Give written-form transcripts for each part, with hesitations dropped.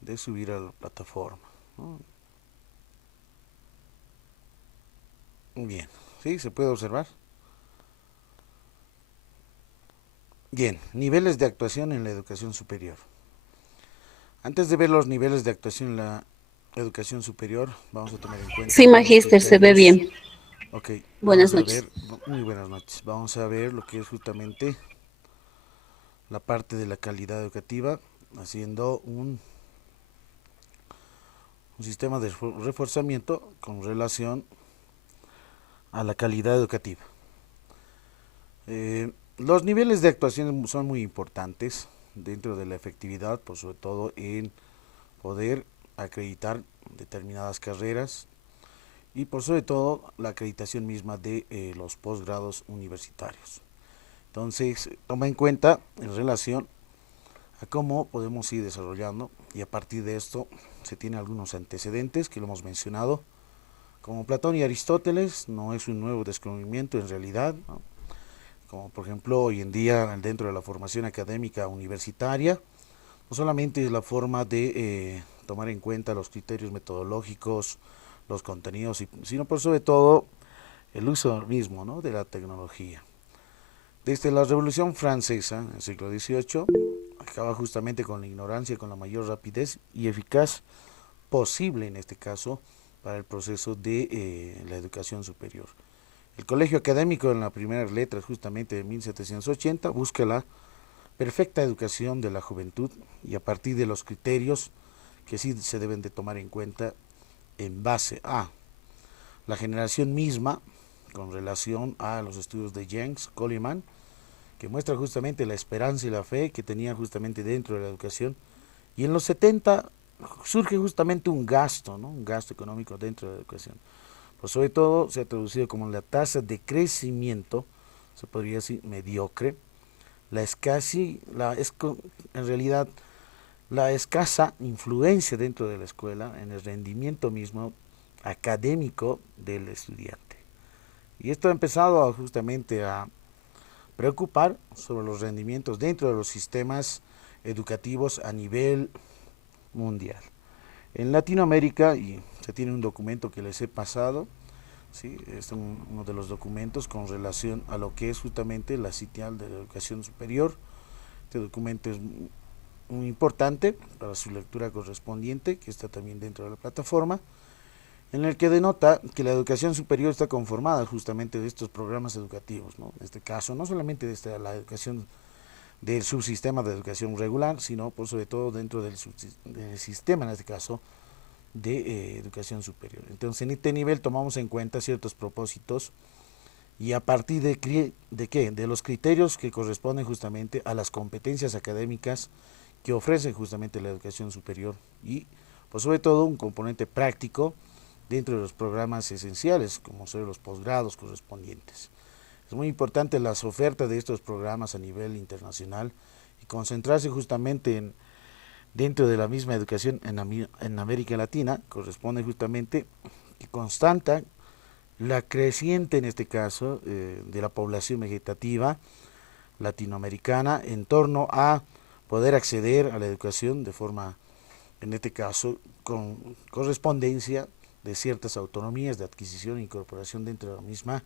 de subir a la plataforma, ¿no? Bien, sí, se puede observar. Bien, niveles de actuación en la educación superior. Antes de ver los niveles de actuación en la educación superior, vamos a tomar en cuenta Sí, algunos magíster, se ve criterios. bien. Ok, Buenas vamos a noches. ver, muy buenas noches, vamos a ver lo que es justamente la parte de la calidad educativa, haciendo un sistema de reforzamiento con relación a la calidad educativa. Los niveles de actuación son muy importantes dentro de la efectividad, por sobre todo en poder acreditar determinadas carreras y por sobre todo la acreditación misma de los posgrados universitarios. Entonces, toma en cuenta en relación a cómo podemos ir desarrollando y a partir de esto se tiene algunos antecedentes que lo hemos mencionado, como Platón y Aristóteles, no es un nuevo descubrimiento en realidad, ¿no? Como por ejemplo hoy en día dentro de la formación académica universitaria, no solamente es la forma de tomar en cuenta los criterios metodológicos, los contenidos, sino por sobre todo el uso mismo, ¿no?, de la tecnología. Desde la Revolución Francesa, en el siglo XVIII, acaba justamente con la ignorancia con la mayor rapidez y eficaz posible en este caso para el proceso de la educación superior. El colegio académico en las primeras letras justamente de 1780 busca la perfecta educación de la juventud y a partir de los criterios que sí se deben de tomar en cuenta en base a la generación misma con relación a los estudios de James Coleman, que muestra justamente la esperanza y la fe que tenía justamente dentro de la educación. Y en los 70 surge justamente un gasto, ¿no?, un gasto económico dentro de la educación. Pues sobre todo se ha traducido como la tasa de crecimiento, se podría decir mediocre, la escasi, la es, en realidad la escasa influencia dentro de la escuela en el rendimiento mismo académico del estudiante. Y esto ha empezado justamente a preocupar sobre los rendimientos dentro de los sistemas educativos a nivel mundial. En Latinoamérica, y se tiene un documento que les he pasado, ¿sí?, es uno de los documentos con relación a lo que es justamente la CITIAL de la educación superior. Este documento es muy importante para su lectura correspondiente, que está también dentro de la plataforma, en el que denota que la educación superior está conformada justamente de estos programas educativos, ¿no? En este caso, no solamente de la educación del subsistema de educación regular, sino por sobre todo dentro del sistema, en este caso, de educación superior. Entonces, en este nivel tomamos en cuenta ciertos propósitos y a partir de qué, de los criterios que corresponden justamente a las competencias académicas que ofrece justamente la educación superior y, pues sobre todo, un componente práctico dentro de los programas esenciales, como son los posgrados correspondientes. Es muy importante las ofertas de estos programas a nivel internacional y concentrarse justamente dentro de la misma educación en América Latina, corresponde justamente que constata la creciente, en este caso, de la población vegetativa latinoamericana en torno a poder acceder a la educación de forma, en este caso, con correspondencia de ciertas autonomías de adquisición e incorporación dentro de la misma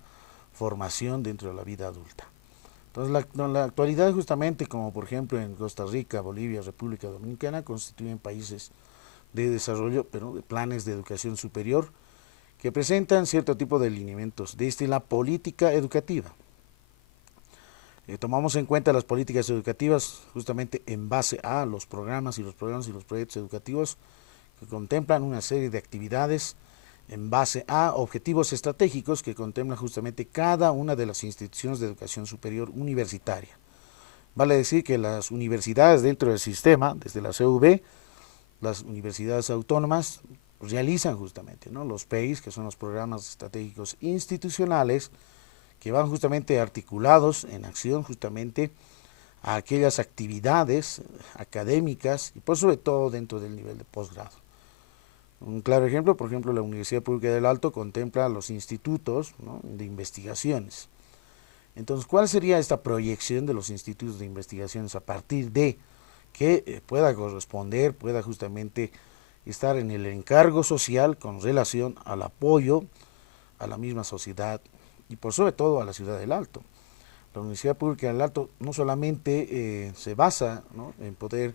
formación dentro de la vida adulta. Entonces, la actualidad justamente, como por ejemplo en Costa Rica, Bolivia, República Dominicana, constituyen países de desarrollo, pero de planes de educación superior que presentan cierto tipo de lineamientos desde la política educativa. Tomamos en cuenta las políticas educativas justamente en base a los programas y los programas y los proyectos educativos que contemplan una serie de actividades en base a objetivos estratégicos que contemplan justamente cada una de las instituciones de educación superior universitaria. Vale decir que las universidades dentro del sistema, desde la CV, las universidades autónomas, realizan justamente, ¿no?, los PEIs, que son los programas estratégicos institucionales, que van justamente articulados en acción justamente a aquellas actividades académicas y por sobre todo dentro del nivel de posgrado. Un claro ejemplo, por ejemplo, la Universidad Pública del Alto contempla los institutos, ¿no?, de investigaciones. Entonces, ¿cuál sería esta proyección de los institutos de investigaciones a partir de que pueda corresponder, pueda justamente estar en el encargo social con relación al apoyo a la misma sociedad y por sobre todo a la ciudad del Alto. La Universidad Pública del Alto no solamente se basa, ¿no?, en poder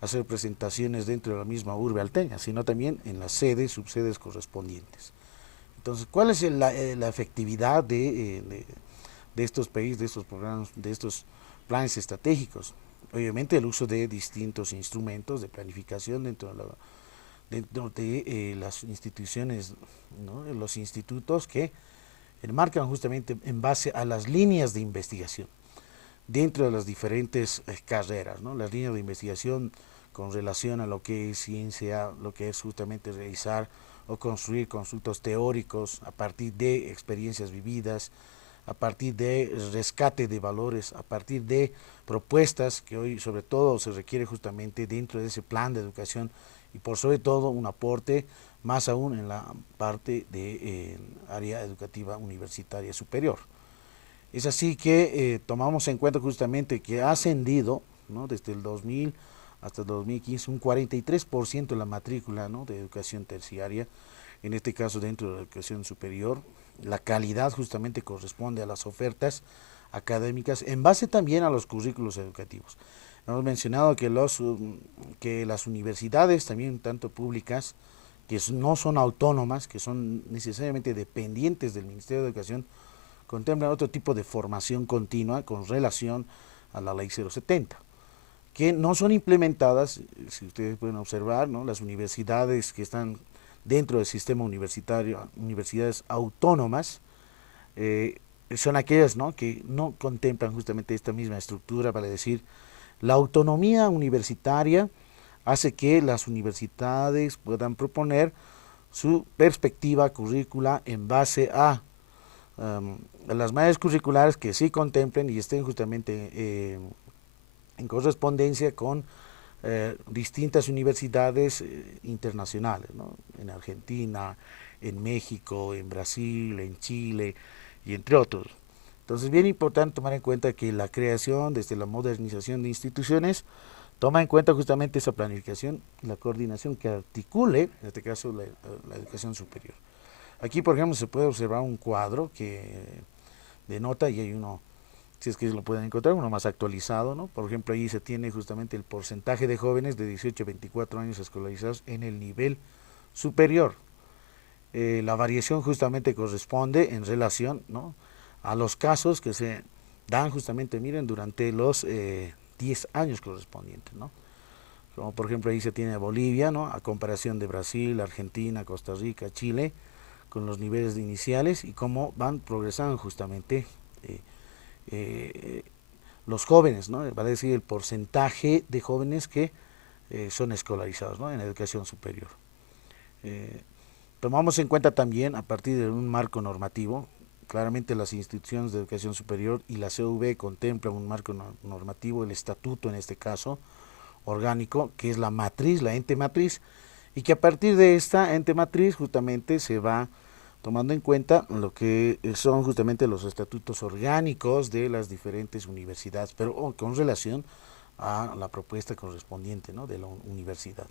hacer presentaciones dentro de la misma urbe alteña, sino también en las sedes, subsedes correspondientes. Entonces, ¿cuál es la efectividad de estos países, de estos programas, de estos planes estratégicos? Obviamente el uso de distintos instrumentos de planificación dentro de las instituciones, ¿no?, de los institutos que enmarcan justamente en base a las líneas de investigación dentro de las diferentes carreras, ¿no? Las líneas de investigación con relación a lo que es ciencia, lo que es justamente realizar o construir consultos teóricos a partir de experiencias vividas, a partir de rescate de valores, a partir de propuestas que hoy sobre todo se requiere justamente dentro de ese plan de educación y por sobre todo un aporte más aún en la parte de área educativa universitaria superior. Es así que tomamos en cuenta justamente que ha ascendido, ¿no?, desde el 2000 hasta el 2015 un 43% de la matrícula, ¿no?, de educación terciaria, en este caso dentro de la educación superior. La calidad justamente corresponde a las ofertas académicas en base también a los currículos educativos. Hemos mencionado que las universidades, también tanto públicas, que no son autónomas, que son necesariamente dependientes del Ministerio de Educación, contemplan otro tipo de formación continua con relación a la ley 070, que no son implementadas, si ustedes pueden observar, ¿no?, las universidades que están dentro del sistema universitario, universidades autónomas, son aquellas, ¿no?, que no contemplan justamente esta misma estructura, para decir, la autonomía universitaria hace que las universidades puedan proponer su perspectiva currícula en base a las mallas curriculares que sí contemplen y estén justamente en correspondencia con distintas universidades internacionales, ¿no?, en Argentina, en México, en Brasil, en Chile y entre otros. Entonces, bien importante tomar en cuenta que la creación, desde la modernización de instituciones, toma en cuenta justamente esa planificación, la coordinación que articule, en este caso, la educación superior. Aquí, por ejemplo, se puede observar un cuadro que denota, y hay uno, si es que lo pueden encontrar, uno más actualizado, ¿no? Por ejemplo, ahí se tiene justamente el porcentaje de jóvenes de 18 a 24 años escolarizados en el nivel superior. La variación justamente corresponde en relación, ¿no?, a los casos que se dan justamente, miren, durante los 10 años correspondientes, ¿no? Como por ejemplo ahí se tiene Bolivia, ¿no?, a comparación de Brasil, Argentina, Costa Rica, Chile, con los niveles iniciales y cómo van progresando justamente eh, eh, los jóvenes, ¿no?, va a decir el porcentaje de jóvenes que son escolarizados, ¿no?, en educación superior. Eh, Tomamos en cuenta también, a partir de un marco normativo, claramente las instituciones de educación superior y la CUV contemplan un marco normativo, el estatuto en este caso, orgánico, que es la matriz, la ente matriz, y que a partir de esta ente matriz justamente se va tomando en cuenta lo que son justamente los estatutos orgánicos de las diferentes universidades, pero con relación a la propuesta correspondiente, ¿no?, de la universidad.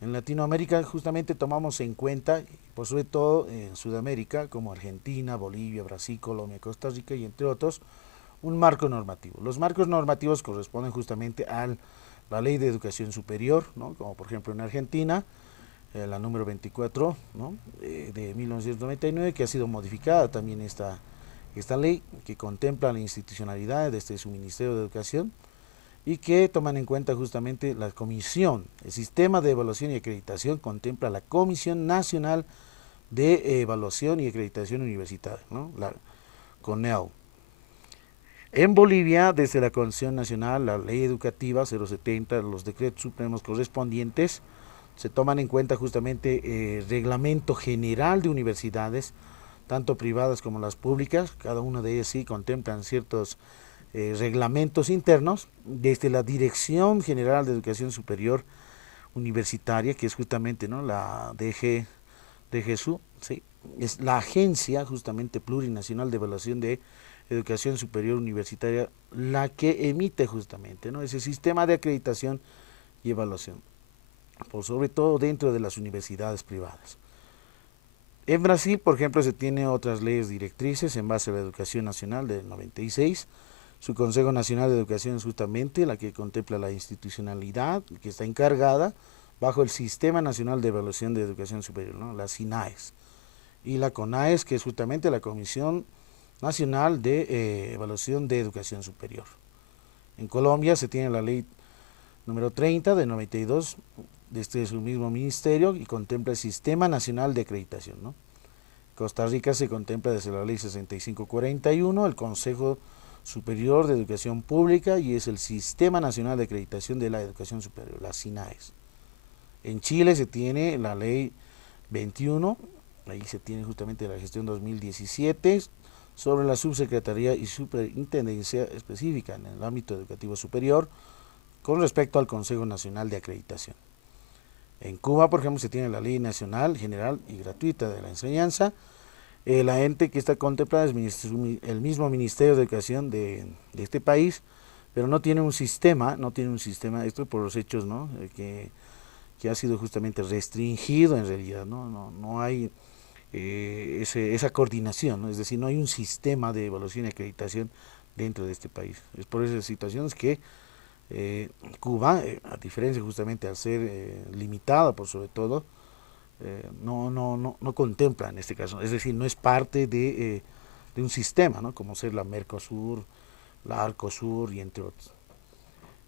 En Latinoamérica justamente tomamos en cuenta, por sobre todo en Sudamérica, como Argentina, Bolivia, Brasil, Colombia, Costa Rica y entre otros, un marco normativo. Los marcos normativos corresponden justamente a la Ley de Educación Superior, ¿no?, como por ejemplo en Argentina, la número 24, ¿no?, de 1999, que ha sido modificada también esta ley, que contempla la institucionalidad desde su Ministerio de Educación y que toman en cuenta justamente la comisión. El sistema de evaluación y acreditación contempla la Comisión Nacional de Evaluación y Acreditación Universitaria, ¿no?, la CONEAU. En Bolivia, desde la Constitución Nacional, la Ley Educativa 070, los decretos supremos correspondientes, se toman en cuenta justamente reglamento general de universidades, tanto privadas como las públicas, cada una de ellas sí contemplan ciertos reglamentos internos, desde la Dirección General de Educación Superior Universitaria, que es justamente, ¿no?, la DGSU, ¿sí?, es la agencia justamente plurinacional de evaluación de Educación Superior Universitaria la que emite justamente, ¿no?, ese sistema de acreditación y evaluación, por sobre todo dentro de las universidades privadas. En Brasil, por ejemplo, se tiene otras leyes directrices en base a la Educación Nacional del 96. Su Consejo Nacional de Educación es justamente la que contempla la institucionalidad que está encargada bajo el Sistema Nacional de Evaluación de Educación Superior, ¿no?, la SINAES, y la CONAES, que es justamente la Comisión Nacional de Evaluación de Educación Superior. En Colombia se tiene la ley número 30 de 92, de este es un mismo ministerio, y contempla el Sistema Nacional de Acreditación, ¿no? Costa Rica se contempla desde la ley 6541, el Consejo Superior de Educación Pública, y es el Sistema Nacional de Acreditación de la Educación Superior, la SINAES. En Chile se tiene la ley 21, ahí se tiene justamente la gestión 2017, sobre la subsecretaría y superintendencia específica en el ámbito educativo superior con respecto al Consejo Nacional de Acreditación. En Cuba, por ejemplo, se tiene la Ley Nacional, General y Gratuita de la Enseñanza. La ente que está contemplada es el mismo Ministerio de Educación de este país, pero no tiene un sistema, esto por los hechos, ¿no?, que ha sido justamente restringido en realidad, no hay esa coordinación, ¿no?, es decir, no hay un sistema de evaluación y acreditación dentro de este país. Es por esas situaciones que Cuba, a diferencia justamente al ser limitada por sobre todo, no contempla en este caso, es decir, no es parte de un sistema, ¿no?, como ser la Mercosur, la Arcosur y entre otros.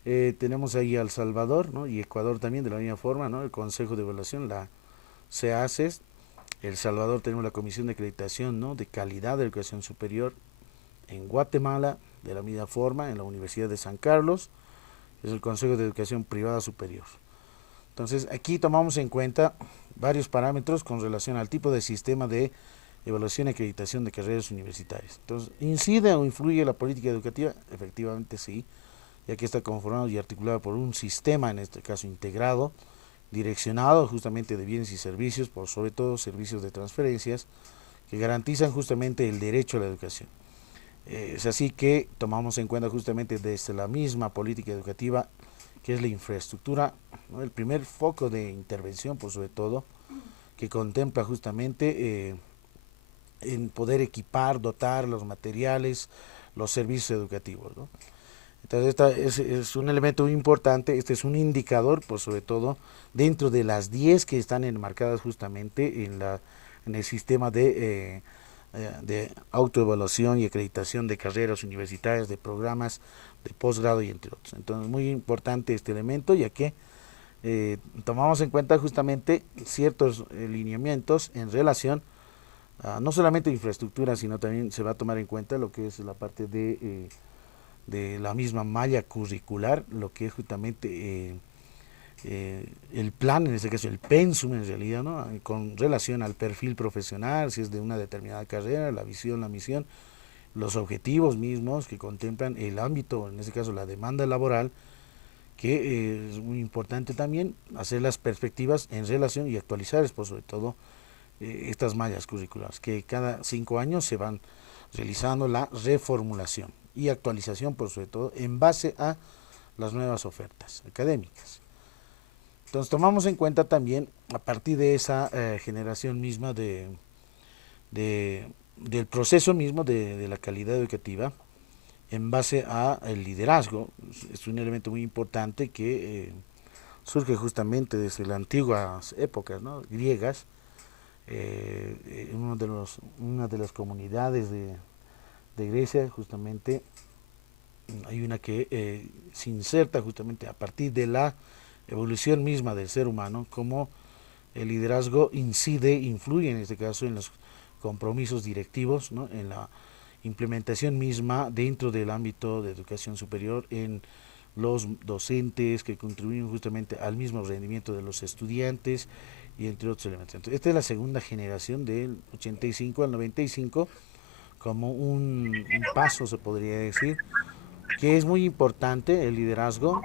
Tenemos ahí a El Salvador, ¿no?, y Ecuador también de la misma forma, ¿no?, el Consejo de Evaluación, la CEACES. El Salvador tenemos la Comisión de Acreditación, ¿no?, de Calidad de Educación Superior. En Guatemala, de la misma forma, en la Universidad de San Carlos, es el Consejo de Educación Privada Superior. Entonces, aquí tomamos en cuenta varios parámetros con relación al tipo de sistema de evaluación y acreditación de carreras universitarias. Entonces, ¿incide o influye la política educativa? Efectivamente sí, ya que está conformado y articulado por un sistema, en este caso integrado, direccionado justamente de bienes y servicios, por sobre todo servicios de transferencias, que garantizan justamente el derecho a la educación. Es así que tomamos en cuenta justamente desde la misma política educativa, que es la infraestructura, ¿no?, el primer foco de intervención, por sobre todo, que contempla justamente en poder equipar, dotar los materiales, los servicios educativos, ¿no? Entonces, esta es un elemento muy importante, este es un indicador, por sobre todo, dentro de las 10 que están enmarcadas justamente en el sistema de autoevaluación y acreditación de carreras universitarias, de programas de posgrado y entre otros. Entonces, muy importante este elemento, ya que tomamos en cuenta justamente ciertos lineamientos en relación a no solamente infraestructura, sino también se va a tomar en cuenta lo que es la parte de la misma malla curricular, lo que es justamente el plan, en este caso el pensum en realidad, ¿no?, con relación al perfil profesional, si es de una determinada carrera, la visión, la misión, los objetivos mismos que contemplan el ámbito, en este caso la demanda laboral, que es muy importante también hacer las perspectivas en relación y actualizar, por sobre todo, estas mallas curriculares, que cada 5 años se van realizando la reformulación y actualización, por sobre todo, en base a las nuevas ofertas académicas. Entonces tomamos en cuenta también, a partir de esa generación misma del proceso mismo de la calidad educativa, en base a el liderazgo, es un elemento muy importante que surge justamente desde las antiguas épocas, ¿no?, griegas. Una de las comunidades de Grecia, justamente, hay una que se inserta justamente a partir de la evolución misma del ser humano, como el liderazgo influye en este caso en los compromisos directivos, ¿no?, en la implementación misma dentro del ámbito de educación superior, en los docentes que contribuyen justamente al mismo rendimiento de los estudiantes y entre otros elementos. Entonces, esta es la segunda generación del 85 al 95, como un paso se podría decir, que es muy importante el liderazgo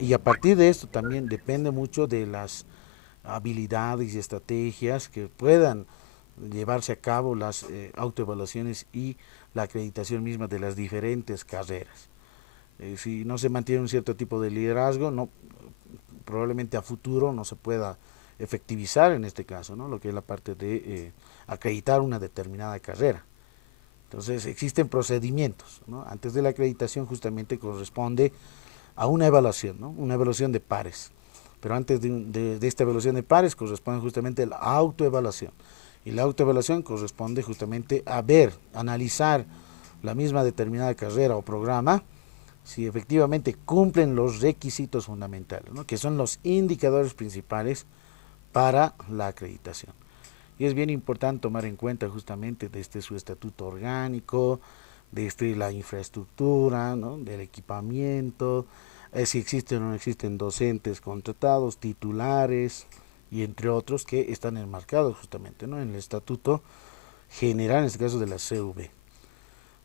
y a partir de esto también depende mucho de las habilidades y estrategias que puedan llevarse a cabo las autoevaluaciones y la acreditación misma de las diferentes carreras. Si no se mantiene un cierto tipo de liderazgo, no, probablemente a futuro no se pueda efectivizar en este caso, ¿no? Lo que es la parte de acreditar una determinada carrera. Entonces existen procedimientos, ¿no? Antes de la acreditación justamente corresponde a una evaluación, ¿no? Una evaluación de pares. Pero antes de esta evaluación de pares corresponde justamente a la autoevaluación. Y la autoevaluación corresponde justamente a ver, analizar la misma determinada carrera o programa, si efectivamente cumplen los requisitos fundamentales, ¿no? Que son los indicadores principales para la acreditación. Y es bien importante tomar en cuenta justamente desde su estatuto orgánico, desde la infraestructura, ¿no? Del equipamiento, si existen o no existen docentes contratados, titulares y entre otros que están enmarcados justamente, ¿no? En el estatuto general, en este caso de la CV.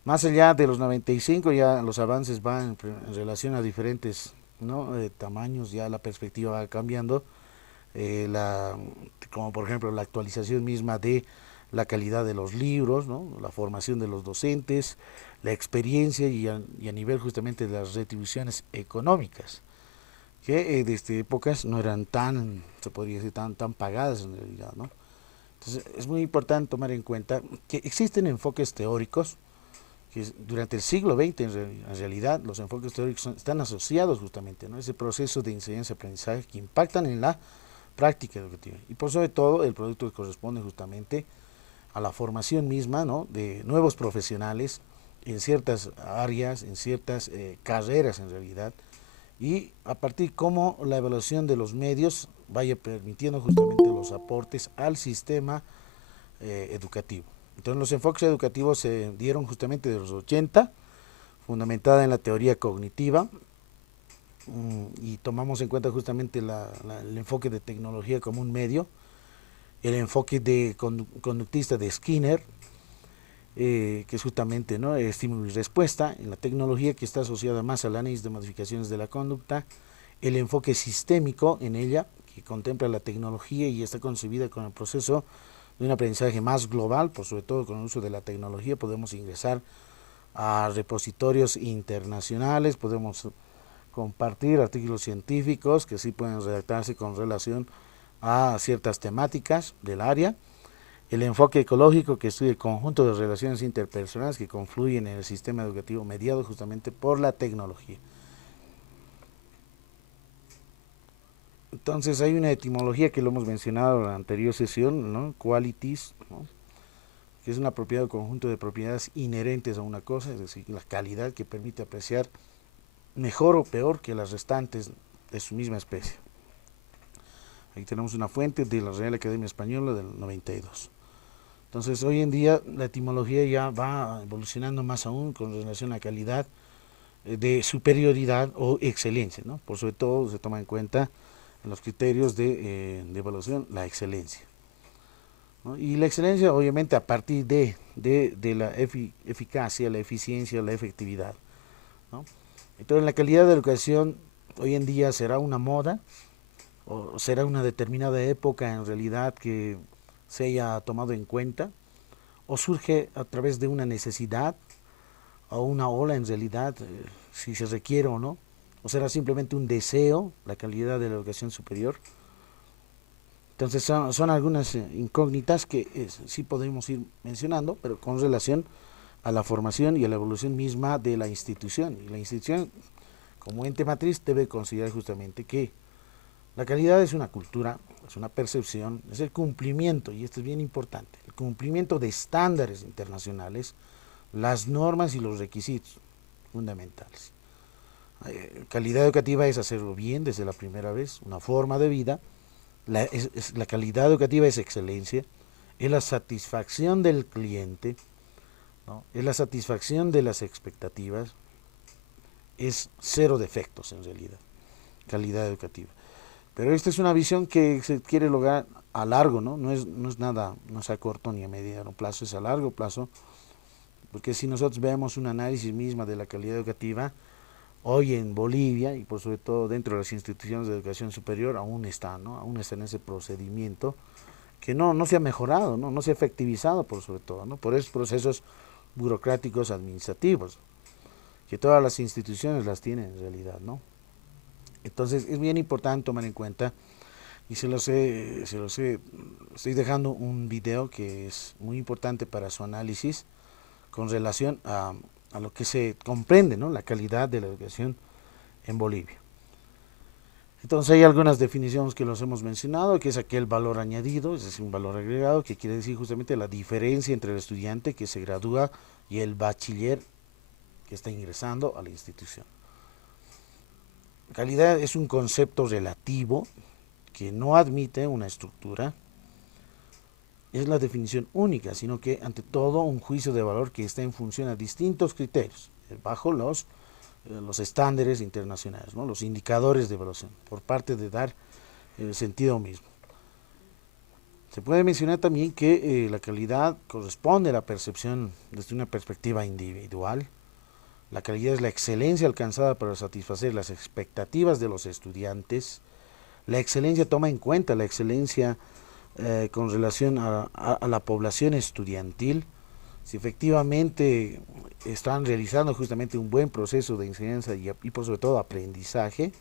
Más allá de los 95 ya los avances van en relación a diferentes, ¿no? Tamaños, ya la perspectiva va cambiando, la, como por ejemplo la actualización misma de la calidad de los libros, ¿no? La formación de los docentes, la experiencia y a nivel justamente de las retribuciones económicas, que desde épocas no eran tan, se podría decir, tan pagadas en realidad, ¿no? Entonces es muy importante tomar en cuenta que existen enfoques teóricos que durante el siglo XX en realidad los enfoques teóricos están asociados justamente, ¿no? Ese proceso de enseñanza-aprendizaje que impactan en la práctica educativa y por sobre todo el producto que corresponde justamente a la formación misma, ¿no? De nuevos profesionales en ciertas áreas, en ciertas carreras en realidad, y a partir de cómo la evaluación de los medios vaya permitiendo justamente los aportes al sistema educativo. Entonces los enfoques educativos se dieron justamente de los 80, fundamentada en la teoría cognitiva, y tomamos en cuenta justamente el enfoque de tecnología como un medio, el enfoque de conductista de Skinner, que es justamente, ¿no? Estímulo y respuesta en la tecnología, que está asociada más al análisis de modificaciones de la conducta, el enfoque sistémico en ella, que contempla la tecnología y está concebida con el proceso de un aprendizaje más global, por sobre todo con el uso de la tecnología podemos ingresar a repositorios internacionales, podemos compartir artículos científicos que sí pueden redactarse con relación a ciertas temáticas del área, el enfoque ecológico que estudia el conjunto de relaciones interpersonales que confluyen en el sistema educativo mediado justamente por la tecnología. Entonces hay una etimología que lo hemos mencionado en la anterior sesión, ¿no? Qualities, ¿no? Que es una propiedad o conjunto de propiedades inherentes a una cosa, es decir, la calidad que permite apreciar mejor o peor que las restantes de su misma especie. Ahí tenemos una fuente de la Real Academia Española del 92. Entonces hoy en día la etimología ya va evolucionando más aún con relación a calidad de superioridad o excelencia, ¿no? Por sobre todo se toma en cuenta en los criterios de evaluación la excelencia, ¿no? Y la excelencia obviamente a partir de la eficacia, la eficiencia, la efectividad, ¿no? Entonces la calidad de la educación hoy en día será una moda o será una determinada época en realidad que se haya tomado en cuenta, o surge a través de una necesidad o una ola en realidad, si se requiere o no, o será simplemente un deseo, la calidad de la educación superior. Entonces son algunas incógnitas que sí podemos ir mencionando, pero con relación a la formación y a la evolución misma de la institución. Y la institución, como ente matriz, debe considerar justamente que la calidad es una cultura, es una percepción, es el cumplimiento, y esto es bien importante, el cumplimiento de estándares internacionales, las normas y los requisitos fundamentales. Calidad educativa es hacerlo bien desde la primera vez, una forma de vida. La calidad educativa es excelencia, es la satisfacción del cliente, ¿no? Es la satisfacción de las expectativas, es cero defectos en realidad, calidad educativa. Pero esta es una visión que se quiere lograr a largo, ¿no? No es nada, no es a corto ni a mediano plazo, es a largo plazo, porque si nosotros vemos un análisis misma de la calidad educativa, hoy en Bolivia y por sobre todo dentro de las instituciones de educación superior aún está, ¿no? Aún está en ese procedimiento que no se ha mejorado, ¿no? No se ha efectivizado por sobre todo, ¿no? Por esos procesos burocráticos administrativos, que todas las instituciones las tienen en realidad, ¿no? Entonces es bien importante tomar en cuenta, y estoy dejando un video que es muy importante para su análisis con relación a lo que se comprende, ¿no? La calidad de la educación en Bolivia. Entonces hay algunas definiciones que los hemos mencionado, que es aquel valor añadido, es decir, un valor agregado, que quiere decir justamente la diferencia entre el estudiante que se gradúa y el bachiller que está ingresando a la institución. Calidad es un concepto relativo que no admite una estructura, es la definición única, sino que ante todo un juicio de valor que está en función a distintos criterios, bajo los estándares internacionales, ¿no? Los indicadores de evaluación, por parte de dar el sentido mismo. Se puede mencionar también que la calidad corresponde a la percepción desde una perspectiva individual. La calidad es la excelencia alcanzada para satisfacer las expectativas de los estudiantes. La excelencia toma en cuenta la excelencia con relación a la población estudiantil, si efectivamente están realizando justamente un buen proceso de enseñanza y por sobre todo aprendizaje,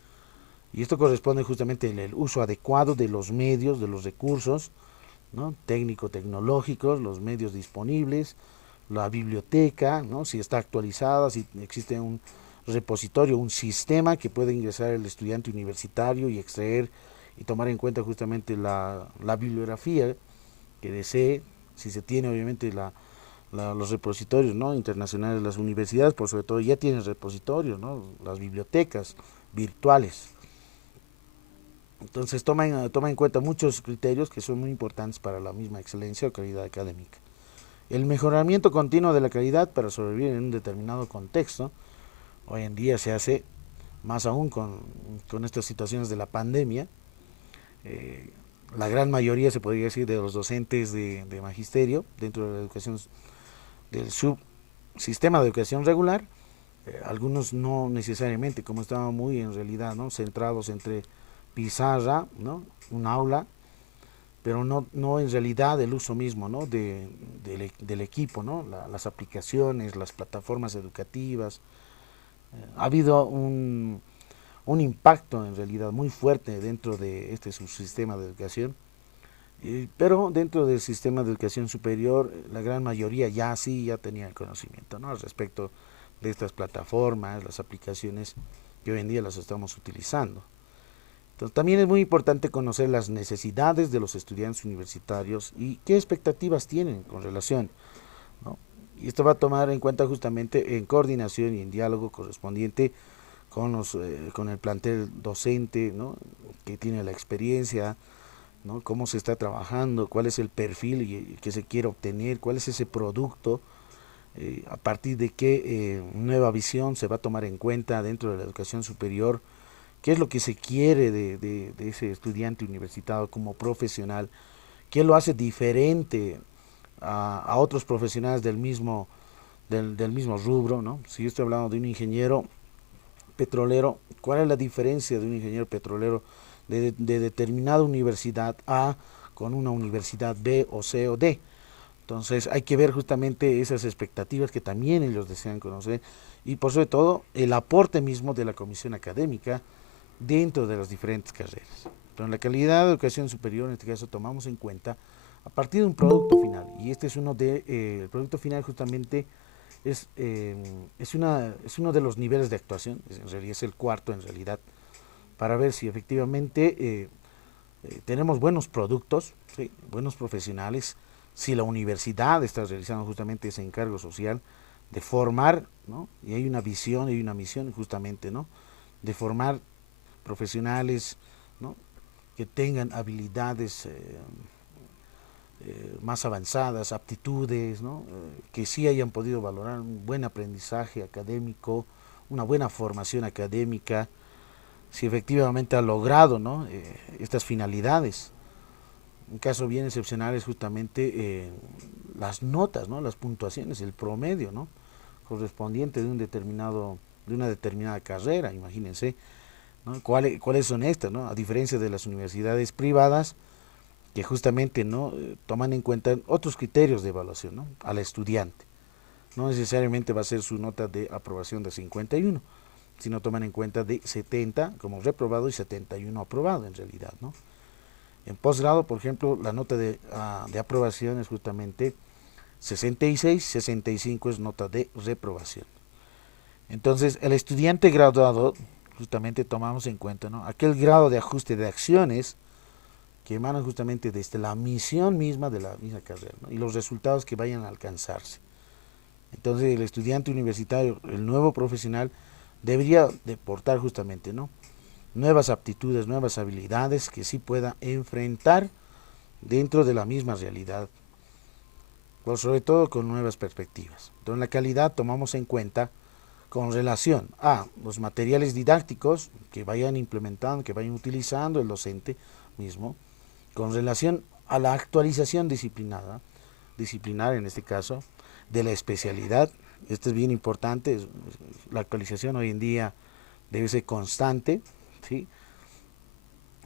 y esto corresponde justamente en el uso adecuado de los medios, de los recursos, ¿no? Técnico-tecnológicos, los medios disponibles, la biblioteca, ¿no? Si está actualizada, si existe un repositorio, un sistema que puede ingresar el estudiante universitario y extraer y tomar en cuenta justamente la bibliografía que desee, si se tiene obviamente los repositorios, ¿no? Internacionales de las universidades, por sobre todo ya tienen repositorios, ¿no? Las bibliotecas virtuales. Entonces toma en cuenta muchos criterios que son muy importantes para la misma excelencia o calidad académica. El mejoramiento continuo de la calidad para sobrevivir en un determinado contexto, hoy en día se hace más aún con estas situaciones de la pandemia. La gran mayoría, se podría decir, de los docentes de magisterio dentro de la educación, del subsistema de educación regular, algunos no necesariamente, como estaban muy en realidad, ¿no? Centrados entre pizarra, ¿no? Un aula, pero no en realidad el uso mismo, ¿no? Del equipo, ¿no? Las aplicaciones, las plataformas educativas. Ha habido un impacto en realidad muy fuerte dentro de este subsistema de educación, pero dentro del sistema de educación superior la gran mayoría ya tenía el conocimiento, ¿no? Al respecto de estas plataformas, las aplicaciones que hoy en día las estamos utilizando. Entonces, también es muy importante conocer las necesidades de los estudiantes universitarios y qué expectativas tienen con relación, ¿no? Y esto va a tomar en cuenta justamente en coordinación y en diálogo correspondiente con el plantel docente, ¿no? Que tiene la experiencia, ¿no? Cómo se está trabajando, cuál es el perfil que se quiere obtener, cuál es ese producto, a partir de qué nueva visión se va a tomar en cuenta dentro de la educación superior, qué es lo que se quiere de ese estudiante universitario como profesional, qué lo hace diferente a otros profesionales del mismo rubro, ¿no? Si yo estoy hablando de un ingeniero petrolero, ¿cuál es la diferencia de un ingeniero petrolero de determinada universidad A con una universidad B o C o D? Entonces hay que ver justamente esas expectativas que también ellos desean conocer y por sobre todo el aporte mismo de la comisión académica dentro de las diferentes carreras. Entonces la calidad de educación superior en este caso tomamos en cuenta a partir de un producto final y este es el producto final justamente es uno de los niveles de actuación, en realidad es el cuarto en realidad, para ver si efectivamente tenemos buenos productos, ¿sí? Buenos profesionales, si la universidad está realizando justamente ese encargo social de formar, ¿no? Y hay una visión y una misión justamente, ¿no? De formar profesionales, ¿no? Que tengan habilidades más avanzadas, aptitudes, ¿no? Que sí hayan podido valorar un buen aprendizaje académico, una buena formación académica, si efectivamente ha logrado, ¿no? Estas finalidades. Un caso bien excepcional es justamente las notas, ¿no? Las puntuaciones, el promedio, ¿no? Correspondiente de una determinada carrera, imagínense, ¿no? ¿Cuáles son estas, ¿no? A diferencia de las universidades privadas, que justamente no toman en cuenta otros criterios de evaluación, ¿no? Al estudiante, no necesariamente va a ser su nota de aprobación de 51, sino toman en cuenta de 70 como reprobado y 71 aprobado en realidad, ¿no? En posgrado, por ejemplo, la nota de aprobación es justamente 66, 65 es nota de reprobación. Entonces, el estudiante graduado, justamente tomamos en cuenta, ¿no?, aquel grado de ajuste de acciones que emanan justamente desde la misión misma de la misma carrera, ¿no?, y los resultados que vayan a alcanzarse. Entonces, el estudiante universitario, el nuevo profesional, debería deportar justamente, ¿no?, nuevas aptitudes, nuevas habilidades que sí pueda enfrentar dentro de la misma realidad, pero sobre todo con nuevas perspectivas. Entonces, la calidad tomamos en cuenta con relación a los materiales didácticos que vayan implementando, que vayan utilizando el docente mismo, con relación a la actualización disciplinar en este caso, de la especialidad. Esto es bien importante, la actualización hoy en día debe ser constante, ¿sí?,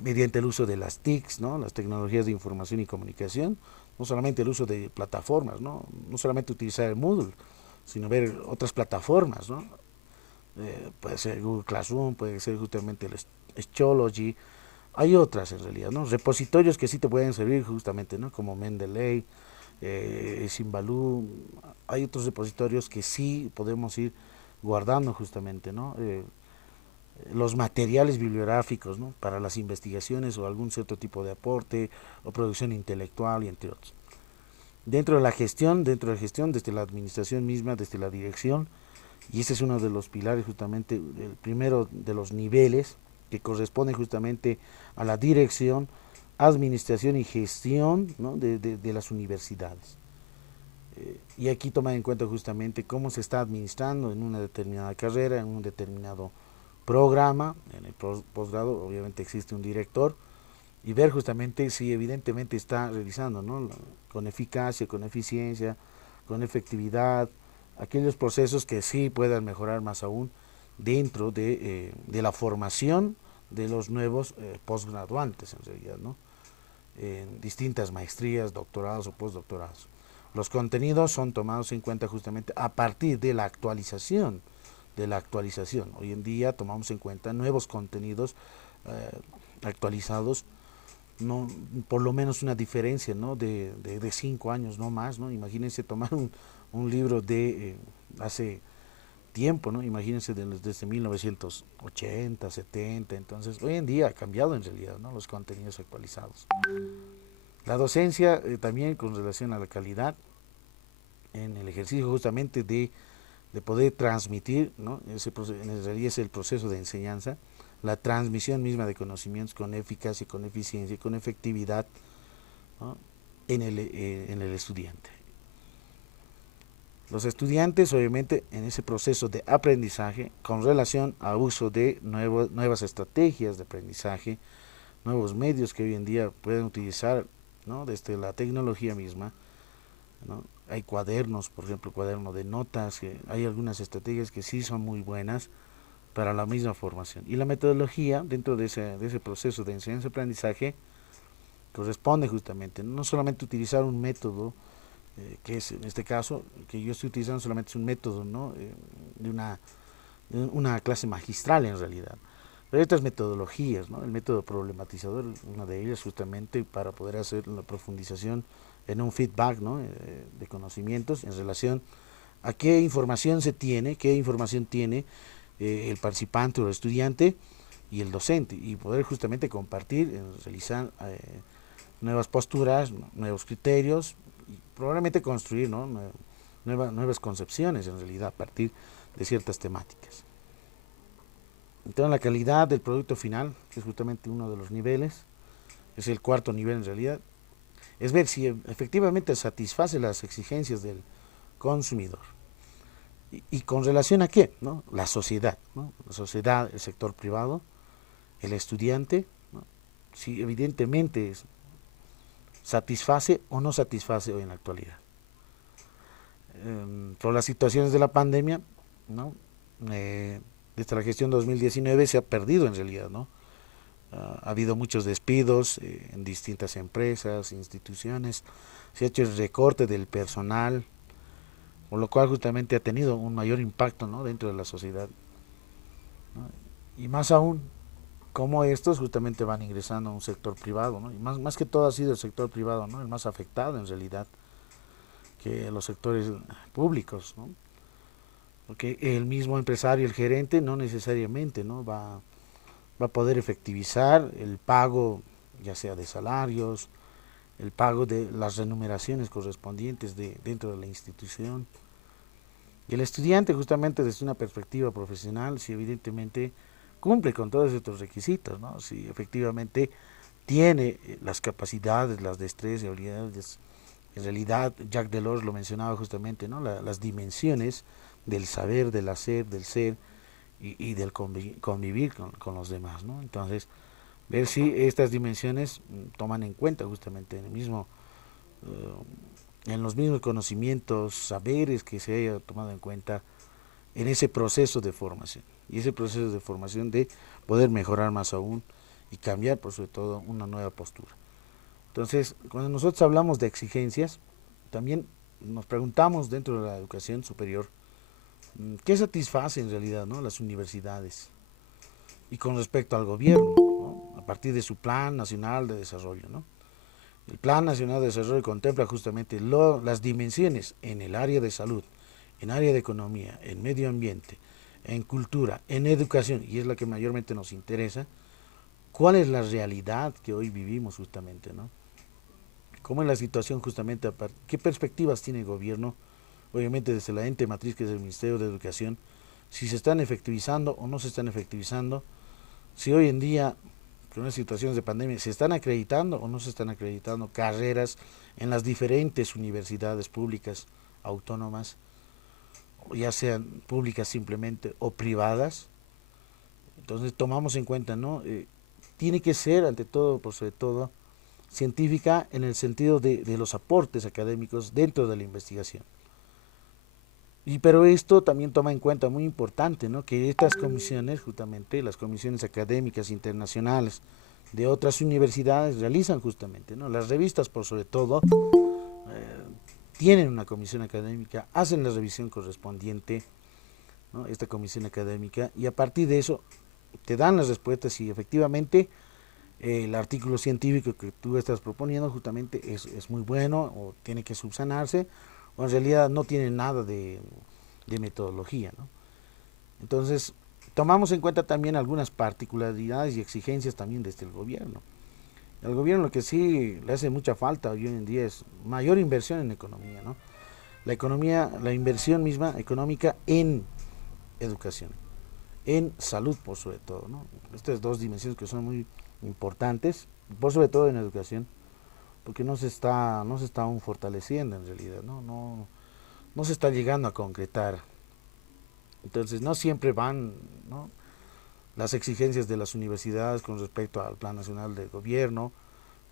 mediante el uso de las TICs, ¿no?, las tecnologías de información y comunicación, no solamente el uso de plataformas, no solamente utilizar el Moodle, sino ver otras plataformas, ¿no? Puede ser Google Classroom, puede ser justamente el Schoology, hay otras en realidad, ¿no?, repositorios que sí te pueden servir justamente, ¿no?, como Mendeley, Simbaloo. Hay otros repositorios que sí podemos ir guardando justamente, ¿no?, los materiales bibliográficos, ¿no?, para las investigaciones o algún cierto tipo de aporte o producción intelectual y entre otros. Dentro de la gestión, desde la administración misma, desde la dirección, y ese es uno de los pilares justamente, el primero de los niveles que corresponde justamente a la dirección, administración y gestión, ¿no?, de las universidades. Y aquí toma en cuenta justamente cómo se está administrando en una determinada carrera, en un determinado programa. En el posgrado obviamente existe un director, y ver justamente si evidentemente está realizando, ¿no?, con eficacia, con eficiencia, con efectividad, aquellos procesos que sí puedan mejorar más aún dentro de la formación de los nuevos posgraduantes en realidad, ¿no?, en distintas maestrías, doctorados o postdoctorados. Los contenidos son tomados en cuenta justamente a partir de la actualización. Hoy en día tomamos en cuenta nuevos contenidos actualizados, no, por lo menos una diferencia, ¿no?, de 5 años, no más, ¿no? Imagínense tomar un libro de hace tiempo, ¿no? Imagínense desde 1980, 70, entonces hoy en día ha cambiado en realidad, ¿no?, los contenidos actualizados. La docencia también con relación a la calidad en el ejercicio justamente de poder transmitir, ¿no?, en realidad es el proceso de enseñanza, la transmisión misma de conocimientos con eficacia, con eficiencia y con efectividad, ¿no?, en el estudiante. Los estudiantes, obviamente, en ese proceso de aprendizaje, con relación a uso de nuevas estrategias de aprendizaje, nuevos medios que hoy en día pueden utilizar, ¿no?, desde la tecnología misma, ¿no? Hay cuadernos, por ejemplo, cuaderno de notas, que hay algunas estrategias que sí son muy buenas para la misma formación. Y la metodología, dentro de ese proceso de enseñanza-aprendizaje, corresponde justamente, no solamente utilizar un método, que es en este caso, que yo estoy utilizando solamente es un método, ¿no?, de una clase magistral en realidad. Pero hay otras metodologías, ¿no? El método problematizador, una de ellas justamente para poder hacer la profundización en un feedback, ¿no?, de conocimientos en relación a qué información se tiene, qué información tiene el participante o el estudiante y el docente, y poder justamente compartir, realizar nuevas posturas, nuevos criterios, y probablemente construir, ¿no?, nuevas concepciones en realidad a partir de ciertas temáticas. Entonces, la calidad del producto final, que es justamente uno de los niveles, es el cuarto nivel en realidad, es ver si efectivamente satisface las exigencias del consumidor. ¿Y con relación a qué? ¿No? La sociedad, ¿no? La sociedad, el sector privado, el estudiante, ¿no?, si evidentemente satisface o no satisface hoy en la actualidad. Por las situaciones de la pandemia, ¿no?, desde la gestión 2019 se ha perdido en realidad, ¿no? Ha habido muchos despidos en distintas empresas, instituciones, se ha hecho el recorte del personal, por lo cual justamente ha tenido un mayor impacto, ¿no?, dentro de la sociedad, ¿no? Y más aún, cómo estos justamente van ingresando a un sector privado, ¿no? Y más que todo ha sido el sector privado, ¿no?, el más afectado en realidad que los sectores públicos, ¿no? Porque el mismo empresario, el gerente, no necesariamente, ¿no?, va a poder efectivizar el pago, ya sea de salarios, el pago de las remuneraciones correspondientes dentro de la institución. Y el estudiante, justamente desde una perspectiva profesional, si evidentemente cumple con todos estos requisitos, ¿no?, si efectivamente tiene las capacidades, las destrezas y habilidades. En realidad, Jacques Delors lo mencionaba justamente, ¿no?, las dimensiones del saber, del hacer, del ser y del convivir con los demás, ¿no? Entonces, ver si estas dimensiones toman en cuenta justamente en el mismo, en los mismos conocimientos, saberes que se haya tomado en cuenta en ese proceso de formación. Y ese proceso de formación de poder mejorar más aún y cambiar, por sobre todo, una nueva postura. Entonces, cuando nosotros hablamos de exigencias, también nos preguntamos dentro de la educación superior, ¿qué satisface en realidad, ¿no?, las universidades? Y con respecto al gobierno, ¿no?, a partir de su Plan Nacional de Desarrollo, ¿no? El Plan Nacional de Desarrollo contempla justamente las dimensiones en el área de salud, en área de economía, en medio ambiente, en cultura, en educación, y es la que mayormente nos interesa. ¿Cuál es la realidad que hoy vivimos justamente, ¿no? ¿Cómo es la situación justamente? ¿Qué perspectivas tiene el gobierno? Obviamente desde la ente matriz, que es el Ministerio de Educación, si se están efectivizando o no se están efectivizando, si hoy en día, con las situaciones de pandemia, se están acreditando o no se están acreditando carreras en las diferentes universidades públicas autónomas, ya sean públicas simplemente o privadas. Entonces tomamos en cuenta, ¿no? Tiene que ser, ante todo, por sobre todo, científica en el sentido de los aportes académicos dentro de la investigación. Pero esto también toma en cuenta, muy importante, ¿no?, que estas comisiones, justamente las comisiones académicas internacionales de otras universidades, realizan justamente, ¿no?, las revistas, por sobre todo, tienen una comisión académica, hacen la revisión correspondiente, ¿no?, esta comisión académica, y a partir de eso te dan las respuestas si efectivamente el artículo científico que tú estás proponiendo justamente es muy bueno o tiene que subsanarse, o en realidad no tiene nada de metodología, ¿no? Entonces, tomamos en cuenta también algunas particularidades y exigencias también desde el gobierno. El gobierno, lo que sí le hace mucha falta hoy en día es mayor inversión en economía, ¿no? La economía, la inversión misma económica en educación, en salud por sobre todo, ¿no? Estas dos dimensiones que son muy importantes, por sobre todo en educación, porque no se está aún fortaleciendo en realidad, no se está llegando a concretar. Entonces no siempre van, ¿no?, las exigencias de las universidades con respecto al Plan Nacional de Gobierno,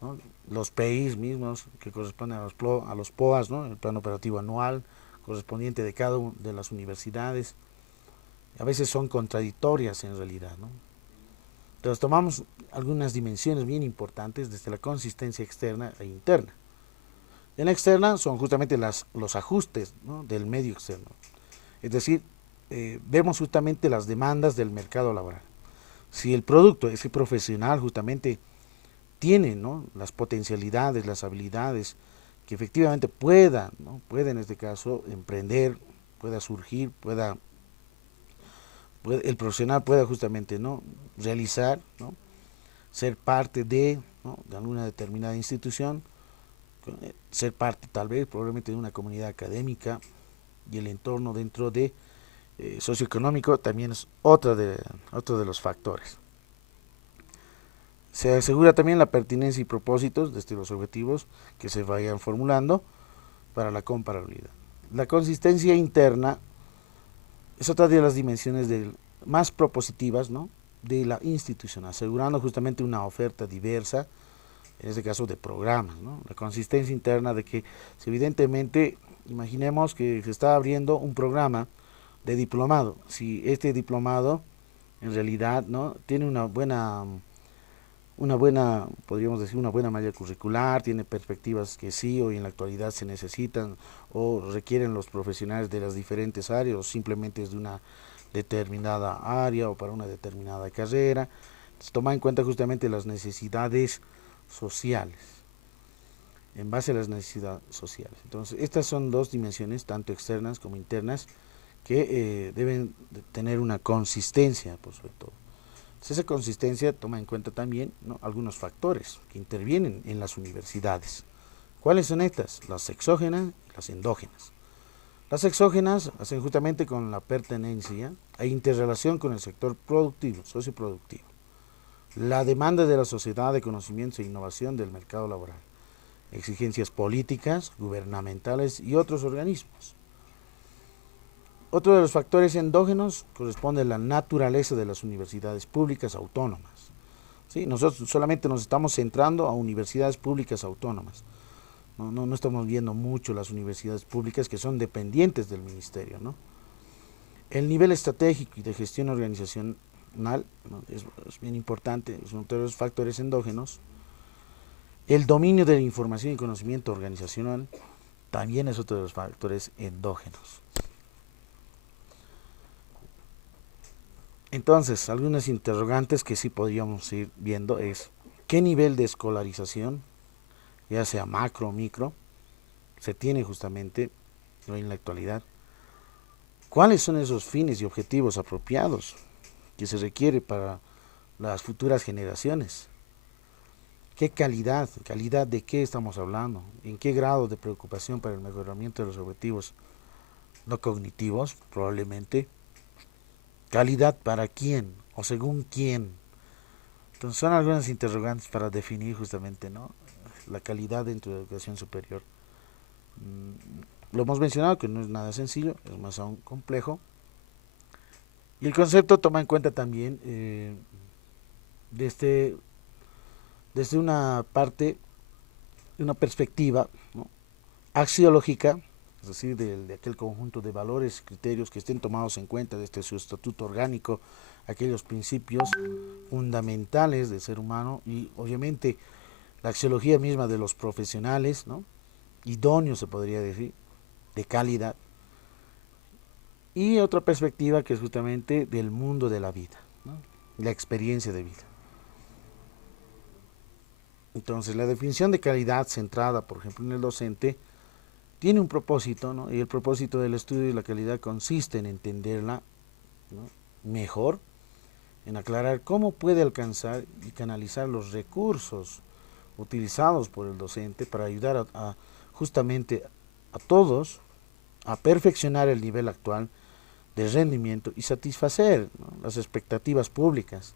¿no?, los PIs mismos que corresponden a los POAs, ¿no?, el Plan Operativo Anual correspondiente de cada una de las universidades, a veces son contradictorias en realidad, ¿no? Entonces tomamos algunas dimensiones bien importantes desde la consistencia externa e interna. En la externa son justamente los ajustes, ¿no?, del medio externo. Es decir, vemos justamente las demandas del mercado laboral. Si el producto, ese profesional justamente tiene, ¿no?, las potencialidades, las habilidades que efectivamente pueda en este caso emprender, pueda surgir, el profesional pueda justamente, ¿no?, realizar, ¿no?, ser parte ¿no?, de alguna determinada institución, ser parte tal vez probablemente de una comunidad académica, y el entorno dentro de socioeconómico también es otro de los factores. Se asegura también la pertinencia y propósitos desde los objetivos que se vayan formulando para la comparabilidad. La consistencia interna es otra de las dimensiones más propositivas, ¿no?, de la institución, asegurando justamente una oferta diversa, en este caso de programas, ¿no? La consistencia interna de que, si evidentemente, imaginemos que se está abriendo un programa de diplomado, si este diplomado en realidad, ¿no?, tiene una buena una buena, podríamos decir, una buena malla curricular, tiene perspectivas que sí hoy en la actualidad se necesitan o requieren los profesionales de las diferentes áreas o simplemente es de una determinada área o para una determinada carrera. Entonces, toma en cuenta justamente las necesidades sociales, en base a las necesidades sociales. Entonces, estas son dos dimensiones, tanto externas como internas, que deben de tener una consistencia, por sobre todo. Entonces, esa consistencia toma en cuenta también, ¿no?, algunos factores que intervienen en las universidades. ¿Cuáles son estas? Las exógenas y las endógenas. Las exógenas hacen justamente con la pertenencia e interrelación con el sector productivo, socioproductivo, la demanda de la sociedad de conocimientos e innovación del mercado laboral, exigencias políticas, gubernamentales y otros organismos. Otro de los factores endógenos corresponde a la naturaleza de las universidades públicas autónomas. ¿Sí? Nosotros solamente nos estamos centrando a universidades públicas autónomas. No estamos viendo mucho las universidades públicas que son dependientes del ministerio, ¿no? El nivel estratégico y de gestión organizacional, ¿no?, es bien importante, es uno de los factores endógenos. El dominio de la información y conocimiento organizacional también es otro de los factores endógenos. Entonces, algunas interrogantes que sí podríamos ir viendo es qué nivel de escolarización, ya sea macro o micro, se tiene justamente hoy en la actualidad. ¿Cuáles son esos fines y objetivos apropiados que se requiere para las futuras generaciones? ¿Qué calidad? ¿Calidad de qué estamos hablando? ¿En qué grado de preocupación para el mejoramiento de los objetivos no cognitivos? Probablemente. ¿Calidad para quién? ¿O según quién? Entonces son algunas interrogantes para definir justamente, ¿no?, la calidad dentro de la educación superior. Lo hemos mencionado que no es nada sencillo, es más aún complejo. Y el concepto toma en cuenta también desde, desde una parte, una perspectiva, ¿no?, axiológica, es decir, de aquel conjunto de valores y criterios que estén tomados en cuenta desde su estatuto orgánico, aquellos principios fundamentales del ser humano y obviamente la axiología misma de los profesionales, ¿no?, idóneos se podría decir, de calidad, y otra perspectiva que es justamente del mundo de la vida, ¿no?, la experiencia de vida. Entonces, la definición de calidad centrada, por ejemplo, en el docente, tiene un propósito, ¿no?, y el propósito del estudio de la calidad consiste en entenderla, ¿no?, mejor, en aclarar cómo puede alcanzar y canalizar los recursos utilizados por el docente para ayudar justamente a todos a perfeccionar el nivel actual de rendimiento y satisfacer, ¿no?, las expectativas públicas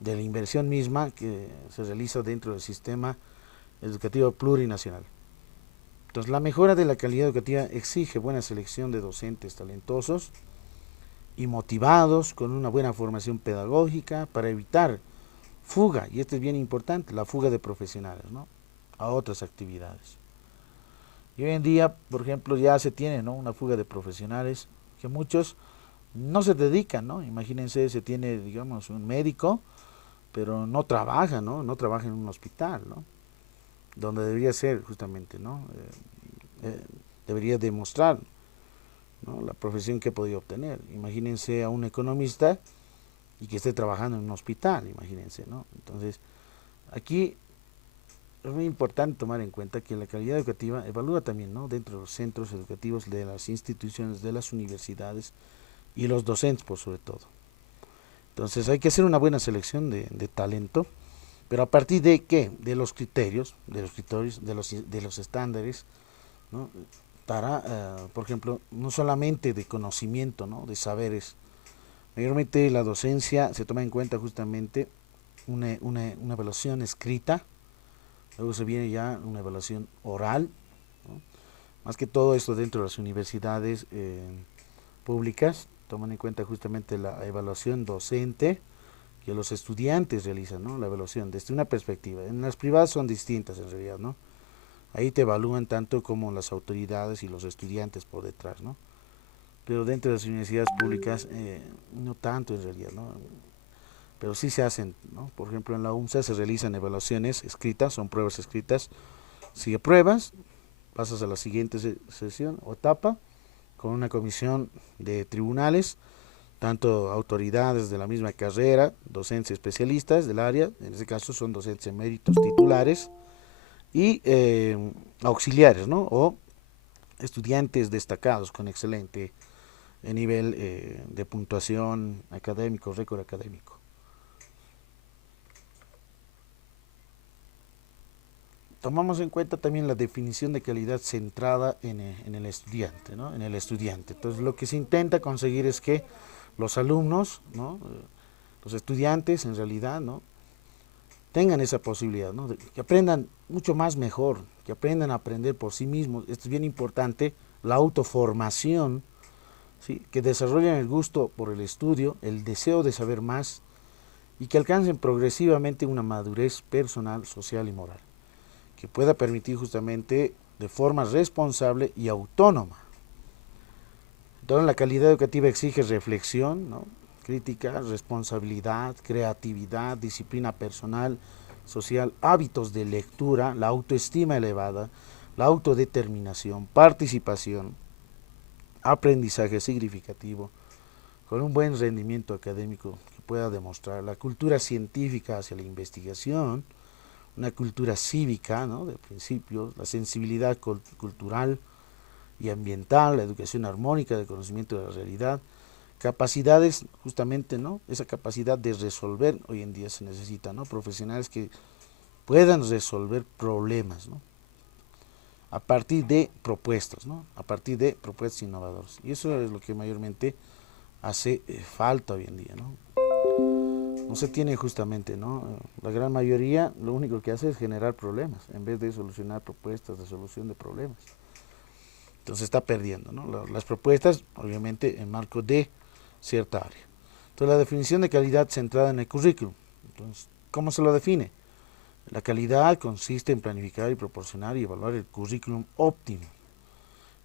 de la inversión misma que se realiza dentro del sistema educativo plurinacional. Entonces, la mejora de la calidad educativa exige buena selección de docentes talentosos y motivados con una buena formación pedagógica para evitar fuga, y esto es bien importante, la fuga de profesionales, ¿no?, a otras actividades. Y hoy en día, por ejemplo, ya se tiene, ¿no?, una fuga de profesionales que muchos no se dedican, ¿no? Imagínense, se tiene, digamos, un médico, pero no trabaja, ¿no? No trabaja en un hospital, ¿no? Donde debería ser justamente, ¿no? Debería demostrar, ¿no?, la profesión que ha podido obtener. Imagínense a un economista y que esté trabajando en un hospital, imagínense, ¿no? Entonces, aquí es muy importante tomar en cuenta que la calidad educativa evalúa también, ¿no?, dentro de los centros educativos de las instituciones, de las universidades y los docentes por sobre todo. Entonces hay que hacer una buena selección de talento, pero a partir de qué, de los estándares, ¿no?, para, por ejemplo, no solamente de conocimiento, ¿no?, de saberes. Mayormente la docencia se toma en cuenta justamente una evaluación escrita, luego se viene ya una evaluación oral, ¿no? Más que todo esto dentro de las universidades públicas, toman en cuenta justamente la evaluación docente que los estudiantes realizan, ¿no?, la evaluación desde una perspectiva. En las privadas son distintas en realidad, ¿no? Ahí te evalúan tanto como las autoridades y los estudiantes por detrás, ¿no? Pero dentro de las universidades públicas no tanto en realidad, ¿no? pero sí se hacen, ¿no? Por ejemplo, en la UNSA se realizan evaluaciones escritas, son pruebas escritas. Si apruebas, pasas a la siguiente sesión o etapa con una comisión de tribunales, tanto autoridades de la misma carrera, docentes especialistas del área, en este caso son docentes eméritos titulares, y auxiliares, ¿no? O estudiantes destacados con excelente nivel de puntuación académico, récord académico. Tomamos en cuenta también la definición de calidad centrada en el estudiante, ¿no? En el estudiante. Entonces, lo que se intenta conseguir es que los alumnos, ¿no? Los estudiantes, en realidad, ¿no? Tengan esa posibilidad, ¿no? Que aprendan mucho más mejor, que aprendan a aprender por sí mismos. Esto es bien importante, la autoformación, ¿sí? Que desarrollen el gusto por el estudio, el deseo de saber más y que alcancen progresivamente una madurez personal, social y moral, que pueda permitir justamente de forma responsable y autónoma. Entonces la calidad educativa exige reflexión, ¿no? Crítica, responsabilidad, creatividad, disciplina personal, social, hábitos de lectura, la autoestima elevada, la autodeterminación, participación, aprendizaje significativo, con un buen rendimiento académico que pueda demostrar, la cultura científica hacia la investigación, una cultura cívica, ¿no? De principios, la sensibilidad cultural y ambiental, la educación armónica del conocimiento de la realidad, capacidades justamente, ¿no? Esa capacidad de resolver hoy en día se necesita, ¿no? Profesionales que puedan resolver problemas, ¿no? A partir de propuestas, ¿no? A partir de propuestas innovadoras. Y eso es lo que mayormente hace falta hoy en día, ¿no? No se tiene justamente, ¿no? La gran mayoría lo único que hace es generar problemas en vez de solucionar propuestas de solución de problemas. Entonces está perdiendo, ¿no? Las propuestas, obviamente, en marco de cierta área. Entonces la definición de calidad centrada en el currículum. Entonces, ¿cómo se lo define? La calidad consiste en planificar y proporcionar y evaluar el currículum óptimo.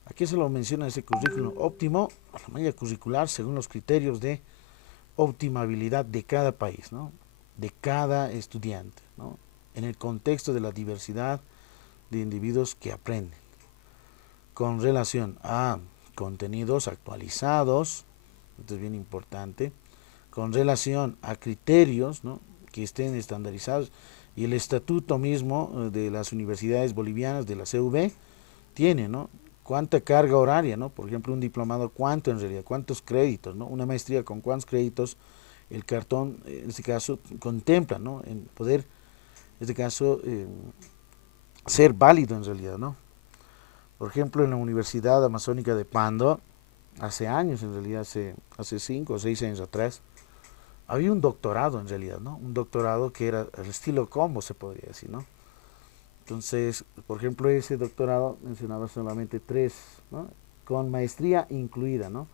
Aquí se lo menciona ese currículum óptimo, la malla curricular según los criterios de optimabilidad de cada país, ¿no? De cada estudiante, ¿no? En el contexto de la diversidad de individuos que aprenden, con relación a contenidos actualizados, esto es bien importante, con relación a criterios, ¿no? Que estén estandarizados, y el estatuto mismo de las universidades bolivianas de la CV tiene, ¿no? Cuánta carga horaria, ¿no? Por ejemplo, un diplomado, cuánto en realidad, cuántos créditos, ¿no? Una maestría con cuántos créditos, el cartón, en este caso, contempla, ¿no? En poder, en este caso, ser válido en realidad, ¿no? Por ejemplo, en la Universidad Amazónica de Pando, hace años, en realidad, hace 5 o 6 años atrás, había un doctorado en realidad, ¿no? Un doctorado que era el estilo combo, se podría decir, ¿no? Entonces, por ejemplo, ese doctorado mencionaba solamente 3, ¿no? Con maestría incluida, ¿no?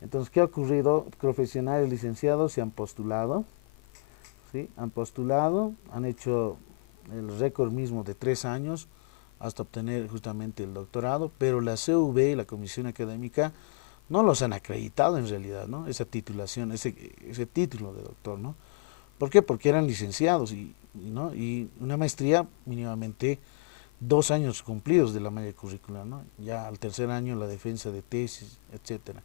Entonces, ¿qué ha ocurrido? Profesionales licenciados se han postulado, ¿sí? Han postulado, han hecho el récord mismo de 3 años hasta obtener justamente el doctorado, pero la CV, la Comisión Académica, no los han acreditado en realidad, ¿no? Esa titulación, ese título de doctor, ¿no? ¿Por qué? Porque eran licenciados ¿no? Y una maestría mínimamente 2 años cumplidos de la malla curricular, ¿no? Ya al tercer año la defensa de tesis, etcétera.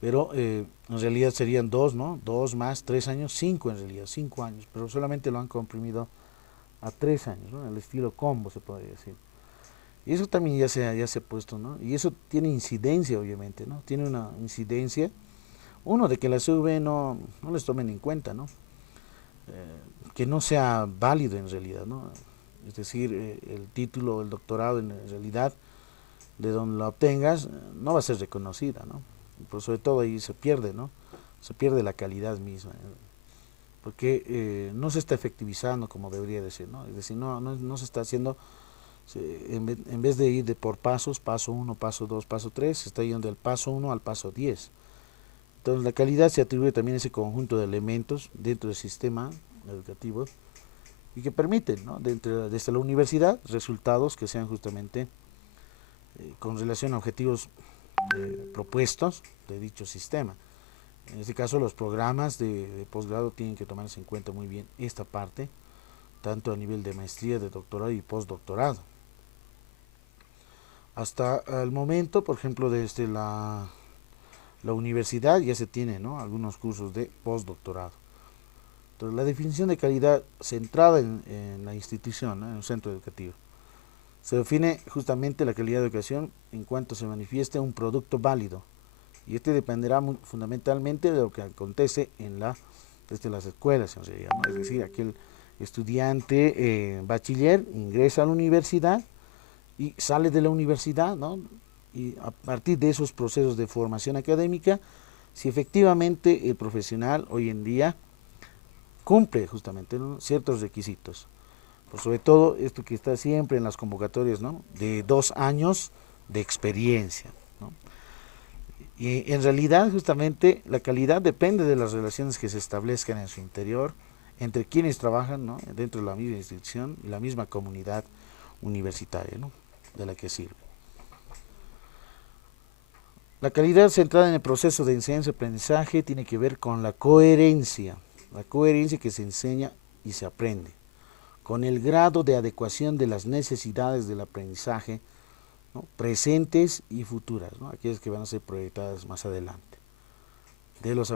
Pero en realidad serían 2, ¿no? 2 más 3 años, 5 en realidad, 5 años, pero solamente lo han comprimido a 3 años, ¿no? El estilo combo se podría decir. Y eso también ya se ha puesto, ¿no? Y eso tiene incidencia, obviamente, ¿no? Tiene una incidencia, uno, de que la CV no les tomen en cuenta, ¿no? Que no sea válido en realidad, ¿no? Es decir, el título, el doctorado en realidad, de donde lo obtengas, no va a ser reconocida, ¿no? Pues sobre todo ahí se pierde, ¿no? Se pierde la calidad misma, porque no se está efectivizando como debería de ser, ¿no? Es decir, no se está haciendo, en vez de ir de por pasos, paso 1, paso 2, paso 3, se está yendo del paso 1 al paso 10. Entonces la calidad se atribuye también a ese conjunto de elementos dentro del sistema educativo y que permiten, ¿no? Desde la universidad, resultados que sean justamente con relación a objetivos propuestos de dicho sistema. En este caso, los programas de posgrado tienen que tomarse en cuenta muy bien esta parte, tanto a nivel de maestría, de doctorado y postdoctorado. Hasta el momento, por ejemplo, desde la universidad ya se tiene, ¿no?, algunos cursos de postdoctorado. Entonces, la definición de calidad centrada en la institución, ¿no?, en un centro educativo. Se define justamente la calidad de educación en cuanto se manifieste un producto válido. Y este dependerá fundamentalmente de lo que acontece desde las escuelas, en realidad, ¿no? Es decir, aquel estudiante bachiller ingresa a la universidad y sale de la universidad, ¿no? Y a partir de esos procesos de formación académica, si efectivamente el profesional hoy en día cumple justamente, ¿no?, ciertos requisitos. Pues sobre todo esto que está siempre en las convocatorias, ¿no?, de 2 años de experiencia, ¿no? Y en realidad justamente la calidad depende de las relaciones que se establezcan en su interior, entre quienes trabajan, ¿no?, dentro de la misma institución y la misma comunidad universitaria, ¿no?, de la que sirve. La calidad centrada en el proceso de enseñanza-aprendizaje tiene que ver con la coherencia que se enseña y se aprende, con el grado de adecuación de las necesidades del aprendizaje, ¿no?, presentes y futuras, ¿no?, aquellas que van a ser proyectadas más adelante, de los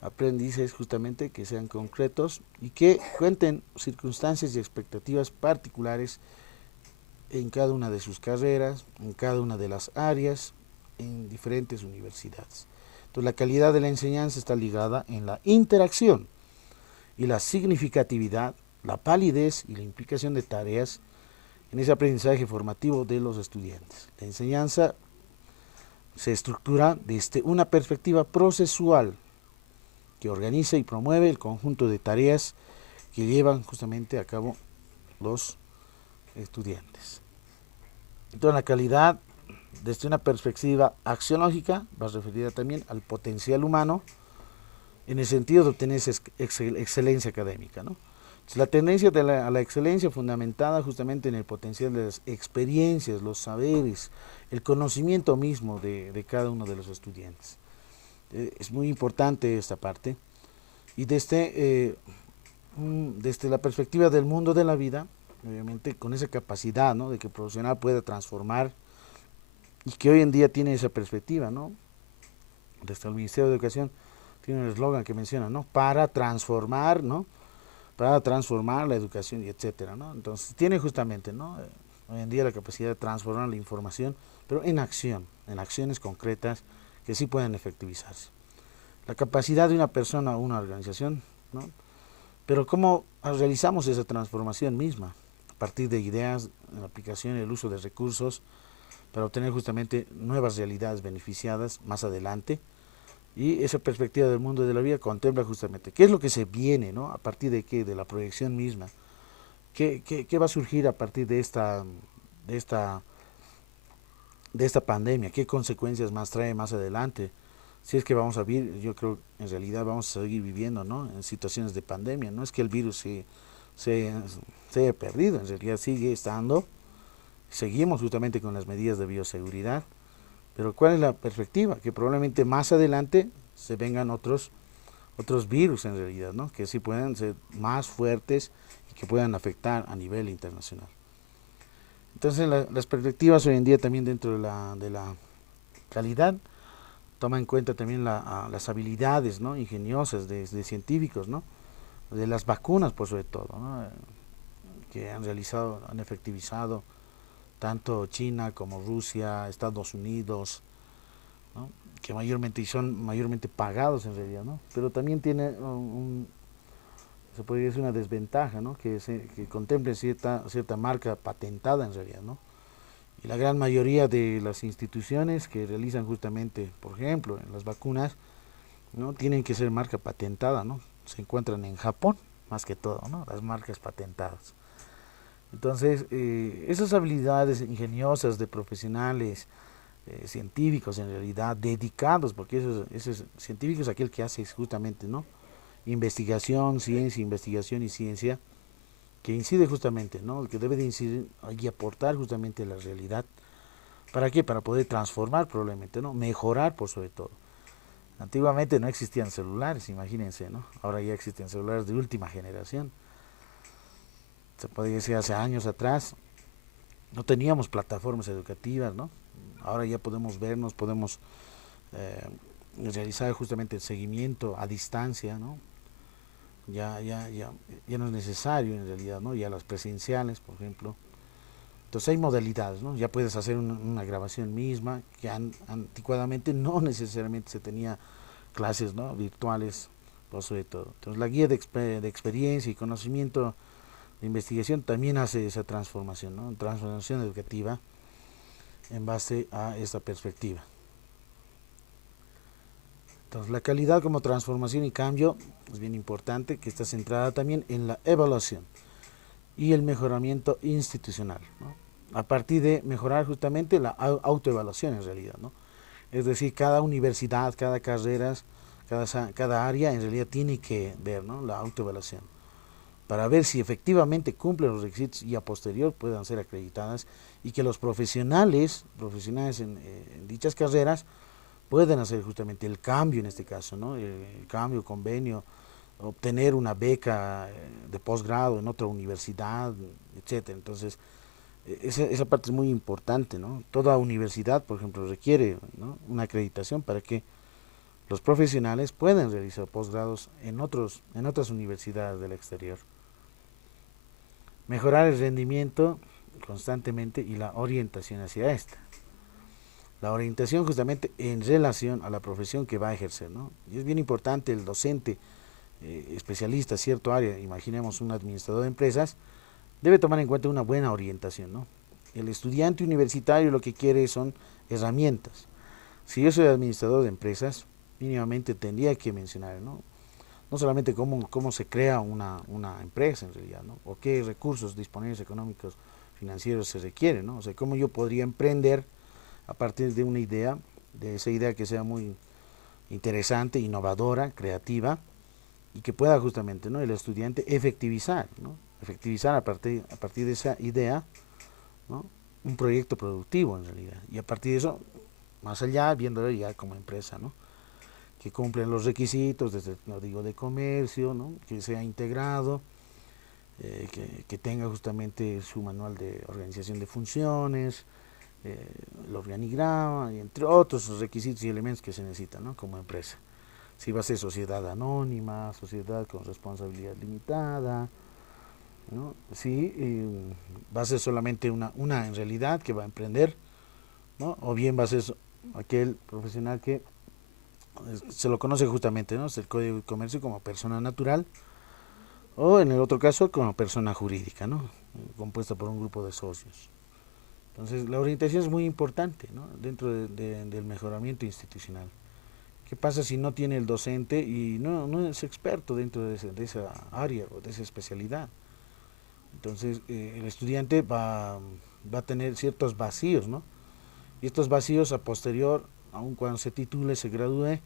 aprendices justamente que sean concretos y que cuenten circunstancias y expectativas particulares en cada una de sus carreras, en cada una de las áreas, en diferentes universidades. Entonces, la calidad de la enseñanza está ligada en la interacción y la significatividad, la validez y la implicación de tareas en ese aprendizaje formativo de los estudiantes. La enseñanza se estructura desde una perspectiva procesual que organiza y promueve el conjunto de tareas que llevan justamente a cabo los estudiantes. Entonces, la calidad desde una perspectiva axiológica va referida también al potencial humano en el sentido de obtener esa excelencia académica, ¿no? La tendencia a la excelencia fundamentada justamente en el potencial de las experiencias, los saberes, el conocimiento mismo de cada uno de los estudiantes. Es muy importante esta parte. Y desde la perspectiva del mundo de la vida, obviamente con esa capacidad, ¿no?, de que el profesional pueda transformar y que hoy en día tiene esa perspectiva, ¿no? Desde el Ministerio de Educación tiene un eslogan que menciona, ¿no?, para transformar, ¿no?, para transformar la educación y etcétera, ¿no? Entonces tiene justamente, ¿no?, hoy en día la capacidad de transformar la información, pero en acción, en acciones concretas que sí pueden efectivizarse. La capacidad de una persona o una organización, ¿no?, pero cómo realizamos esa transformación misma, a partir de ideas, la aplicación y el uso de recursos para obtener justamente nuevas realidades beneficiadas más adelante. Y esa perspectiva del mundo de la vida contempla justamente qué es lo que se viene, ¿no?, a partir de qué, de la proyección misma, qué va a surgir a partir de esta, de esta pandemia, qué consecuencias más trae más adelante. Si es que vamos a vivir, yo creo en realidad vamos a seguir viviendo, ¿no?, en situaciones de pandemia. No es que el virus se, se haya perdido, en realidad sigue estando, seguimos justamente con las medidas de bioseguridad, pero ¿cuál es la perspectiva? Que probablemente más adelante se vengan otros virus en realidad, ¿no?, que sí puedan ser más fuertes y que puedan afectar a nivel internacional. Entonces las perspectivas hoy en día también dentro de la calidad toma en cuenta también las habilidades, ¿no?, ingeniosas de científicos, ¿no?, de las vacunas por sobre todo, ¿no?, que han realizado, han efectivizado tanto China como Rusia, Estados Unidos, ¿no?, que mayormente son mayormente pagados en realidad, ¿no?, pero también tiene se podría decir una desventaja, ¿no?, que contemple cierta marca patentada en realidad, ¿no? Y la gran mayoría de las instituciones que realizan justamente, por ejemplo, en las vacunas, ¿no?, tienen que ser marca patentada, ¿no? Se encuentran en Japón, más que todo, ¿no?, las marcas patentadas. Entonces, esas habilidades ingeniosas de profesionales, científicos en realidad, dedicados, porque esos científicos es aquel que hace justamente, ¿no?, investigación y ciencia, que incide justamente, ¿no?, que debe de incidir y aportar justamente la realidad. ¿Para qué? Para poder transformar probablemente, ¿no?, mejorar por sobre todo. Antiguamente no existían celulares, imagínense, ¿no? Ahora ya existen celulares de última generación. Se podría decir hace años atrás no teníamos plataformas educativas, ¿no? Ahora ya podemos vernos, podemos eh, realizar justamente el seguimiento a distancia, ¿no? Ya no es necesario en realidad, ¿no? Ya las presenciales, por ejemplo. Entonces hay modalidades, ¿no? Ya puedes hacer una grabación misma, que anticuadamente no necesariamente se tenía clases, ¿no? Virtuales, por sobre todo. Entonces la guía de experiencia y conocimiento de investigación también hace esa transformación, ¿no? Transformación educativa en base a esta perspectiva. Entonces la calidad como transformación y cambio es bien importante, que está centrada también en la evaluación y el mejoramiento institucional, ¿no? A partir de mejorar justamente la autoevaluación en realidad, ¿no? Es decir, cada universidad, cada carrera, cada área en realidad tiene que ver, ¿no? La autoevaluación para ver si efectivamente cumplen los requisitos y a posterior puedan ser acreditadas, y que los profesionales en dichas carreras pueden hacer justamente el cambio en este caso, ¿no? El cambio, convenio, obtener una beca de posgrado en otra universidad, etcétera. Entonces, esa parte es muy importante, ¿no? Toda universidad, por ejemplo, requiere, ¿no?, una acreditación para que los profesionales puedan realizar posgrados en otras universidades del exterior. Mejorar el rendimiento constantemente y la orientación hacia esta. La orientación justamente en relación a la profesión que va a ejercer, ¿no? Y es bien importante el docente especialista, cierto área, imaginemos un administrador de empresas, debe tomar en cuenta una buena orientación, ¿no? El estudiante universitario lo que quiere son herramientas. Si yo soy administrador de empresas, mínimamente tendría que mencionar, ¿no? No solamente cómo se crea una empresa en realidad, ¿no? O qué recursos disponibles económicos, financieros se requieren, ¿no? O sea, cómo yo podría emprender a partir de una idea, de esa idea que sea muy interesante, innovadora, creativa, y que pueda justamente, ¿no?, el estudiante efectivizar, ¿no? Efectivizar a partir de esa idea, ¿no?, un proyecto productivo en realidad. Y a partir de eso, más allá, viéndolo ya como empresa, ¿no?, que cumplen los requisitos, desde, no digo, de comercio, ¿no?, que sea integrado, que tenga justamente su manual de organización de funciones, el organigrama, y entre otros requisitos y elementos que se necesitan, ¿no?, como empresa. Si va a ser sociedad anónima, sociedad con responsabilidad limitada, ¿no? Si va a ser solamente una en realidad que va a emprender, ¿no? O bien va a ser aquel profesional que se lo conoce justamente, ¿no?, es el Código de Comercio, como persona natural, o en el otro caso como persona jurídica, ¿no?, compuesta por un grupo de socios. Entonces la orientación es muy importante, ¿no?, dentro del mejoramiento institucional. ¿Qué pasa si no tiene el docente y no es experto dentro de esa área o de esa especialidad? Entonces el estudiante va a tener ciertos vacíos, ¿no? Y estos vacíos a posterior, aun cuando se titule, se gradúe,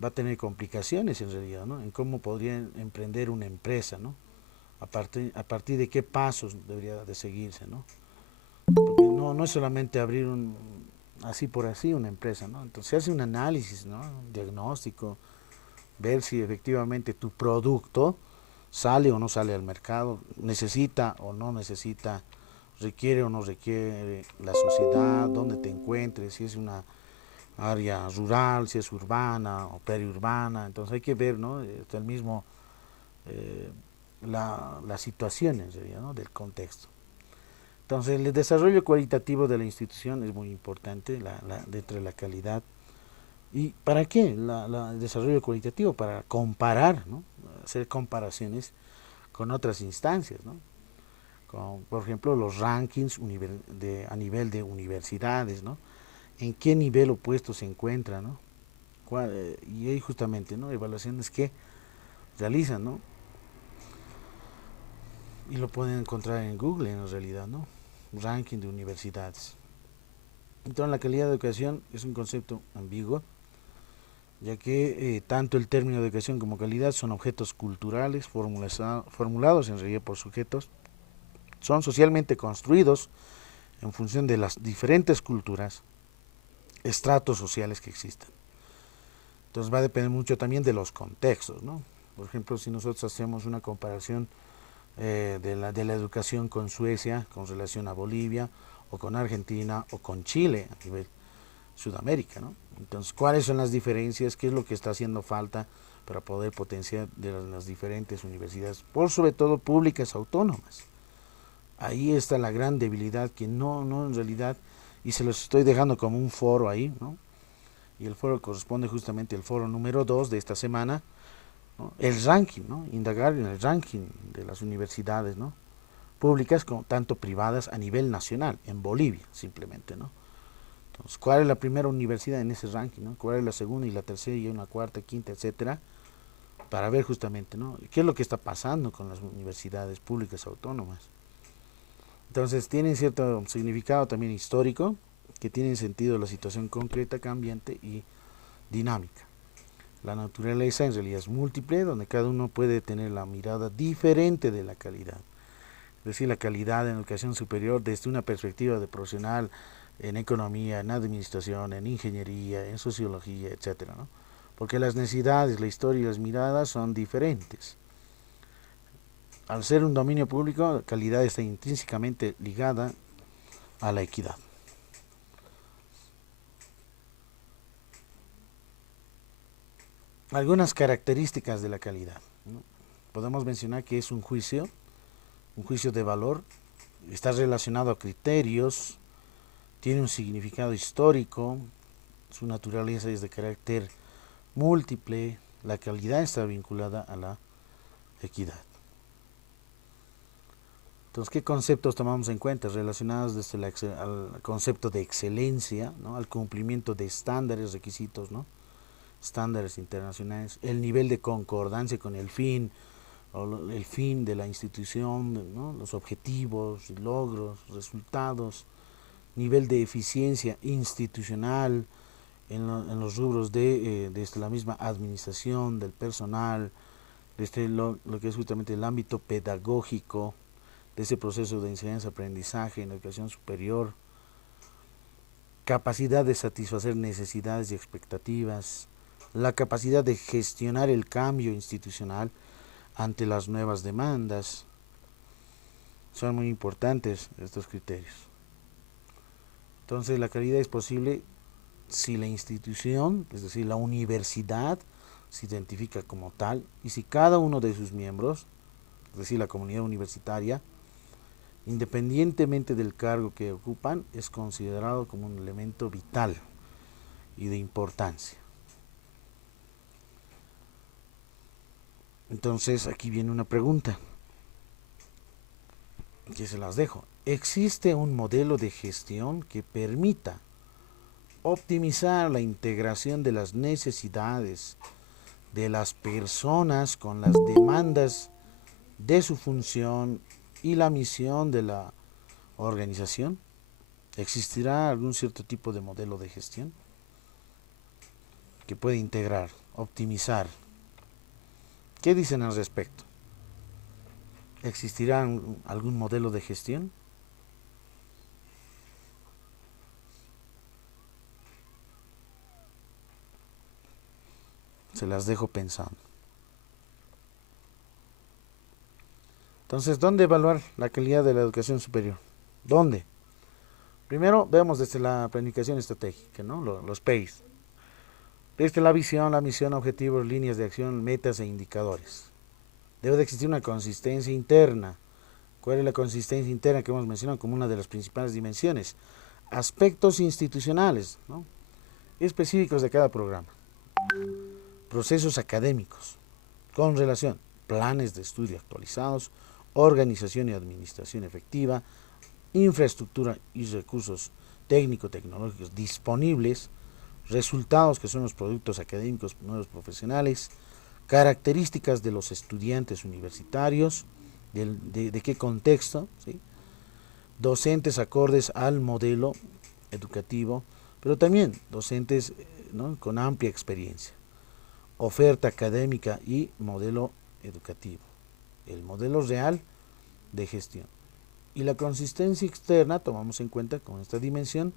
va a tener complicaciones en realidad, ¿no? En cómo podría emprender una empresa, ¿no? A partir de qué pasos debería de seguirse, ¿no? Porque no es solamente abrir así por así una empresa, ¿no? Entonces se hace un análisis, ¿no?, un diagnóstico, ver si efectivamente tu producto sale o no sale al mercado, necesita o no necesita, requiere o no requiere la sociedad, dónde te encuentres, si es una área rural, si es urbana o periurbana. Entonces hay que ver, ¿no?, el mismo eh, la situación en realidad, ¿no?, del contexto. Entonces el desarrollo cualitativo de la institución es muy importante dentro de la calidad. ¿Y para qué el desarrollo cualitativo? Para comparar, ¿no?, hacer comparaciones con otras instancias, ¿no? Como por ejemplo los rankings a nivel de universidades, ¿no? En qué nivel opuesto se encuentra, ¿no? Y hay justamente, ¿no?, evaluaciones que realizan, ¿no? Y lo pueden encontrar en Google en realidad, ¿no? Ranking de universidades. Entonces la calidad de educación es un concepto ambiguo, ya que tanto el término de educación como calidad son objetos culturales formulados en realidad por sujetos, son socialmente construidos en función de las diferentes culturas, estratos sociales que existen. Entonces va a depender mucho también de los contextos, ¿no? Por ejemplo, si nosotros hacemos una comparación de la educación con Suecia, con relación a Bolivia, o con Argentina, o con Chile a nivel Sudamérica, ¿no? Entonces, ¿cuáles son las diferencias? ¿Qué es lo que está haciendo falta para poder potenciar de las diferentes universidades, por sobre todo públicas autónomas? Ahí está la gran debilidad que no en realidad, y se los estoy dejando como un foro ahí, ¿no? Y el foro corresponde justamente al foro número 2 de esta semana, ¿no? El ranking, ¿no? Indagar en el ranking de las universidades, ¿no? Públicas como tanto privadas a nivel nacional, en Bolivia simplemente, ¿no? Entonces, ¿cuál es la primera universidad en ese ranking, ¿no? ¿Cuál es la segunda y la tercera y una cuarta, quinta, etcétera? Para ver justamente, ¿no? ¿Qué es lo que está pasando con las universidades públicas autónomas? Entonces, tienen cierto significado también histórico, que tienen sentido la situación concreta, cambiante y dinámica. La naturaleza en realidad es múltiple, donde cada uno puede tener la mirada diferente de la calidad. Es decir, la calidad en educación superior desde una perspectiva de profesional en economía, en administración, en ingeniería, en sociología, etcétera, ¿no? Porque las necesidades, la historia y las miradas son diferentes. Al ser un dominio público, la calidad está intrínsecamente ligada a la equidad. Algunas características de la calidad, ¿no? Podemos mencionar que es un juicio de valor, está relacionado a criterios, tiene un significado histórico, su naturaleza es de carácter múltiple, la calidad está vinculada a la equidad. Entonces, ¿qué conceptos tomamos en cuenta relacionados desde al concepto de excelencia, ¿no? Al cumplimiento de estándares, requisitos, ¿no? Estándares internacionales, el nivel de concordancia con el fin, o el fin de la institución, ¿no? Los objetivos, logros, resultados, nivel de eficiencia institucional en los rubros desde la misma administración, del personal, desde lo que es justamente el ámbito pedagógico, de ese proceso de enseñanza-aprendizaje en educación superior, capacidad de satisfacer necesidades y expectativas, la capacidad de gestionar el cambio institucional ante las nuevas demandas. Son muy importantes estos criterios. Entonces, la calidad es posible si la institución, es decir, la universidad, se identifica como tal y si cada uno de sus miembros, es decir, la comunidad universitaria, independientemente del cargo que ocupan, es considerado como un elemento vital y de importancia. Entonces, aquí viene una pregunta que se las dejo. ¿Existe un modelo de gestión que permita optimizar la integración de las necesidades de las personas con las demandas de su función y la misión de la organización? ¿Existirá algún cierto tipo de modelo de gestión que puede integrar, optimizar? ¿Qué dicen al respecto? ¿Existirá algún modelo de gestión? Se las dejo pensando. Entonces, ¿dónde evaluar la calidad de la educación superior? ¿Dónde? Primero, vemos desde la planificación estratégica, ¿no? Los PACE. Desde la visión, la misión, objetivos, líneas de acción, metas e indicadores. Debe de existir una consistencia interna. ¿Cuál es la consistencia interna que hemos mencionado como una de las principales dimensiones? Aspectos institucionales, ¿no? Específicos de cada programa. Procesos académicos con relación, planes de estudio actualizados, organización y administración efectiva, infraestructura y recursos técnico-tecnológicos disponibles, resultados que son los productos académicos nuevos profesionales, características de los estudiantes universitarios, de qué contexto, ¿sí? Docentes acordes al modelo educativo, pero también docentes, ¿no? Con amplia experiencia, oferta académica y modelo educativo, el modelo real de gestión. Y la consistencia externa, tomamos en cuenta con esta dimensión,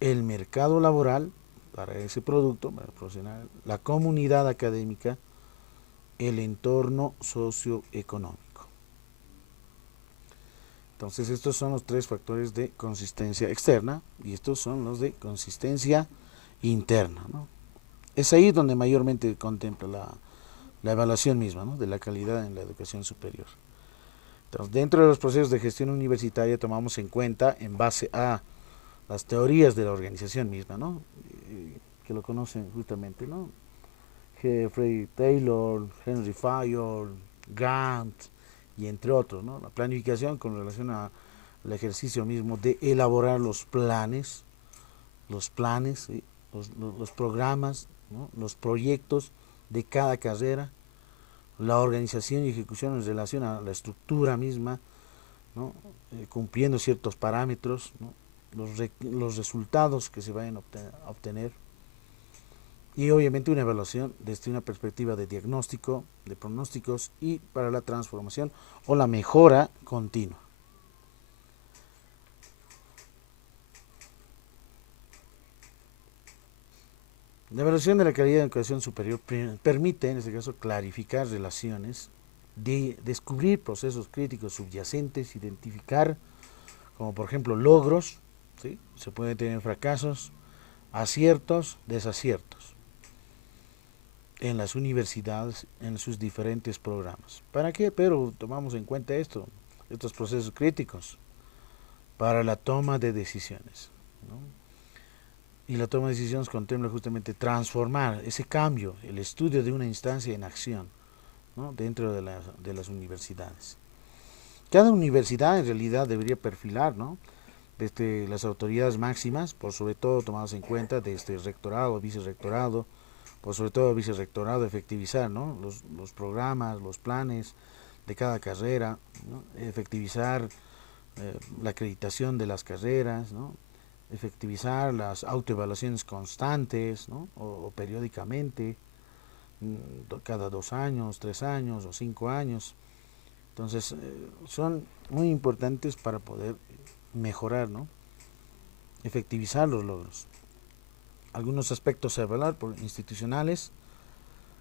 el mercado laboral, para ese producto, para el profesional, la comunidad académica, el entorno socioeconómico. Entonces estos son los tres factores de consistencia externa y estos son los de consistencia interna, ¿no? Es ahí donde mayormente contempla la evaluación misma, ¿no?, de la calidad en la educación superior. Entonces, dentro de los procesos de gestión universitaria tomamos en cuenta, en base a las teorías de la organización misma, ¿no?, que lo conocen justamente, ¿no?, Frederick Taylor, Henry Fayol, Grant y entre otros, ¿no?, la planificación con relación al ejercicio mismo de elaborar los planes, ¿sí?, los programas, ¿no?, los proyectos de cada carrera, la organización y ejecución en relación a la estructura misma, ¿no?, cumpliendo ciertos parámetros, ¿no?, los resultados que se vayan a obtener y obviamente una evaluación desde una perspectiva de diagnóstico, de pronósticos y para la transformación o la mejora continua. La evaluación de la calidad de la educación superior permite, en este caso, clarificar relaciones, descubrir procesos críticos subyacentes, identificar, como por ejemplo, logros, ¿sí?, se pueden tener fracasos, aciertos, desaciertos en las universidades, en sus diferentes programas. ¿Para qué? Pero tomamos en cuenta estos procesos críticos para la toma de decisiones, ¿no? Y la toma de decisiones contempla justamente transformar ese cambio, el estudio de una instancia en acción, ¿no?, dentro de las universidades. Cada universidad en realidad debería perfilar, ¿no?, desde las autoridades máximas, por sobre todo tomadas en cuenta desde el rectorado, vicerrectorado, por sobre todo vicerrectorado, efectivizar, ¿no?, los programas, los planes de cada carrera, ¿no?, efectivizar la acreditación de las carreras, ¿no?, efectivizar las autoevaluaciones constantes, ¿no?, o periódicamente, cada 2 años, 3 años o 5 años. Entonces, son muy importantes para poder mejorar, ¿no?, efectivizar los logros. Algunos aspectos a evaluar por institucionales,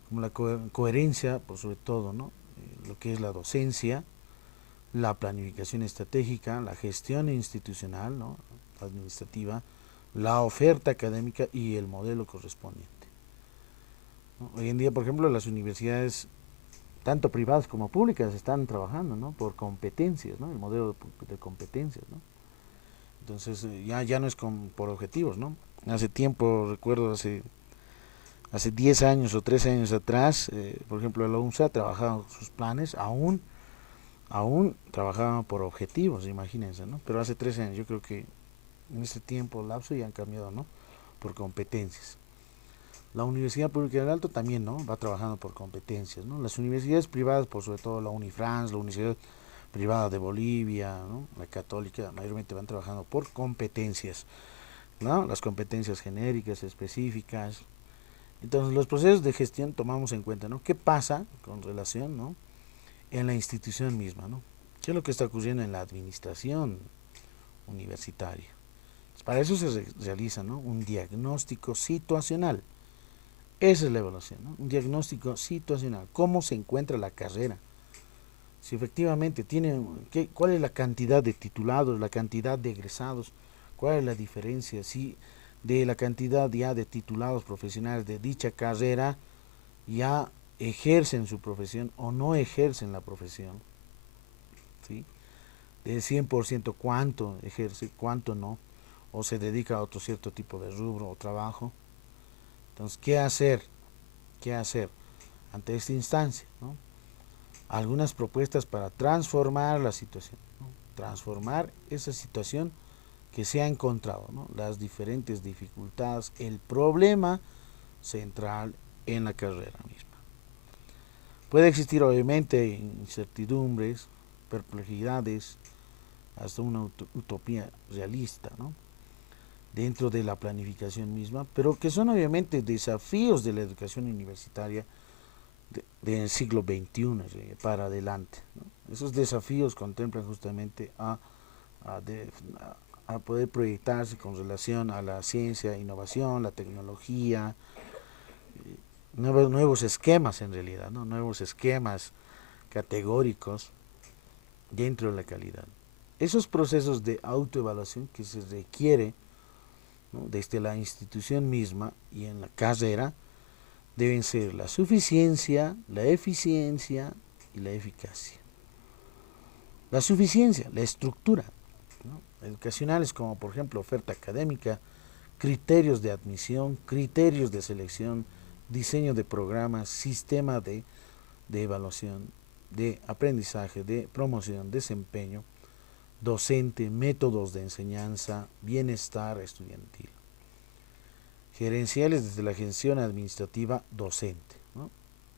como la coherencia, por sobre todo, ¿no?, lo que es la docencia, la planificación estratégica, la gestión institucional, ¿no?, administrativa, la oferta académica y el modelo correspondiente, ¿no? Hoy en día, por ejemplo, las universidades, tanto privadas como públicas, están trabajando, ¿no?, por competencias, ¿no?, el modelo de competencias, ¿no? Entonces, ya no es por objetivos, ¿no? Hace tiempo, recuerdo, hace 10 años o 13 años atrás, por ejemplo, la UNSA trabajaba sus planes, aún trabajaba por objetivos, imagínense, ¿no? Pero hace 13 años, yo creo que en ese tiempo lapso ya han cambiado, ¿no?, por competencias. La Universidad Pública del Alto también, ¿no?, va trabajando por competencias, ¿no? Las universidades privadas, por sobre todo la Unifrance, la Universidad Privada de Bolivia, ¿no?, la Católica, mayormente van trabajando por competencias, ¿no?, las competencias genéricas, específicas. Entonces, los procesos de gestión tomamos en cuenta, ¿no?, qué pasa con relación, ¿no?, en la institución misma, ¿no?, qué es lo que está ocurriendo en la administración universitaria. Para eso se realiza, ¿no?, un diagnóstico situacional. Esa es la evaluación, ¿no?, un diagnóstico situacional. ¿Cómo se encuentra la carrera? Si efectivamente cuál es la cantidad de titulados, la cantidad de egresados, cuál es la diferencia, si de la cantidad ya de titulados profesionales de dicha carrera ya ejercen su profesión o no ejercen la profesión, ¿sí? Del 100% cuánto ejerce, cuánto no, o se dedica a otro cierto tipo de rubro o trabajo. Entonces, ¿qué hacer? ¿Qué hacer ante esta instancia, ¿no? Algunas propuestas para transformar la situación, ¿no?, transformar esa situación que se ha encontrado, ¿no?, las diferentes dificultades, el problema central en la carrera misma. Puede existir obviamente incertidumbres, perplejidades, hasta una utopía realista, ¿no?, dentro de la planificación misma, pero que son obviamente desafíos de la educación universitaria del siglo XXI para adelante, ¿no? Esos desafíos contemplan justamente a poder proyectarse con relación a la ciencia, innovación, la tecnología, nuevos esquemas en realidad, ¿no? Nuevos esquemas categóricos dentro de la calidad. Esos procesos de autoevaluación que se requiere, ¿no?, desde la institución misma y en la carrera deben ser la suficiencia, la eficiencia y la eficacia. La suficiencia, la estructura, ¿no?, educacionales como por ejemplo oferta académica, criterios de admisión, criterios de selección, diseño de programas, sistema de evaluación, de aprendizaje, de promoción, desempeño, docente, métodos de enseñanza, bienestar estudiantil. Gerenciales desde la gestión administrativa docente, ¿no?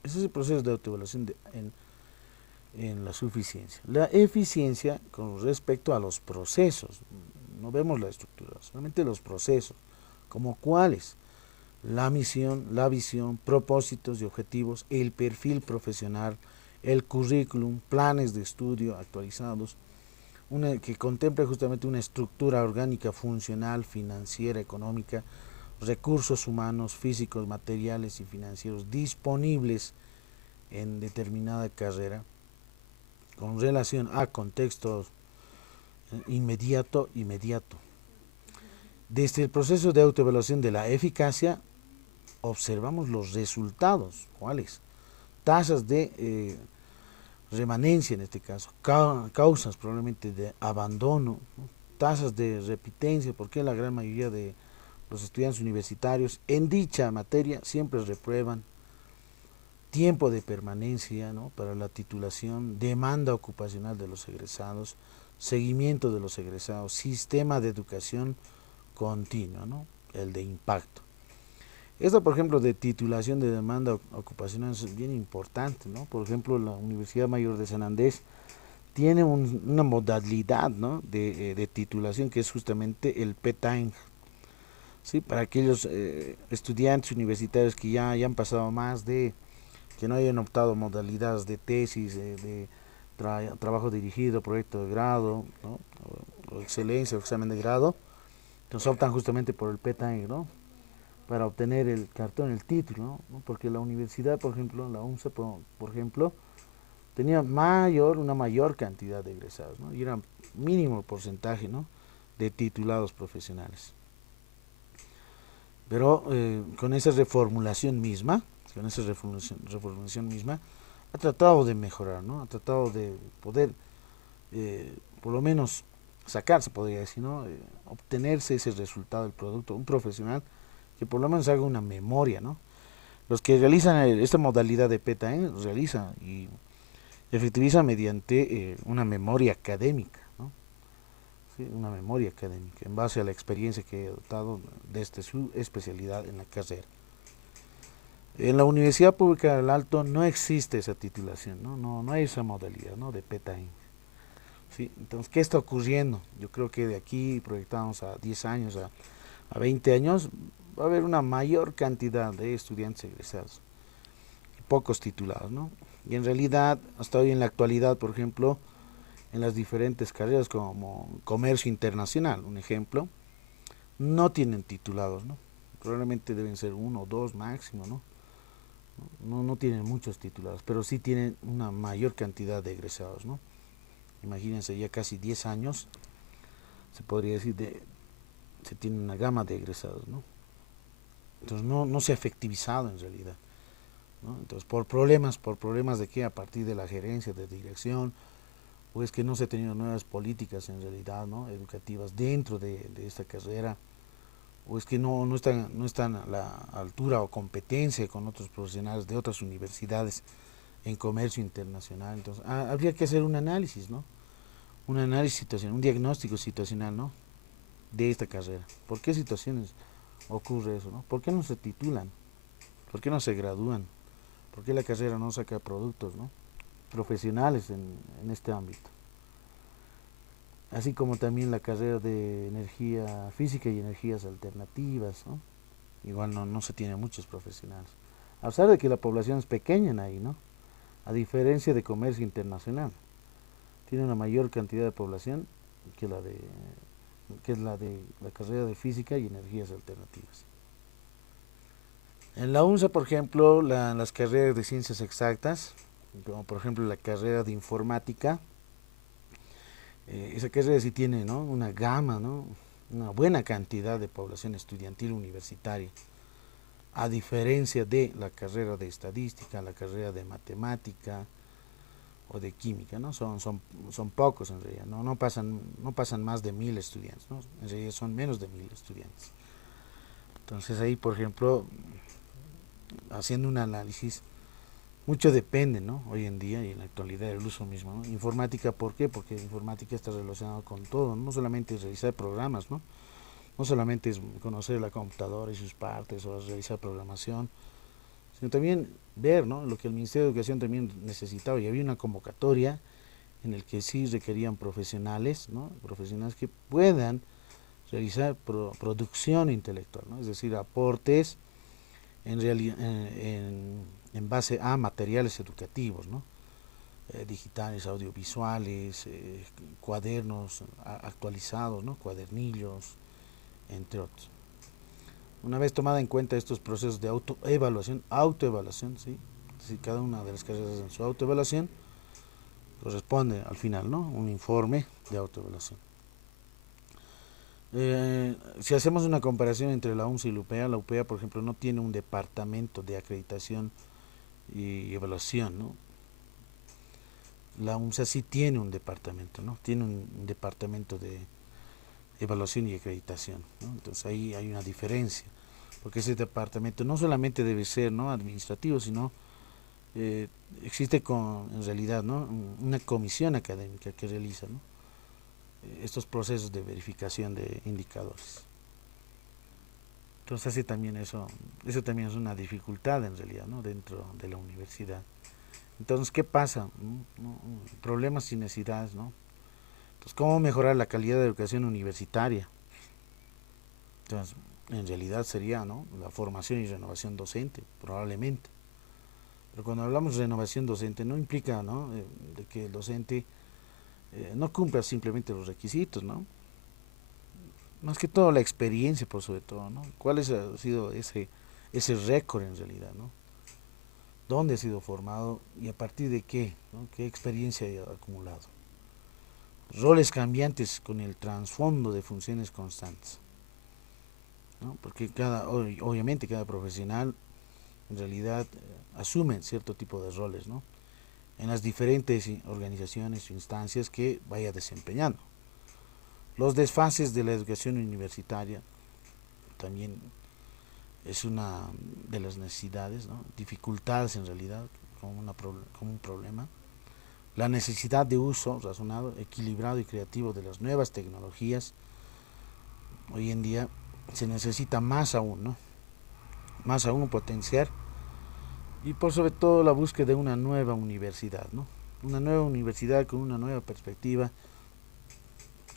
Ese es el proceso de autoevaluación en la suficiencia. La eficiencia con respecto a los procesos, no vemos la estructura, solamente los procesos, como cuáles: la misión, la visión, propósitos y objetivos, el perfil profesional, el currículum, planes de estudio actualizados, que contemple justamente una estructura orgánica, funcional, financiera, económica, recursos humanos, físicos, materiales y financieros disponibles en determinada carrera con relación a contextos inmediato. Desde el proceso de autoevaluación de la eficacia observamos los resultados, ¿cuáles? Tasas de remanencia en este caso, causas probablemente de abandono, ¿no?, tasas de repitencia, porque la gran mayoría de los estudiantes universitarios en dicha materia siempre reprueban, tiempo de permanencia, ¿no?, para la titulación, demanda ocupacional de los egresados, seguimiento de los egresados, sistema de educación continua, ¿no?, el de impacto. Esto, por ejemplo, de titulación de demanda ocupacional es bien importante, ¿no? Por ejemplo, la Universidad Mayor de San Andrés tiene una modalidad, ¿no?, de titulación que es justamente el PETAING, ¿sí? Para aquellos estudiantes universitarios que ya han pasado más que no hayan optado modalidades de tesis, trabajo dirigido, proyecto de grado, ¿no?, o excelencia o examen de grado, entonces optan justamente por el PETAING, ¿no?, para obtener el cartón, el título, ¿no? Porque la universidad, por ejemplo, la UNSA, por ejemplo, tenía una mayor cantidad de egresados, ¿no?, y era mínimo porcentaje, ¿no?, de titulados profesionales. Pero con esa reformulación misma, ha tratado de mejorar, ¿no?, ha tratado de poder, por lo menos, sacarse, podría decir, ¿no?, obtenerse ese resultado del producto, un profesional que por lo menos haga una memoria, ¿no? Los que realizan esta modalidad de PETA realizan y efectivizan mediante una memoria académica, ¿no? Sí, una memoria académica en base a la experiencia que he adoptado desde su especialidad en la carrera. En la Universidad Pública del Alto no existe esa titulación, no hay esa modalidad, ¿no?, de PETA. ¿Sí? Entonces, ¿qué está ocurriendo? Yo creo que de aquí proyectamos a 10 años, a 20 años, va a haber una mayor cantidad de estudiantes egresados, pocos titulados, ¿no? Y en realidad, hasta hoy en la actualidad, por ejemplo, en las diferentes carreras como comercio internacional, un ejemplo, no tienen titulados, ¿no? Probablemente deben ser uno o dos máximo, ¿no? No tienen muchos titulados, pero sí tienen una mayor cantidad de egresados, ¿no? Imagínense, ya casi 10 años, se podría decir, se tiene una gama de egresados, ¿no? Entonces no se ha efectivizado en realidad, ¿no? Entonces por problemas de que a partir de la gerencia, de dirección, o es que no se han tenido nuevas políticas en realidad, ¿no?, educativas dentro de esta carrera, o es que no están a la altura o competencia con otros profesionales de otras universidades en comercio internacional. Entonces habría que hacer un análisis, ¿no?, un análisis situacional, un diagnóstico situacional, ¿no?, de esta carrera. ¿Por qué situaciones ocurre eso, ¿no? ¿Por qué no se titulan? ¿Por qué no se gradúan? ¿Por qué la carrera no saca productos, ¿no?, profesionales en este ámbito? Así como también la carrera de energía física y energías alternativas, ¿no? Igual no se tiene muchos profesionales. A pesar de que la población es pequeña ahí, ¿no? A diferencia de comercio internacional. Tiene una mayor cantidad de población que la de que es la de la carrera de Física y Energías Alternativas. En la UNSA, por ejemplo, las carreras de Ciencias Exactas, como por ejemplo la carrera de Informática, esa carrera sí tiene, ¿no?, una gama, ¿no?, una buena cantidad de población estudiantil universitaria, a diferencia de la carrera de Estadística, la carrera de Matemática o de Química, ¿no? Son pocos en realidad, no pasan más de 1000 estudiantes, ¿no? En realidad son menos de 1000 estudiantes. Entonces ahí, por ejemplo, haciendo un análisis, mucho depende, ¿no?, hoy en día y en la actualidad del uso mismo, ¿no? Informática, ¿por qué? Porque informática está relacionada con todo, no solamente es realizar programas, ¿no? No solamente es conocer la computadora y sus partes o realizar programación, sino también ver, ¿no?, lo que el Ministerio de Educación también necesitaba, y había una convocatoria en el que sí requerían profesionales, ¿no?, profesionales que puedan realizar producción intelectual, ¿no?, es decir, aportes en base a materiales educativos, ¿no?, digitales, audiovisuales, cuadernos actualizados, ¿no?, cuadernillos, entre otros. Una vez tomada en cuenta estos procesos de autoevaluación, ¿sí?, es decir, cada una de las carreras en su autoevaluación corresponde al final, ¿no?, un informe de autoevaluación. Si hacemos una comparación entre la UNSA y la UPEA, por ejemplo, no tiene un departamento de acreditación y evaluación, ¿no? La UNSA sí tiene un departamento, ¿no? Tiene un departamento de evaluación y acreditación, ¿no? Entonces ahí hay una diferencia, porque ese departamento no solamente debe ser, ¿no?, administrativo, sino eh, existe en realidad, ¿no?, una comisión académica que realiza, ¿no?, estos procesos de verificación de indicadores. Entonces eso también es una dificultad en realidad, ¿no?, dentro de la universidad. Entonces, ¿qué pasa? ¿No? Problemas y necesidades, ¿no? Entonces, ¿cómo mejorar la calidad de educación universitaria? Entonces, en realidad sería, ¿no?, la formación y renovación docente, probablemente. Pero cuando hablamos de renovación docente no implica, ¿no?, de que el docente no cumpla simplemente los requisitos, ¿no? Más que todo la experiencia, por sobre todo, ¿no? ¿Cuál ha sido ese récord en realidad, ¿no? ¿Dónde ha sido formado y a partir de qué, ¿no?, qué experiencia ha acumulado? Roles cambiantes con el trasfondo de funciones constantes, ¿no? Porque obviamente cada profesional en realidad asume cierto tipo de roles, ¿no?, en las diferentes organizaciones o instancias que vaya desempeñando. Los desfases de la educación universitaria también es una de las necesidades, ¿no?, dificultades en realidad como un problema. La necesidad de uso razonado, equilibrado y creativo de las nuevas tecnologías. Hoy en día se necesita más aún, ¿no?, más aún potenciar, y por sobre todo la búsqueda de una nueva universidad, ¿no?, una nueva universidad con una nueva perspectiva,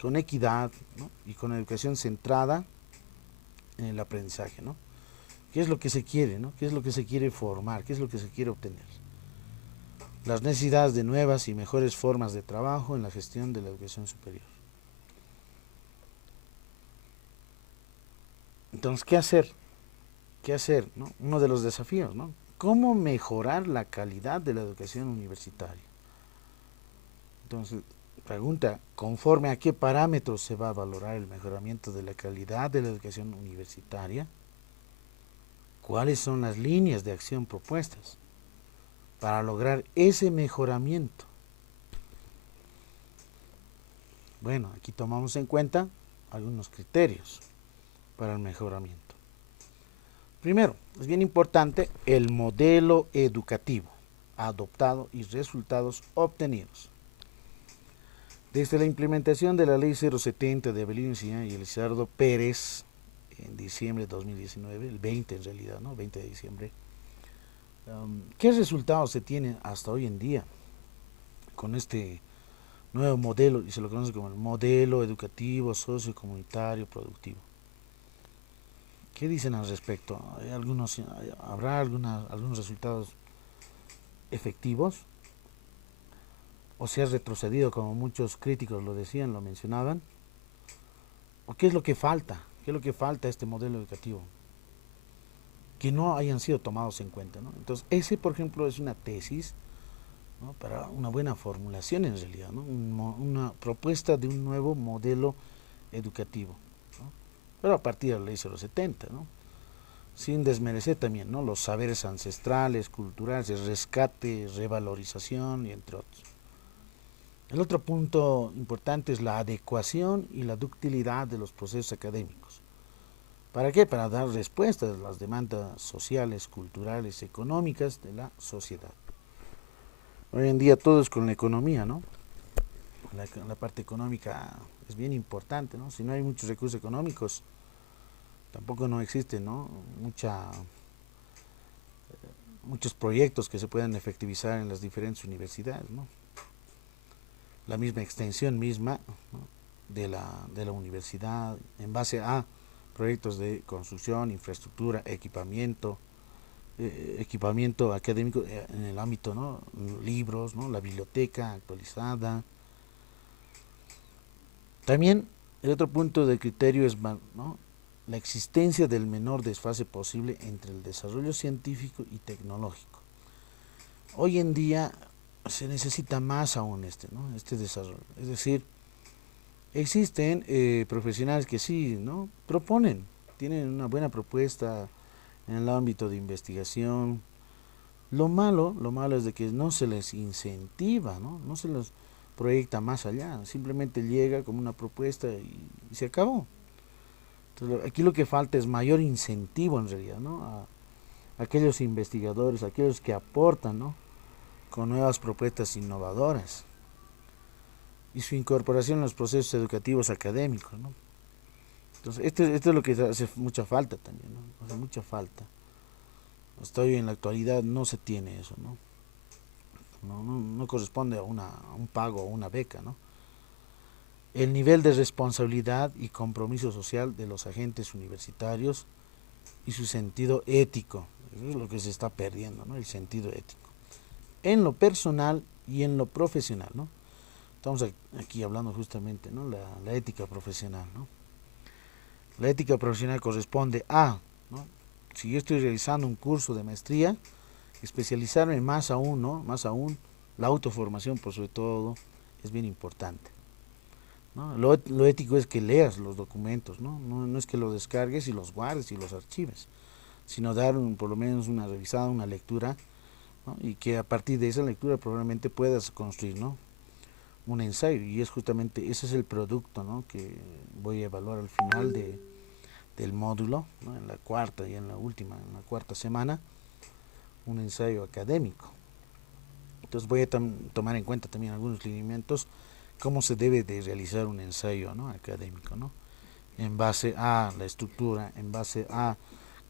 con equidad, ¿no?, y con educación centrada en el aprendizaje, ¿no? ¿Qué es lo que se quiere, ¿no? ¿Qué es lo que se quiere formar? ¿Qué es lo que se quiere obtener? Las necesidades de nuevas y mejores formas de trabajo en la gestión de la educación superior. Entonces, ¿qué hacer? ¿Qué hacer, ¿no? Uno de los desafíos, ¿no? ¿Cómo mejorar la calidad de la educación universitaria? Entonces, pregunta, ¿conforme a qué parámetros se va a valorar el mejoramiento de la calidad de la educación universitaria? ¿Cuáles son las líneas de acción propuestas para lograr ese mejoramiento? Bueno, aquí tomamos en cuenta algunos criterios para el mejoramiento. Primero, es bien importante el modelo educativo adoptado y resultados obtenidos. Desde la implementación de la Ley 070 de Abelino Encina y Elizardo Pérez en diciembre de 2019, el 20 en realidad, ¿no?, 20 de diciembre, ¿qué resultados se tienen hasta hoy en día con este nuevo modelo, y se lo conoce como el modelo educativo sociocomunitario productivo? ¿Qué dicen al respecto? ¿Habrá algunos resultados efectivos? ¿O se ha retrocedido, como muchos críticos lo decían, lo mencionaban? ¿O qué es lo que falta? ¿Qué es lo que falta a este modelo educativo? Que no hayan sido tomados en cuenta, ¿no? Entonces, ese, por ejemplo, es una tesis, ¿no? Para una buena formulación en realidad, ¿no? Una propuesta de un nuevo modelo educativo, ¿no? Pero a partir de la ley 070, ¿no? Sin desmerecer también, ¿no? Los saberes ancestrales, culturales, el rescate, revalorización y entre otros. El otro punto importante es la adecuación y la ductilidad de los procesos académicos. ¿Para qué? Para dar respuestas a las demandas sociales, culturales, económicas de la sociedad. Hoy en día todo es con la economía, ¿no? La parte económica es bien importante, ¿no? Si no hay muchos recursos económicos, tampoco no existe, ¿no? Muchos proyectos que se puedan efectivizar en las diferentes universidades, ¿no? La misma extensión misma, ¿no? de la universidad en base a proyectos de construcción, infraestructura, equipamiento académico en el ámbito, ¿no? Libros, ¿no? La biblioteca actualizada. También el otro punto de criterio es, ¿no? La existencia del menor desfase posible entre el desarrollo científico y tecnológico. Hoy en día se necesita más aún ¿no? Este desarrollo. Es decir, existen profesionales que sí, ¿no? Proponen, tienen una buena propuesta en el ámbito de investigación. Lo malo es de que no se les incentiva, ¿no? No se les proyecta más allá, simplemente llega como una propuesta y se acabó. Entonces, aquí lo que falta es mayor incentivo en realidad, ¿no? A aquellos investigadores, a aquellos que aportan, ¿no? Con nuevas propuestas innovadoras y su incorporación en los procesos educativos académicos, ¿no? Entonces, esto es lo que hace mucha falta también, ¿no? Hace mucha falta. Hasta hoy en la actualidad no se tiene eso, ¿no? No corresponde a un pago o una beca, ¿no? El nivel de responsabilidad y compromiso social de los agentes universitarios y su sentido ético. Eso es lo que se está perdiendo, ¿no? El sentido ético. En lo personal y en lo profesional, ¿no? Estamos aquí hablando justamente, ¿no? La ética profesional, ¿no? La ética profesional corresponde a, ¿no? Si yo estoy realizando un curso de maestría, especializarme más aún, ¿no? Más aún, la autoformación por sobre todo es bien importante, ¿no? Lo ético es que leas los documentos, ¿no? No es que los descargues y los guardes y los archives, sino dar por lo menos una revisada, una lectura, ¿no? Y que a partir de esa lectura probablemente puedas construir, ¿no? Un ensayo, y es justamente ese es el producto, ¿no? Que voy a evaluar al final del módulo, ¿no? En la cuarta y en la cuarta semana, un ensayo académico. Entonces voy a tomar en cuenta también algunos lineamientos, cómo se debe de realizar un ensayo, ¿no? Académico, ¿no? En base a la estructura, en base a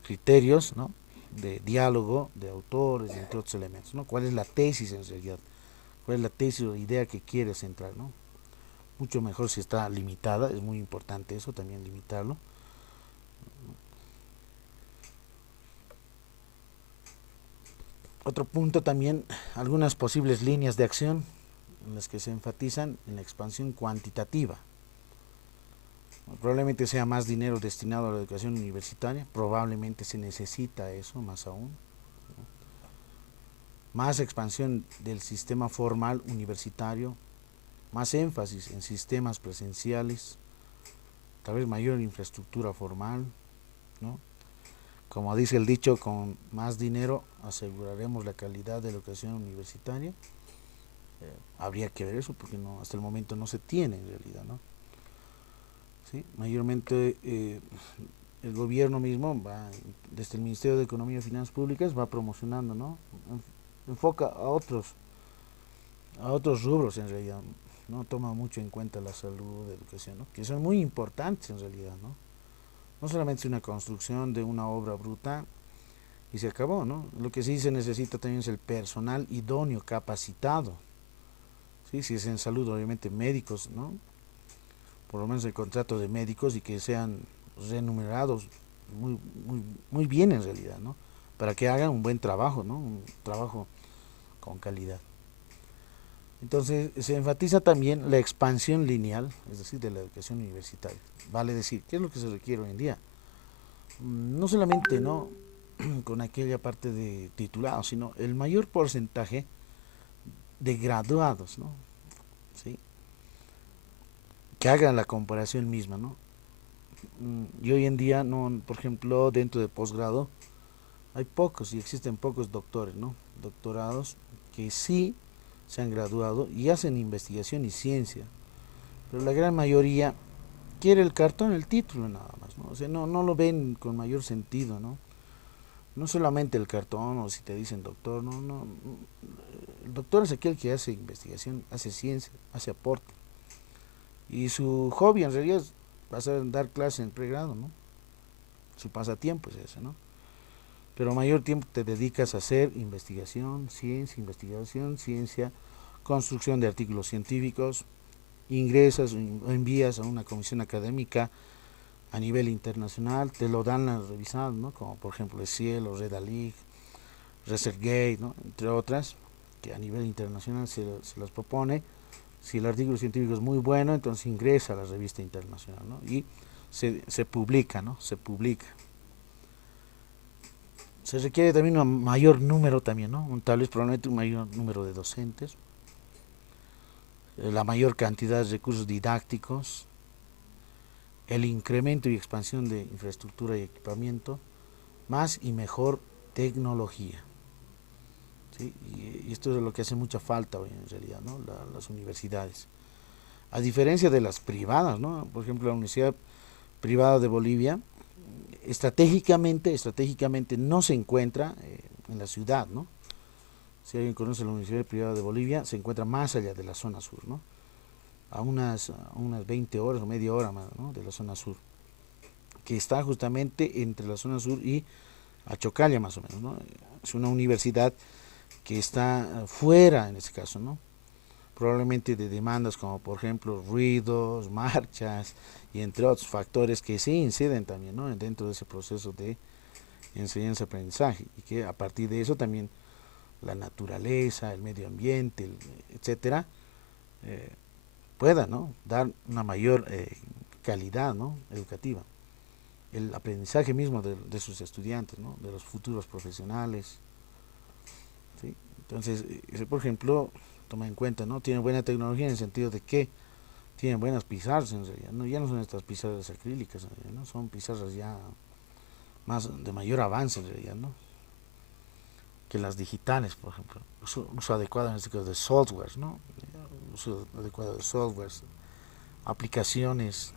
criterios, ¿no? De diálogo, de autores, entre otros elementos, ¿no? ¿Cuál es la tesis en realidad? ¿Cuál es la tesis o idea que quieres centrar, ¿no? Mucho mejor si está limitada, es muy importante eso también limitarlo. Otro punto también, algunas posibles líneas de acción en las que se enfatizan en la expansión cuantitativa. Probablemente sea más dinero destinado a la educación universitaria, probablemente se necesita eso más aún. Más expansión del sistema formal universitario, más énfasis en sistemas presenciales, tal vez mayor infraestructura formal, ¿no? Como dice el dicho, con más dinero aseguraremos la calidad de la educación universitaria. Habría que ver eso porque no, hasta el momento no se tiene en realidad, ¿no? ¿Sí? Mayormente el gobierno mismo va, desde el Ministerio de Economía y Finanzas Públicas, va promocionando, ¿no? Enfoca a otros rubros en realidad, no toma mucho en cuenta la salud, la educación, ¿no? Que son muy importantes en realidad, ¿no? No solamente es una construcción de una obra bruta y se acabó, ¿no? Lo que sí se necesita también es el personal idóneo, capacitado, ¿sí? Si es en salud, obviamente médicos, ¿no? Por lo menos el contrato de médicos y que sean remunerados muy bien en realidad, ¿no? Para que hagan un buen trabajo, ¿no? Un trabajo con calidad. Entonces se enfatiza también la expansión lineal, es decir, de la educación universitaria. Vale decir, ¿qué es lo que se requiere hoy en día? No solamente no con aquella parte de titulados, sino el mayor porcentaje de graduados, ¿no? ¿Sí? Que hagan la comparación misma, ¿no? Y hoy en día, no, por ejemplo, dentro de posgrado, hay pocos y existen pocos doctores, ¿no? Doctorados que sí se han graduado y hacen investigación y ciencia, pero la gran mayoría quiere el cartón, el título nada más, ¿no? O sea, no lo ven con mayor sentido, ¿no? No solamente el cartón o si te dicen doctor, no. El doctor es aquel que hace investigación, hace ciencia, hace aporte. Y su hobby en realidad es pasar dar clases en pregrado, ¿no? Su pasatiempo es ese, ¿no? Pero mayor tiempo te dedicas a hacer investigación, ciencia, construcción de artículos científicos, ingresas o envías a una comisión académica a nivel internacional, te lo dan a revisar, ¿no? Como por ejemplo el Cielo, Redalig, ResearchGate, ¿no? Entre otras, que a nivel internacional se las propone. Si el artículo científico es muy bueno, entonces ingresa a la revista internacional, ¿no? Y se publica, ¿no? Se publica. Se requiere también un mayor número también, ¿no? Tal vez probablemente un mayor número de docentes, la mayor cantidad de recursos didácticos, el incremento y expansión de infraestructura y equipamiento, más y mejor tecnología. ¿Sí? Y esto es lo que hace mucha falta hoy en realidad, ¿no? Las universidades. A diferencia de las privadas, ¿no? Por ejemplo, la Universidad Privada de Bolivia, estratégicamente no se encuentra en la ciudad, ¿no? Si alguien conoce la Universidad Privada de Bolivia, se encuentra más allá de la zona sur, ¿no? A unas 20 horas o media hora más, ¿no? De la zona sur, que está justamente entre la zona sur y Achocalla más o menos, ¿no? Es una universidad que está fuera en este caso, ¿no? Probablemente de demandas como por ejemplo ruidos, marchas y entre otros factores que sí inciden también, ¿no? Dentro de ese proceso de enseñanza-aprendizaje y que a partir de eso también la naturaleza, el medio ambiente, etcétera, eh, pueda, ¿no? Dar una mayor calidad, ¿no? Educativa, el aprendizaje mismo de sus estudiantes, ¿no? De los futuros profesionales, ¿sí? Entonces, por ejemplo, toma en cuenta, ¿no? Tiene buena tecnología en el sentido de que tienen buenas pizarras en realidad, ¿no? Ya no son estas pizarras acrílicas, ¿no? Son pizarras ya más de mayor avance en realidad, ¿no? Que las digitales, por ejemplo. Uso adecuado en este caso de software, ¿no? Uso adecuado de softwares, aplicaciones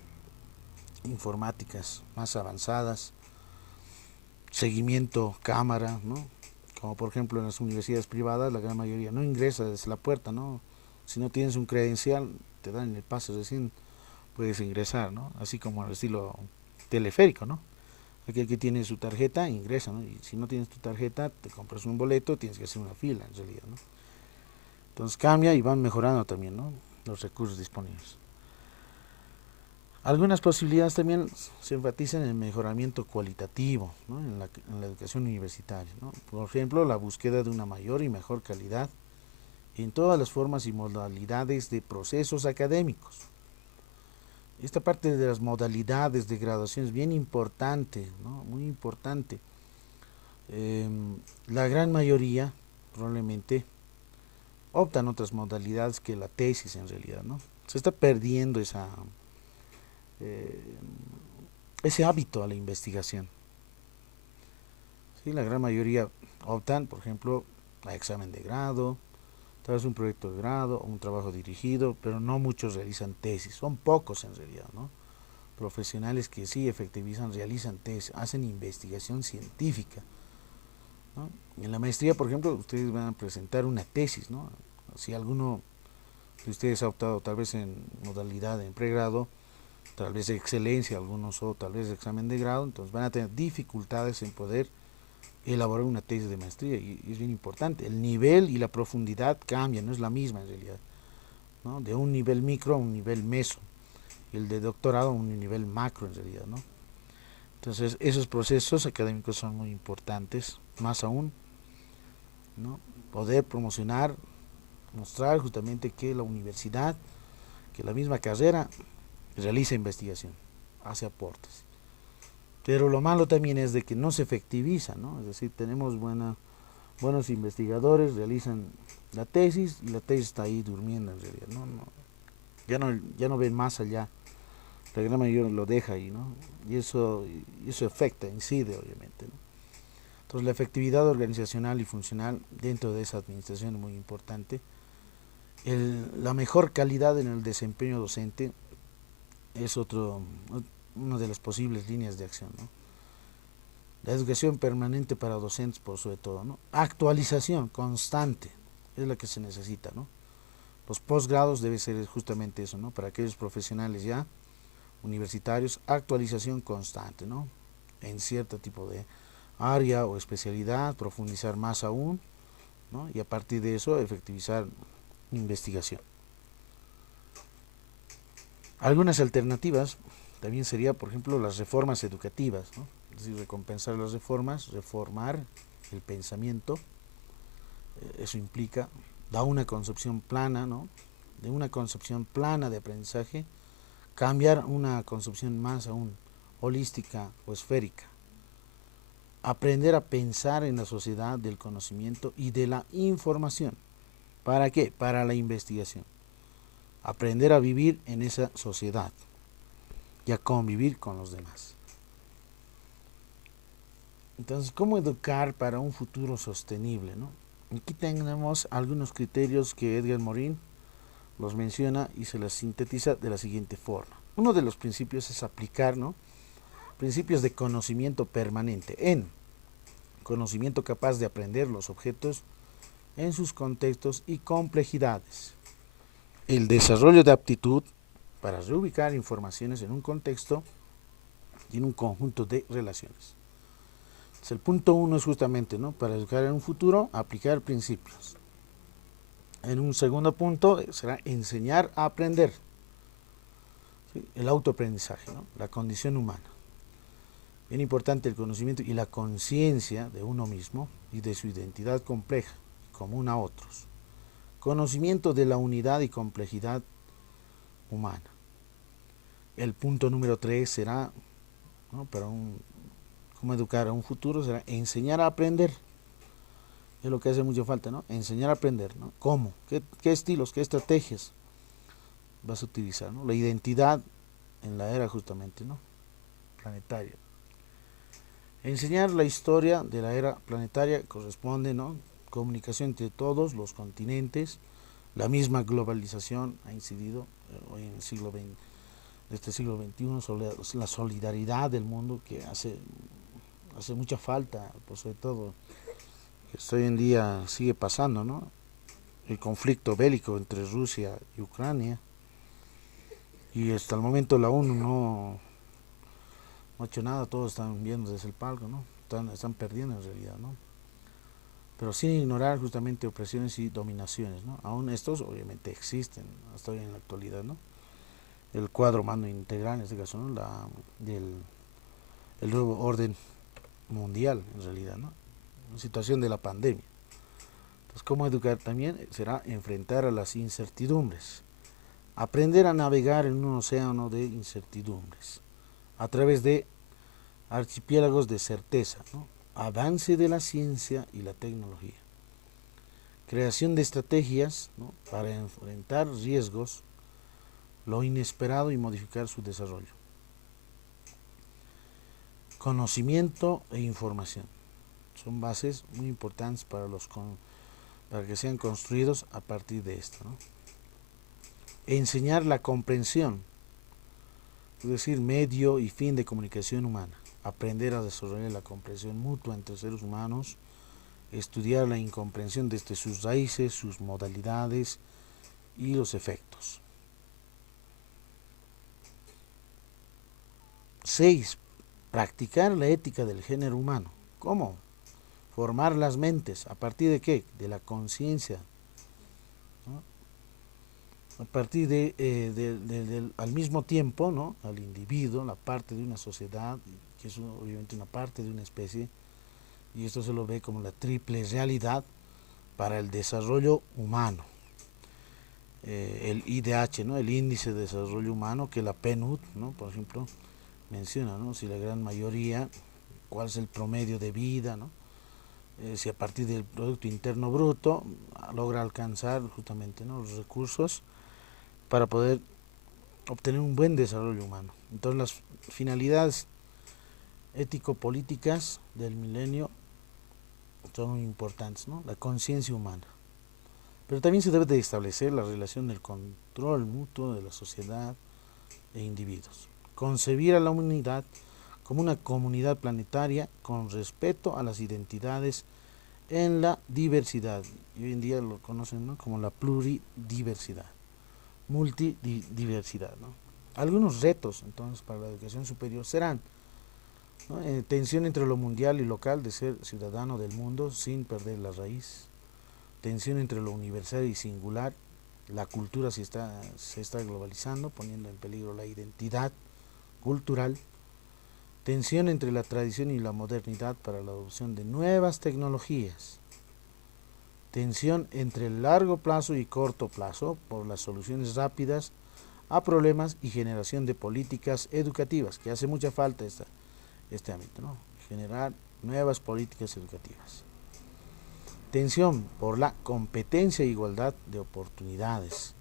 informáticas más avanzadas, seguimiento cámara, ¿no? Como por ejemplo en las universidades privadas, la gran mayoría no ingresa desde la puerta, ¿no? Si no tienes un credencial, te dan el pase recién puedes ingresar, ¿no? Así como al estilo teleférico, ¿no? Aquel que tiene su tarjeta ingresa, ¿no? Y si no tienes tu tarjeta, te compras un boleto, tienes que hacer una fila en realidad, ¿no? Entonces cambia y van mejorando también, ¿no? Los recursos disponibles. Algunas posibilidades también se enfatizan en el mejoramiento cualitativo, ¿no? En la educación universitaria, ¿no? Por ejemplo, la búsqueda de una mayor y mejor calidad en todas las formas y modalidades de procesos académicos. Esta parte de las modalidades de graduación es bien importante, ¿no? Muy importante. Eh, la gran mayoría probablemente optan otras modalidades que la tesis en realidad, ¿no? Se está perdiendo eh, ese hábito a la investigación. ¿Sí? La gran mayoría optan, por ejemplo, a examen de grado, tal vez un proyecto de grado o un trabajo dirigido, pero no muchos realizan tesis, son pocos en realidad, ¿no? Profesionales que sí efectivizan, realizan tesis, hacen investigación científica, ¿no? En la maestría, por ejemplo, ustedes van a presentar una tesis, ¿no? Si alguno de ustedes ha optado tal vez en modalidad en pregrado, tal vez de excelencia, algunos o tal vez de examen de grado, entonces van a tener dificultades en poder elaborar una tesis de maestría y es bien importante. El nivel y la profundidad cambian, no es la misma en realidad, ¿no? De un nivel micro a un nivel meso, y el de doctorado a un nivel macro en realidad, ¿no? Entonces esos procesos académicos son muy importantes, más aún, ¿no? Poder promocionar mostrar justamente que la universidad, que la misma carrera realiza investigación, hace aportes. Pero lo malo también es de que no se efectiviza, ¿no? Es decir, tenemos buenos investigadores, realizan la tesis y la tesis está ahí durmiendo en realidad, ¿no? Ya no ven más allá. La gran mayoría lo deja ahí, ¿no? Y eso afecta, incide obviamente, ¿no? Entonces la efectividad organizacional y funcional dentro de esa administración es muy importante. La mejor calidad en el desempeño docente es una de las posibles líneas de acción, ¿no? La educación permanente para docentes por sobre todo, ¿no? Actualización constante es la que se necesita, ¿no? Los posgrados debe ser justamente eso, ¿no? Para aquellos profesionales ya universitarios, actualización constante, ¿no? En cierto tipo de área o especialidad, profundizar más aún, ¿no? Y a partir de eso efectivizar investigación. Algunas alternativas también sería, por ejemplo, las reformas educativas, ¿no? Es decir, recompensar las reformas, reformar el pensamiento, eso implica, da una concepción plana, ¿no? De una concepción plana de aprendizaje, cambiar una concepción más aún holística o esférica. Aprender a pensar en la sociedad del conocimiento y de la información. ¿Para qué? Para la investigación. Aprender a vivir en esa sociedad y a convivir con los demás. Entonces, ¿cómo educar para un futuro sostenible, ¿no? Aquí tenemos algunos criterios que Edgar Morin los menciona y se las sintetiza de la siguiente forma. Uno de los principios es aplicar, ¿no?, principios de conocimiento permanente en conocimiento capaz de aprender los objetos en sus contextos y complejidades. El desarrollo de aptitud para reubicar informaciones en un contexto y en un conjunto de relaciones. Entonces, el punto 1 es justamente, ¿no?, para educar en un futuro, aplicar principios. En un segundo punto será enseñar a aprender, ¿sí?, el autoaprendizaje, ¿no?, la condición humana. Bien importante el conocimiento y la conciencia de uno mismo y de su identidad compleja, común a otros. Conocimiento de la unidad y complejidad humana. El punto número 3 será, ¿no?, cómo educar a un futuro, será enseñar a aprender. Es lo que hace mucha falta, ¿no? Enseñar a aprender, ¿no? ¿Cómo? ¿Qué estilos, qué estrategias vas a utilizar, ¿no? La identidad en la era justamente, ¿no?, planetaria. Enseñar la historia de la era planetaria corresponde, ¿no?, comunicación entre todos los continentes. La misma globalización ha incidido hoy en el siglo XX, este siglo XXI, sobre la solidaridad del mundo, que hace mucha falta, pues sobre todo que hoy en día sigue pasando, ¿no?, el conflicto bélico entre Rusia y Ucrania, y hasta el momento la ONU no ha hecho nada, todos están viendo desde el palco, ¿no? Están perdiendo en realidad, ¿no? Pero sin ignorar justamente opresiones y dominaciones, ¿no? Aún estos obviamente existen hasta hoy en la actualidad, ¿no? El cuadro humano integral, en este caso, ¿no?, el nuevo orden mundial, en realidad, ¿no?, la situación de la pandemia. Entonces, ¿cómo educar? También será enfrentar a las incertidumbres, aprender a navegar en un océano de incertidumbres, a través de archipiélagos de certeza, ¿no?, avance de la ciencia y la tecnología, creación de estrategias, ¿no?, para enfrentar riesgos, lo inesperado y modificar su desarrollo, conocimiento e información. Son bases muy importantes para que sean construidos a partir de esto, ¿no? Enseñar la comprensión, es decir, medio y fin de comunicación humana. Aprender a desarrollar la comprensión mutua entre seres humanos, estudiar la incomprensión desde sus raíces, sus modalidades y los efectos. 6. Practicar la ética del género humano. ¿Cómo? Formar las mentes. ¿A partir de qué? De la conciencia, ¿no?, a partir al mismo tiempo, ¿no?, al individuo, la parte de una sociedad, que es obviamente una parte de una especie, y esto se lo ve como la triple realidad para el desarrollo humano. el IDH, ¿no? El Índice de Desarrollo Humano, que la PNUD, ¿no? Por ejemplo, menciona, ¿no? Si la gran mayoría, cuál es el promedio de vida, ¿no? Si a partir del Producto Interno Bruto logra alcanzar justamente, ¿no? Los recursos para poder obtener un buen desarrollo humano. Entonces las finalidades ético-políticas del milenio son muy importantes, ¿no? La conciencia humana. Pero también se debe de establecer la relación del control mutuo de la sociedad e individuos. Concebir a la humanidad como una comunidad planetaria con respeto a las identidades en la diversidad. Y hoy en día lo conocen, ¿no? Como la pluridiversidad, multidiversidad, ¿no? Algunos retos entonces para la educación superior serán, ¿no? Tensión entre lo mundial y local, de ser ciudadano del mundo sin perder la raíz. Tensión entre lo universal y singular. La cultura se está globalizando, poniendo en peligro la identidad cultural. Tensión entre la tradición y la modernidad para la adopción de nuevas tecnologías. Tensión entre el largo plazo y corto plazo por las soluciones rápidas a problemas y generación de políticas educativas, que hace mucha falta este ámbito, ¿no? Generar nuevas políticas educativas. Tensión por la competencia e igualdad de oportunidades.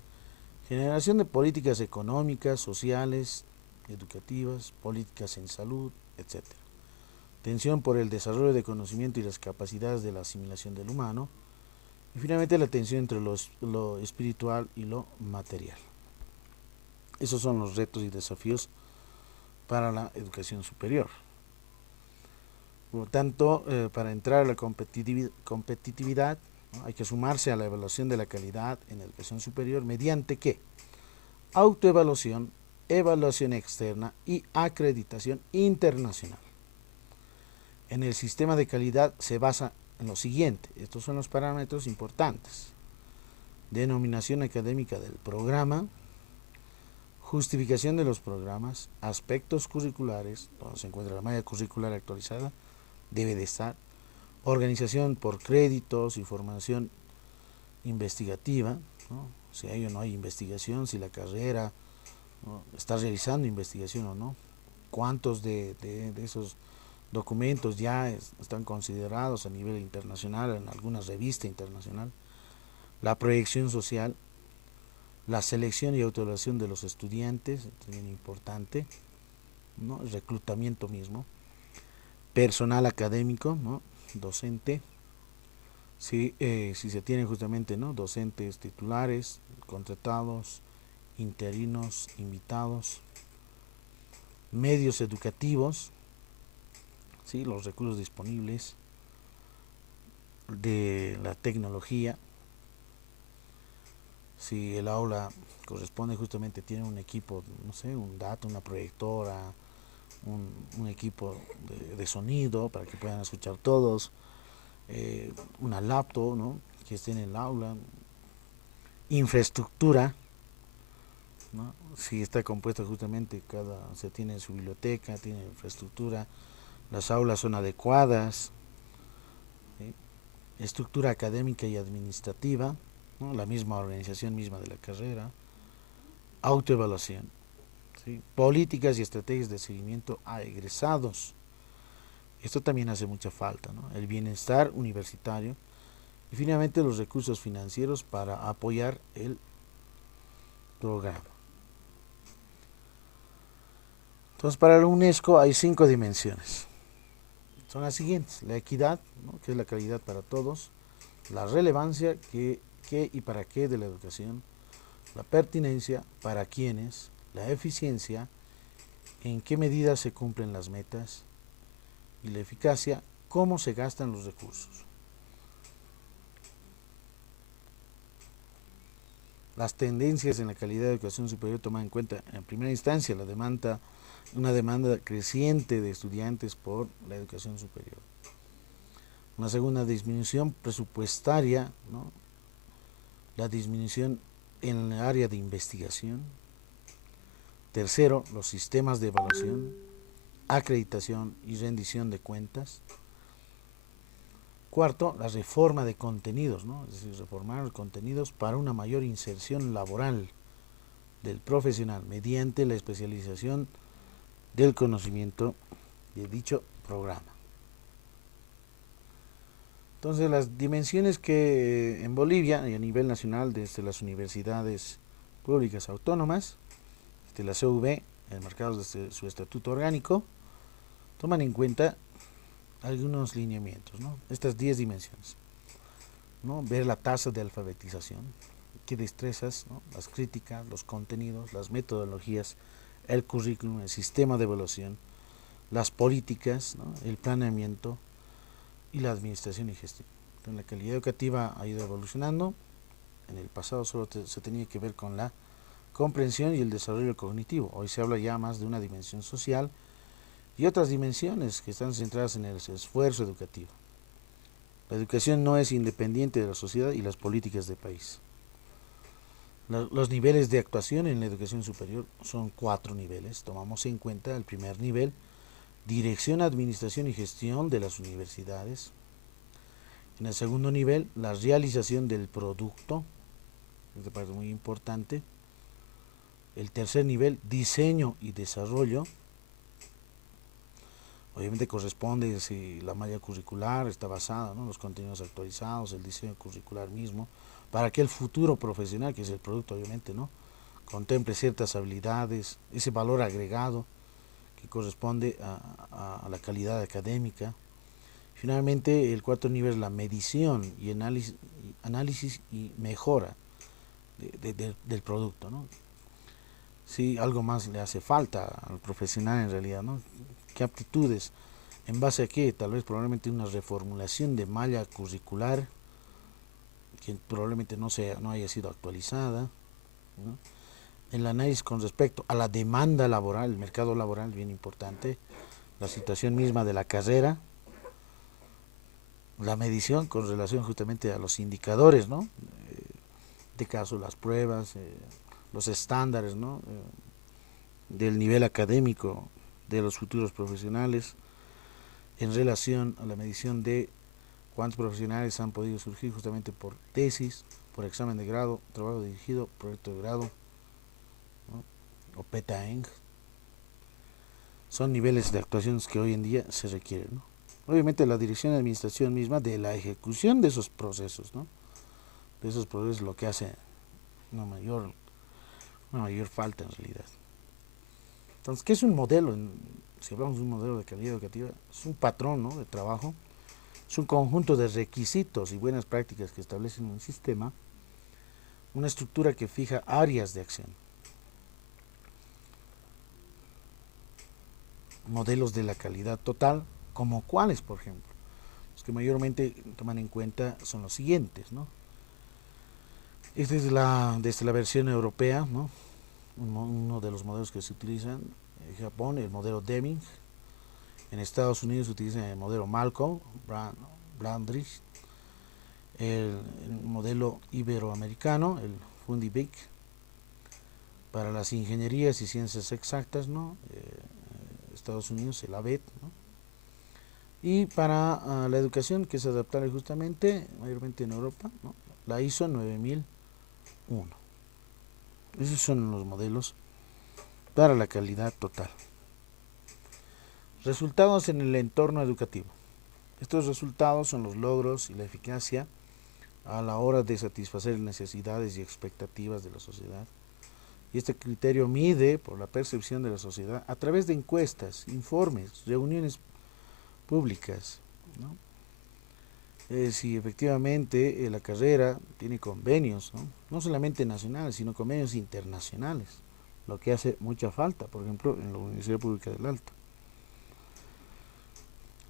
Generación de políticas económicas, sociales, educativas, políticas en salud, etc. Tensión por el desarrollo de conocimiento y las capacidades de la asimilación del humano. Y finalmente la tensión entre lo espiritual y lo material. Esos son los retos y desafíos para la educación superior. Por lo tanto, para entrar a la competitividad, ¿no? Hay que sumarse a la evaluación de la calidad en la educación superior mediante ¿qué? Autoevaluación, evaluación externa y acreditación internacional. En el sistema de calidad se basa en lo siguiente, estos son los parámetros importantes: denominación académica del programa, justificación de los programas, aspectos curriculares, donde se encuentra la malla curricular actualizada, debe de estar, organización por créditos y formación investigativa, ¿no? Si hay o no hay investigación, si la carrera, ¿no? Está realizando investigación o no, cuántos de esos documentos ya están considerados a nivel internacional, en alguna revista internacional, la proyección social, la selección y autoevaluación de los estudiantes, también importante, ¿no? El reclutamiento mismo, personal académico, ¿no? Docente, si se tienen justamente, ¿no? Docentes titulares, contratados, interinos, invitados, medios educativos, ¿sí? Los recursos disponibles, de la tecnología, si el aula corresponde justamente, tiene un equipo, no sé, un dato, una proyectora, un equipo de sonido para que puedan escuchar todos, una laptop, ¿no? Que esté en el aula, infraestructura, ¿no? Si está compuesta justamente, se tiene su biblioteca, tiene infraestructura, las aulas son adecuadas, ¿sí? Estructura académica y administrativa, ¿no? La misma organización misma de la carrera, autoevaluación, ¿sí? Políticas y estrategias de seguimiento a egresados. Esto también hace mucha falta, ¿no? El bienestar universitario y finalmente los recursos financieros para apoyar el programa. Entonces, para la UNESCO hay 5 dimensiones. Son las siguientes: la equidad, ¿no? Que es la calidad para todos; la relevancia, qué y para qué de la educación; la pertinencia, para quiénes; la eficiencia, en qué medida se cumplen las metas; y la eficacia, cómo se gastan los recursos. Las tendencias en la calidad de educación superior toman en cuenta, en primera instancia, una demanda creciente de estudiantes por la educación superior. Una segunda, disminución presupuestaria, ¿no? La disminución en el área de investigación. Tercero, los sistemas de evaluación, acreditación y rendición de cuentas. Cuarto, la reforma de contenidos, ¿no? Es decir, reformar los contenidos para una mayor inserción laboral del profesional mediante la especialización del conocimiento de dicho programa. Entonces, las dimensiones que en Bolivia y a nivel nacional desde las universidades públicas autónomas, desde la CV, enmarcados desde su estatuto orgánico, toman en cuenta algunos lineamientos, ¿no? Estas 10 dimensiones, ¿no? Ver la tasa de alfabetización, qué destrezas, ¿no? Las críticas, los contenidos, las metodologías, el currículum, el sistema de evaluación, las políticas, ¿no? El planeamiento y la administración y gestión. Entonces, la calidad educativa ha ido evolucionando. En el pasado solo se tenía que ver con la comprensión y el desarrollo cognitivo. Hoy se habla ya más de una dimensión social y otras dimensiones que están centradas en el esfuerzo educativo. La educación no es independiente de la sociedad y las políticas del país. Los niveles de actuación en la educación superior son 4 niveles. Tomamos en cuenta el primer nivel, dirección, administración y gestión de las universidades. En el segundo nivel, la realización del producto, esta parte es muy importante. El tercer nivel, diseño y desarrollo. Obviamente corresponde si la malla curricular está basada, ¿no?, en los contenidos actualizados, el diseño curricular mismo, para que el futuro profesional, que es el producto obviamente, ¿no?, contemple ciertas habilidades, ese valor agregado que corresponde a la calidad académica. Finalmente, el cuarto nivel es la medición y análisis y mejora del producto, ¿no? Si algo más le hace falta al profesional en realidad, ¿no? ¿Qué aptitudes? ¿En base a qué? Tal vez probablemente una reformulación de malla curricular que probablemente no haya sido actualizada, ¿no? El análisis con respecto a la demanda laboral, el mercado laboral, bien importante, la situación misma de la carrera, la medición con relación justamente a los indicadores, ¿no? De caso, las pruebas, los estándares, ¿no?, del nivel académico de los futuros profesionales en relación a la medición de cuántos profesionales han podido surgir justamente por tesis, por examen de grado, trabajo dirigido, proyecto de grado, ¿no?, o PETAENG. Son niveles de actuaciones que hoy en día se requieren, ¿no? Obviamente la dirección de administración misma de la ejecución de esos procesos, ¿no? De esos procesos, lo que hace una mayor falta en realidad. Entonces, ¿qué es un modelo? Si hablamos de un modelo de calidad educativa, es un patrón, ¿no?, de trabajo, es un conjunto de requisitos y buenas prácticas que establecen un sistema, una estructura que fija áreas de acción. Modelos de la calidad total, como cuáles, por ejemplo. Los que mayormente toman en cuenta son los siguientes, ¿no? Esta es desde la versión europea, ¿no?, uno de los modelos que se utilizan en Japón, el modelo Deming. En Estados Unidos se utiliza el modelo Malcolm, Brandrich, el modelo iberoamericano, el Fundibic, para las ingenierías y ciencias exactas, ¿no?, Estados Unidos, el ABET, ¿no? Y para la educación, que es adaptable justamente, mayormente en Europa, ¿no?, la ISO 9001. Esos son los modelos para la calidad total. Resultados en el entorno educativo. Estos resultados son los logros y la eficacia a la hora de satisfacer necesidades y expectativas de la sociedad. Y este criterio mide por la percepción de la sociedad a través de encuestas, informes, reuniones públicas, ¿no? Si efectivamente la carrera tiene convenios, ¿no?, no solamente nacionales, sino convenios internacionales, lo que hace mucha falta, por ejemplo, en la Universidad Pública del Alto.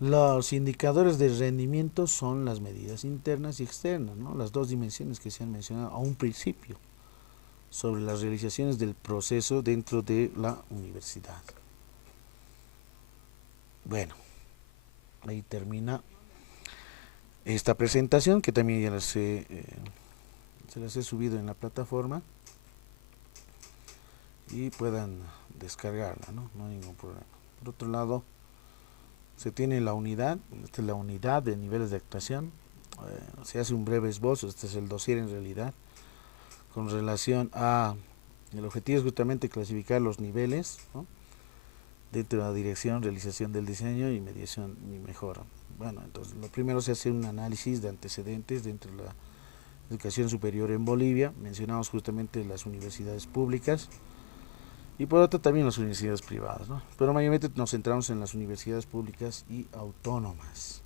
Los indicadores de rendimiento son las medidas internas y externas, ¿no?, las dos dimensiones que se han mencionado a un principio sobre las realizaciones del proceso dentro de la universidad. Bueno, ahí termina esta presentación, que también ya se las he subido en la plataforma y puedan descargarla, ¿no? No hay ningún problema. Por otro lado, se tiene la unidad, esta es la unidad de niveles de actuación, se hace un breve esbozo, este es el dossier en realidad, con relación a, el objetivo es justamente clasificar los niveles, ¿no?, dentro de la dirección, realización del diseño y mediación y mejora. Bueno, entonces lo primero se hace un análisis de antecedentes dentro de la educación superior en Bolivia, mencionamos justamente las universidades públicas y por otro también las universidades privadas, ¿no? Pero mayormente nos centramos en las universidades públicas y autónomas,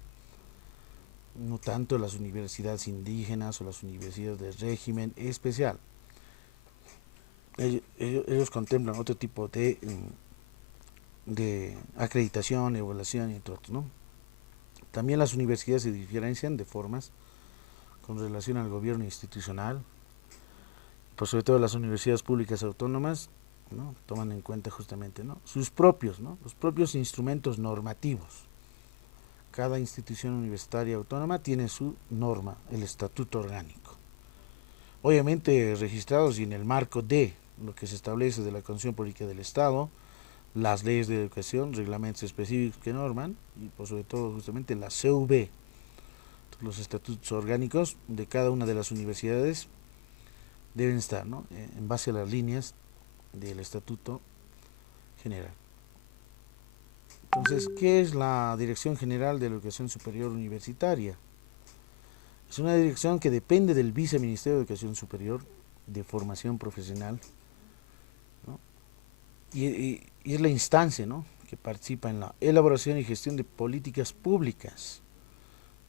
no tanto las universidades indígenas o las universidades de régimen especial. Ellos contemplan otro tipo de acreditación, evaluación y entre otros, ¿no? También las universidades se diferencian de formas con relación al gobierno institucional, pues sobre todo las universidades públicas autónomas, ¿no?, toman en cuenta justamente, ¿no?, sus propios, ¿no?, los propios instrumentos normativos. Cada institución universitaria autónoma tiene su norma, el estatuto orgánico. Obviamente registrados y en el marco de lo que se establece de la Constitución Política del Estado, las leyes de educación, reglamentos específicos que norman, y por sobre todo justamente la CUB, los estatutos orgánicos de cada una de las universidades deben estar, ¿no?, en base a las líneas del estatuto general. Entonces, ¿qué es la Dirección General de la Educación Superior Universitaria? Es una dirección que depende del Viceministerio de Educación Superior de Formación Profesional, ¿no?, y es la instancia, ¿no?, que participa en la elaboración y gestión de políticas públicas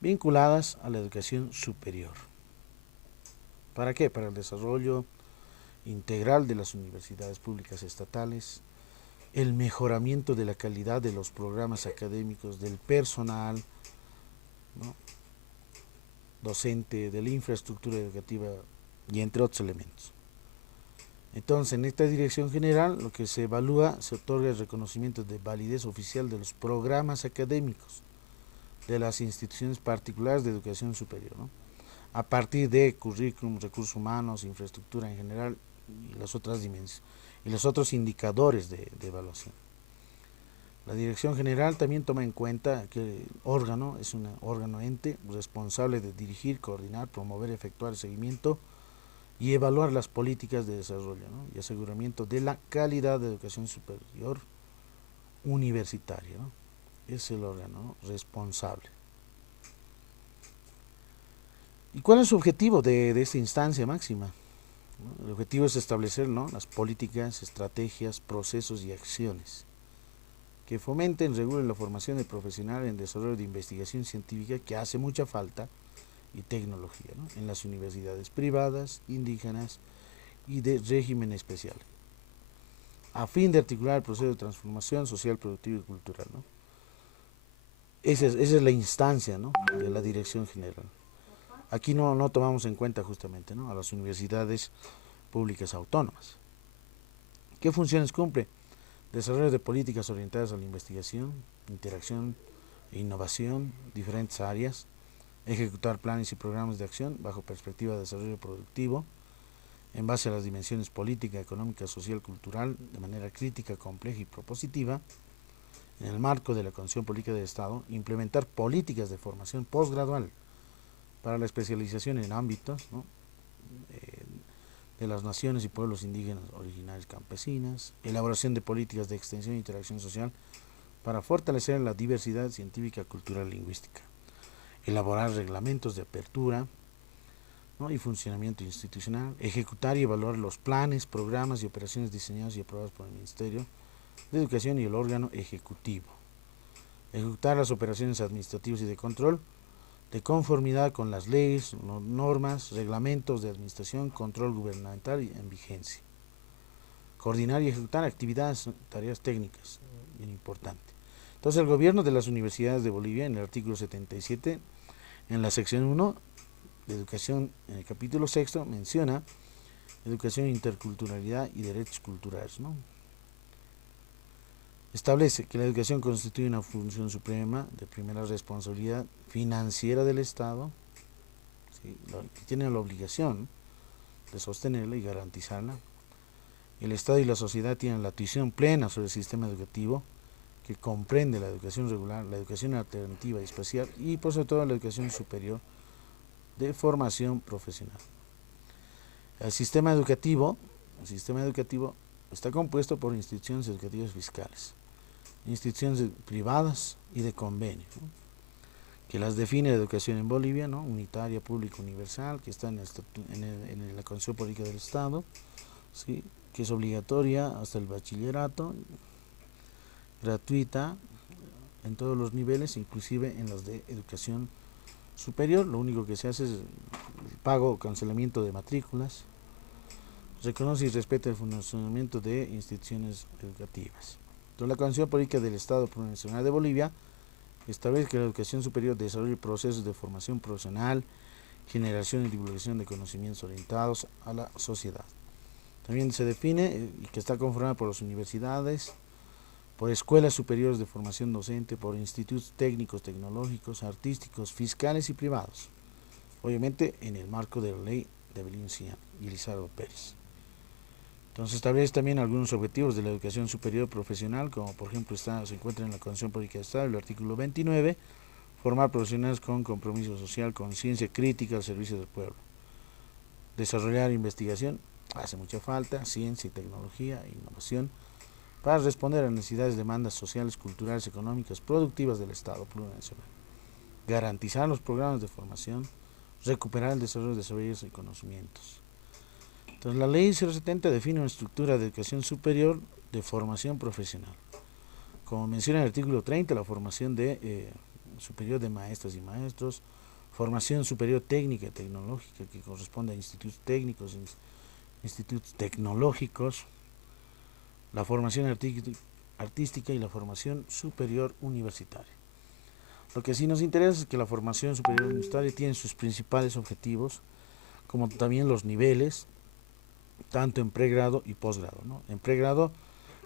vinculadas a la educación superior. ¿Para qué? Para el desarrollo integral de las universidades públicas estatales, el mejoramiento de la calidad de los programas académicos, del personal, ¿no?, docente, de la infraestructura educativa y entre otros elementos. Entonces, en esta dirección general, lo que se evalúa, se otorga el reconocimiento de validez oficial de los programas académicos de las instituciones particulares de educación superior, ¿no?, a partir de currículum, recursos humanos, infraestructura en general y las otras dimensiones y los otros indicadores de evaluación. La Dirección General también toma en cuenta que el órgano es un órgano ente responsable de dirigir, coordinar, promover, efectuar el seguimiento y evaluar las políticas de desarrollo, ¿no?, y aseguramiento de la calidad de educación superior universitaria, ¿no? Es el órgano, ¿no?, responsable. ¿Y cuál es su objetivo de esta instancia máxima? El objetivo es establecer, ¿no?, las políticas, estrategias, procesos y acciones que fomenten, regulen la formación de profesionales en desarrollo de investigación científica, que hace mucha falta, y tecnología, ¿no?, en las universidades privadas, indígenas y de régimen especial, a fin de articular el proceso de transformación social, productiva y cultural, ¿no? Esa es la instancia, ¿no?, de la Dirección General. Aquí no tomamos en cuenta justamente, ¿no?, a las universidades públicas autónomas. ¿Qué funciones cumple? Desarrollo de políticas orientadas a la investigación, interacción e innovación, diferentes áreas, ejecutar planes y programas de acción bajo perspectiva de desarrollo productivo, en base a las dimensiones política, económica, social, cultural, de manera crítica, compleja y propositiva, en el marco de la Constitución Política del Estado, implementar políticas de formación postgradual para la especialización en ámbitos, ¿no?, de las naciones y pueblos indígenas originarios campesinas, elaboración de políticas de extensión e interacción social para fortalecer la diversidad científica, cultural y lingüística, elaborar reglamentos de apertura, ¿no?, y funcionamiento institucional, ejecutar y evaluar los planes, programas y operaciones diseñados y aprobados por el Ministerio de Educación y el órgano ejecutivo, ejecutar las operaciones administrativas y de control de conformidad con las leyes, normas, reglamentos de administración, control gubernamental y en vigencia, coordinar y ejecutar actividades, tareas técnicas, bien importante. Entonces, el gobierno de las universidades de Bolivia, en el artículo 77, en la sección 1 de educación, en el capítulo 6, menciona educación, interculturalidad y derechos culturales, ¿no? Establece que la educación constituye una función suprema de primera responsabilidad financiera del Estado, ¿sí?, que tiene la obligación de sostenerla y garantizarla. El Estado y la sociedad tienen la tuición plena sobre el sistema educativo que comprende la educación regular, la educación alternativa y especial y por sobre todo la educación superior de formación profesional. El sistema educativo está compuesto por instituciones educativas fiscales, instituciones privadas y de convenio, ¿no?, que las define la educación en Bolivia, ¿no?, unitaria, pública, universal, que está en la Constitución Política del Estado, ¿sí?, que es obligatoria hasta el bachillerato, gratuita en todos los niveles, inclusive en los de educación superior. Lo único que se hace es el pago o cancelamiento de matrículas, reconoce y respeta el funcionamiento de instituciones educativas. Entonces, la Constitución Política del Estado Plurinacional de Bolivia establece que la educación superior desarrolla procesos de formación profesional, generación y divulgación de conocimientos orientados a la sociedad. También se define que está conformada por las universidades, por escuelas superiores de formación docente, por institutos técnicos, tecnológicos, artísticos, fiscales y privados, obviamente en el marco de la ley de Avelino Cian y Lizardo Pérez. Entonces establece también algunos objetivos de la educación superior profesional, como por ejemplo se encuentra en la Constitución Política del Estado, el artículo 29, formar profesionales con compromiso social, conciencia crítica al servicio del pueblo. Desarrollar investigación, hace mucha falta, ciencia y tecnología e innovación, para responder a las necesidades, demandas sociales, culturales, económicas, productivas del Estado plurinacional. Garantizar los programas de formación, recuperar el desarrollo de saberes y conocimientos. Entonces, la ley 070 define una estructura de educación superior de formación profesional. Como menciona el artículo 30, la formación superior de maestras y maestros, formación superior técnica y tecnológica, que corresponde a institutos técnicos, institutos tecnológicos, la formación artística y la formación superior universitaria. Lo que sí nos interesa es que la formación superior universitaria tiene sus principales objetivos, como también los niveles, tanto en pregrado y posgrado, ¿no? En pregrado,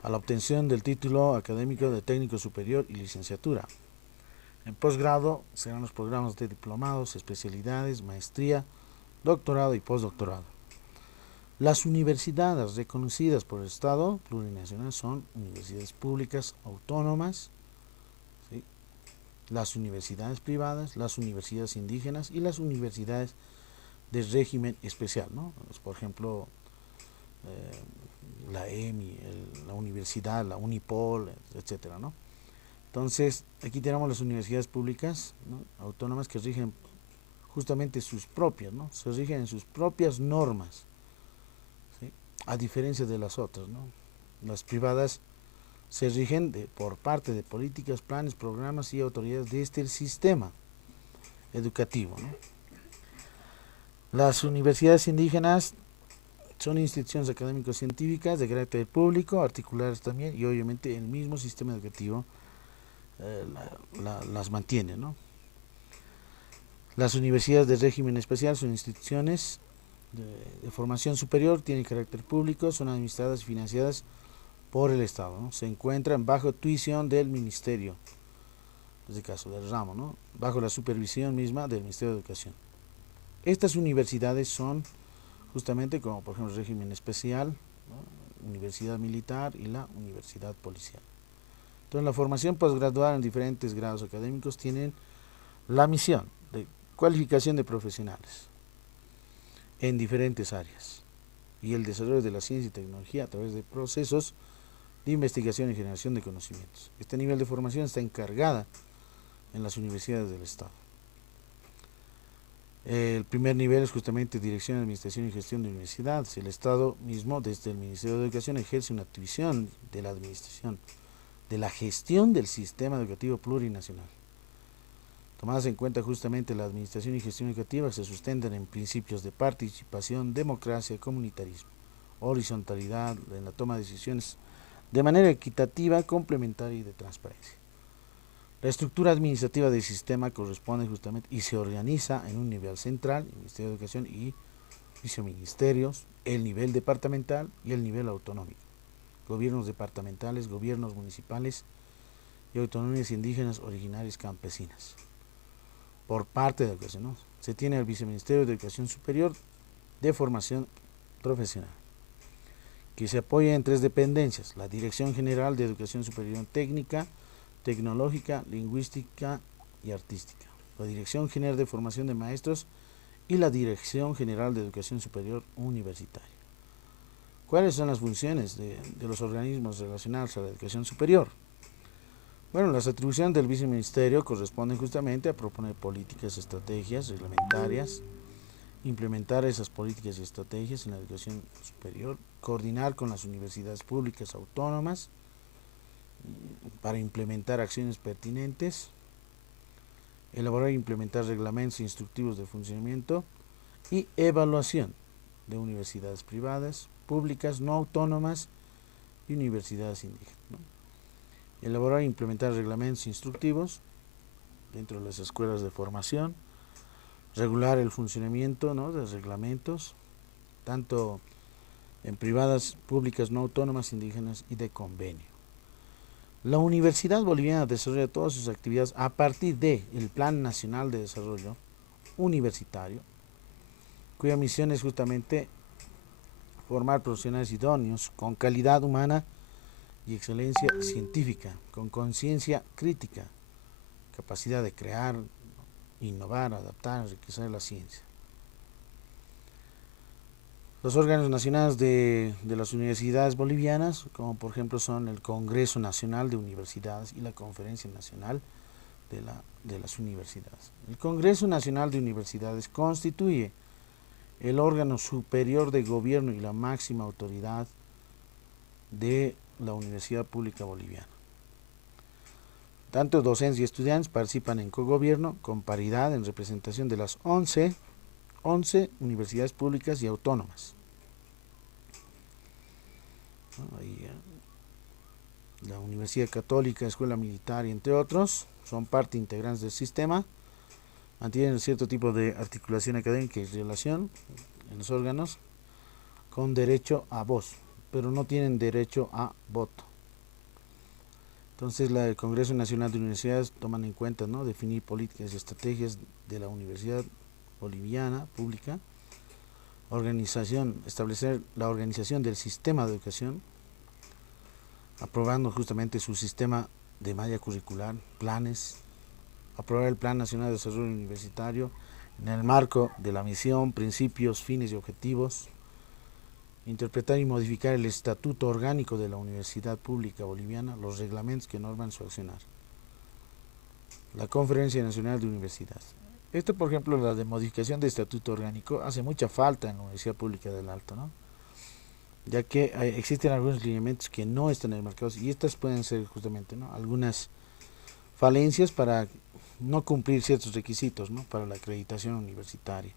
a la obtención del título académico de técnico superior y licenciatura. En posgrado serán los programas de diplomados, especialidades, maestría, doctorado y postdoctorado. Las universidades reconocidas por el Estado plurinacional son universidades públicas autónomas, ¿sí?, las universidades privadas, las universidades indígenas y las universidades de régimen especial, ¿no? Por ejemplo, la EMI, la universidad, la Unipol, etcétera, ¿no? Entonces, aquí tenemos las universidades públicas, ¿no?, autónomas, que rigen justamente sus propias, ¿no?, se rigen en sus propias normas, ¿sí?, a diferencia de las otras, ¿no? Las privadas se rigen por parte de políticas, planes, programas y autoridades de este sistema educativo, ¿no? Las universidades indígenas son instituciones académicas científicas de carácter público, articulares también, y obviamente el mismo sistema educativo las mantiene, ¿no? Las universidades de régimen especial son instituciones de formación superior, tienen carácter público, son administradas y financiadas por el Estado, ¿no? Se encuentran bajo tuición del Ministerio, en este caso del ramo, ¿no?, bajo la supervisión misma del Ministerio de Educación. Estas universidades son justamente como por ejemplo el régimen especial, ¿no?, universidad militar y la universidad policial. Entonces, la formación posgraduada en diferentes grados académicos tienen la misión de cualificación de profesionales en diferentes áreas y el desarrollo de la ciencia y tecnología a través de procesos de investigación y generación de conocimientos. Este nivel de formación está encargada en las universidades del Estado. El primer nivel es justamente Dirección, Administración y Gestión de Universidades. El Estado mismo, desde el Ministerio de Educación, ejerce una división de la administración, de la gestión del sistema educativo plurinacional. Tomadas en cuenta justamente la administración y gestión educativa, se sustentan en principios de participación, democracia, comunitarismo, horizontalidad en la toma de decisiones de manera equitativa, complementaria y de transparencia. La estructura administrativa del sistema corresponde justamente y se organiza en un nivel central, el Ministerio de Educación y viceministerios, el nivel departamental y el nivel autonómico, gobiernos departamentales, gobiernos municipales y autonomías indígenas, originarias, campesinas. Por parte de la educación, ¿no?, se tiene el Viceministerio de Educación Superior de Formación Profesional, que se apoya en tres dependencias: la Dirección General de Educación Superior Técnica, tecnológica, lingüística y artística, la Dirección General de Formación de Maestros y la Dirección General de Educación Superior Universitaria. ¿Cuáles son las funciones de los organismos relacionados a la educación superior? Bueno, las atribuciones del viceministerio corresponden justamente a proponer políticas, estrategias reglamentarias, implementar esas políticas y estrategias en la educación superior, coordinar con las universidades públicas autónomas para implementar acciones pertinentes, elaborar e implementar reglamentos instructivos de funcionamiento y evaluación de universidades privadas, públicas, no autónomas y universidades indígenas, ¿no? Elaborar e implementar reglamentos instructivos dentro de las escuelas de formación, regular el funcionamiento, ¿no?, de reglamentos, tanto en privadas, públicas, no autónomas, indígenas y de convenio. La Universidad Boliviana desarrolla todas sus actividades a partir del Plan Nacional de Desarrollo Universitario, cuya misión es justamente formar profesionales idóneos con calidad humana y excelencia científica, con conciencia crítica, capacidad de crear, innovar, adaptar, enriquecer la ciencia. Los órganos nacionales de las universidades bolivianas, como por ejemplo son el Congreso Nacional de Universidades y la Conferencia Nacional de las Universidades. El Congreso Nacional de Universidades constituye el órgano superior de gobierno y la máxima autoridad de la Universidad Pública Boliviana. Tanto docentes y estudiantes participan en cogobierno con paridad en representación de las 11 universidades públicas y autónomas. La Universidad Católica, Escuela Militar y entre otros son parte integrante del sistema, mantienen cierto tipo de articulación académica y relación en los órganos con derecho a voz, pero no tienen derecho a voto. Entonces, el Congreso Nacional de Universidades toman en cuenta, ¿no?, definir políticas y estrategias de la Universidad Boliviana Pública, establecer la organización del sistema de educación, aprobando justamente su sistema de malla curricular, planes, aprobar el Plan Nacional de Desarrollo Universitario en el marco de la misión, principios, fines y objetivos, interpretar y modificar el estatuto orgánico de la Universidad Pública Boliviana, los reglamentos que norman su accionar. La Conferencia Nacional de Universidades. Esto, por ejemplo, la de modificación de estatuto orgánico, hace mucha falta en la Universidad Pública del Alto, ¿no?, ya que existen algunos lineamientos que no están enmarcados y estas pueden ser justamente, ¿no?, algunas falencias para no cumplir ciertos requisitos, ¿no?, para la acreditación universitaria.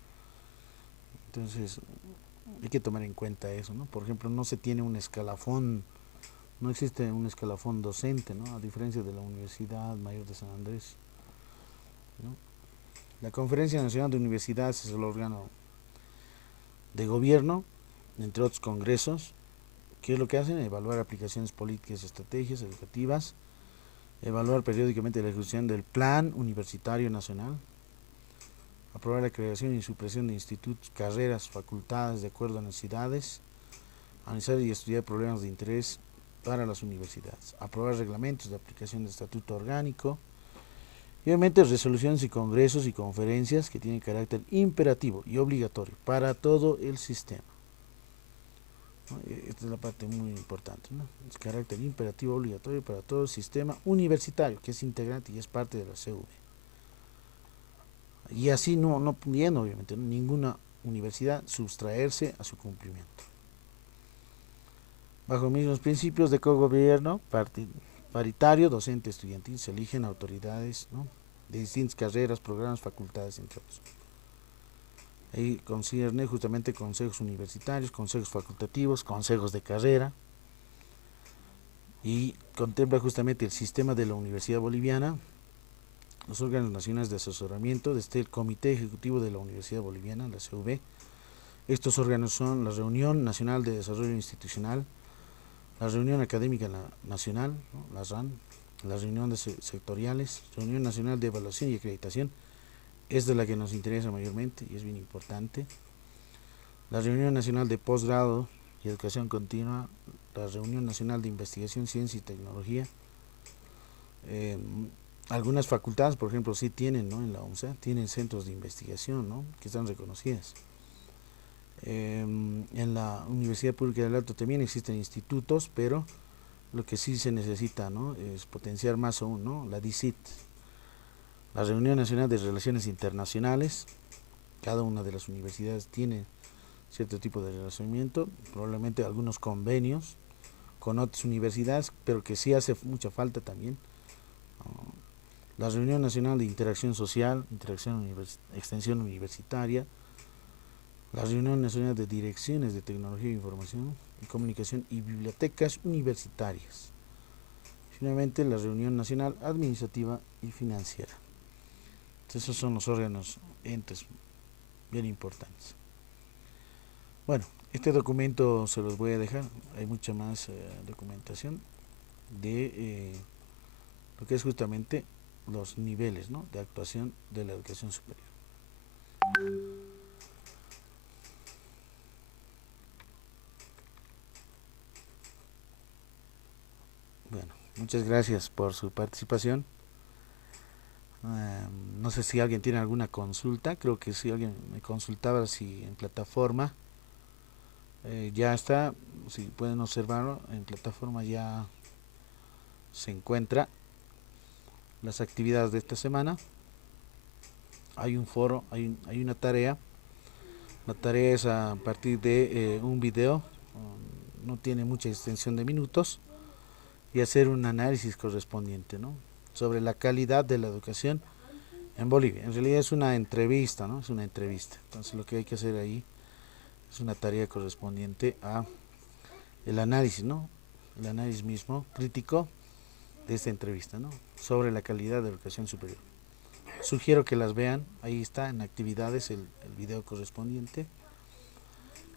Entonces, hay que tomar en cuenta eso, ¿no? Por ejemplo, no se tiene un escalafón, no existe un escalafón docente, ¿no?, a diferencia de la Universidad Mayor de San Andrés, ¿no? La Conferencia Nacional de Universidades es el órgano de gobierno, entre otros congresos. ¿Qué es lo que hacen? Evaluar aplicaciones políticas y estrategias educativas, evaluar periódicamente la ejecución del Plan Universitario Nacional, aprobar la creación y supresión de institutos, carreras, facultades de acuerdo a necesidades, analizar y estudiar problemas de interés para las universidades, aprobar reglamentos de aplicación del estatuto orgánico y obviamente resoluciones y congresos y conferencias que tienen carácter imperativo y obligatorio para todo el sistema. Esta es la parte muy importante, ¿no? Es carácter imperativo obligatorio para todo el sistema universitario, que es integrante y es parte de la CV. Y así no pudiendo, obviamente, ninguna universidad sustraerse a su cumplimiento. Bajo los mismos principios de cogobierno paritario, docente estudiantil, se eligen autoridades, ¿no?, de distintas carreras, programas, facultades, entre otros. Ahí concierne justamente consejos universitarios, consejos facultativos, consejos de carrera, y contempla justamente el sistema de la Universidad Boliviana, los órganos nacionales de asesoramiento, desde el Comité Ejecutivo de la Universidad Boliviana, la CV. Estos órganos son la Reunión Nacional de Desarrollo Institucional, la Reunión Académica Nacional, ¿no?, la RAN, las reuniones sectoriales, Reunión Nacional de Evaluación y Acreditación, es de la que nos interesa mayormente y es bien importante, la Reunión Nacional de Posgrado y Educación Continua, la Reunión Nacional de Investigación, Ciencia y Tecnología, Eh, Algunas facultades, por ejemplo, sí tienen, ¿no? En la UNSA, tienen centros de investigación, ¿no? Que están reconocidas. En la Universidad Pública del Alto también existen institutos, pero lo que sí se necesita, ¿no? Es potenciar más aún, ¿no? La DICIT, la Reunión Nacional de Relaciones Internacionales. Cada una de las universidades tiene cierto tipo de relacionamiento, probablemente algunos convenios con otras universidades, pero que sí hace mucha falta también. La Reunión Nacional de Interacción Social, Extensión Universitaria, la Reunión Nacional de Direcciones de Tecnología de Información y Comunicación y Bibliotecas Universitarias. Finalmente, la Reunión Nacional Administrativa y Financiera. Entonces, esos son los órganos, entes bien importantes. Bueno, este documento se los voy a dejar. Hay mucha más documentación de lo que es justamente los niveles, ¿no? De actuación de la educación superior. Bueno, muchas gracias por su participación. No sé si alguien tiene alguna consulta. Creo que si alguien me consultaba si en plataforma ya está. Si pueden observarlo, en plataforma ya se encuentra las actividades de esta semana. Hay un foro, hay una tarea. La tarea es a partir de un video, no tiene mucha extensión de minutos, y hacer un análisis correspondiente, ¿no? Sobre la calidad de la educación en Bolivia. En realidad es una entrevista, ¿no? Es una entrevista. Entonces lo que hay que hacer ahí es una tarea correspondiente a el análisis, ¿no? El análisis mismo crítico de esta entrevista, ¿no? Sobre la calidad de la educación superior. Sugiero que las vean, ahí está en actividades el video correspondiente.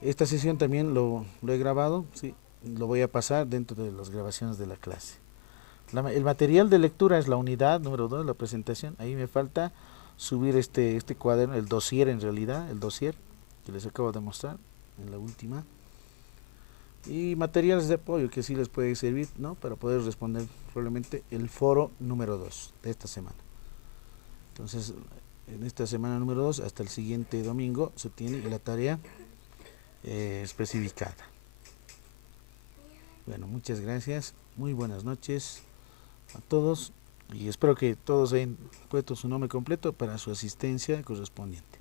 Esta sesión también lo he grabado, sí, lo voy a pasar dentro de las grabaciones de la clase. El material de lectura es la unidad número 2, la presentación. Ahí me falta subir este cuaderno, el dossier en realidad, el dossier que les acabo de mostrar en la última. Y materiales de apoyo que sí les puede servir, ¿no? Para poder responder probablemente el foro número 2 de esta semana. Entonces, en esta semana número 2 hasta el siguiente domingo se tiene la tarea especificada. Bueno, muchas gracias, muy buenas noches a todos y espero que todos hayan puesto su nombre completo para su asistencia correspondiente.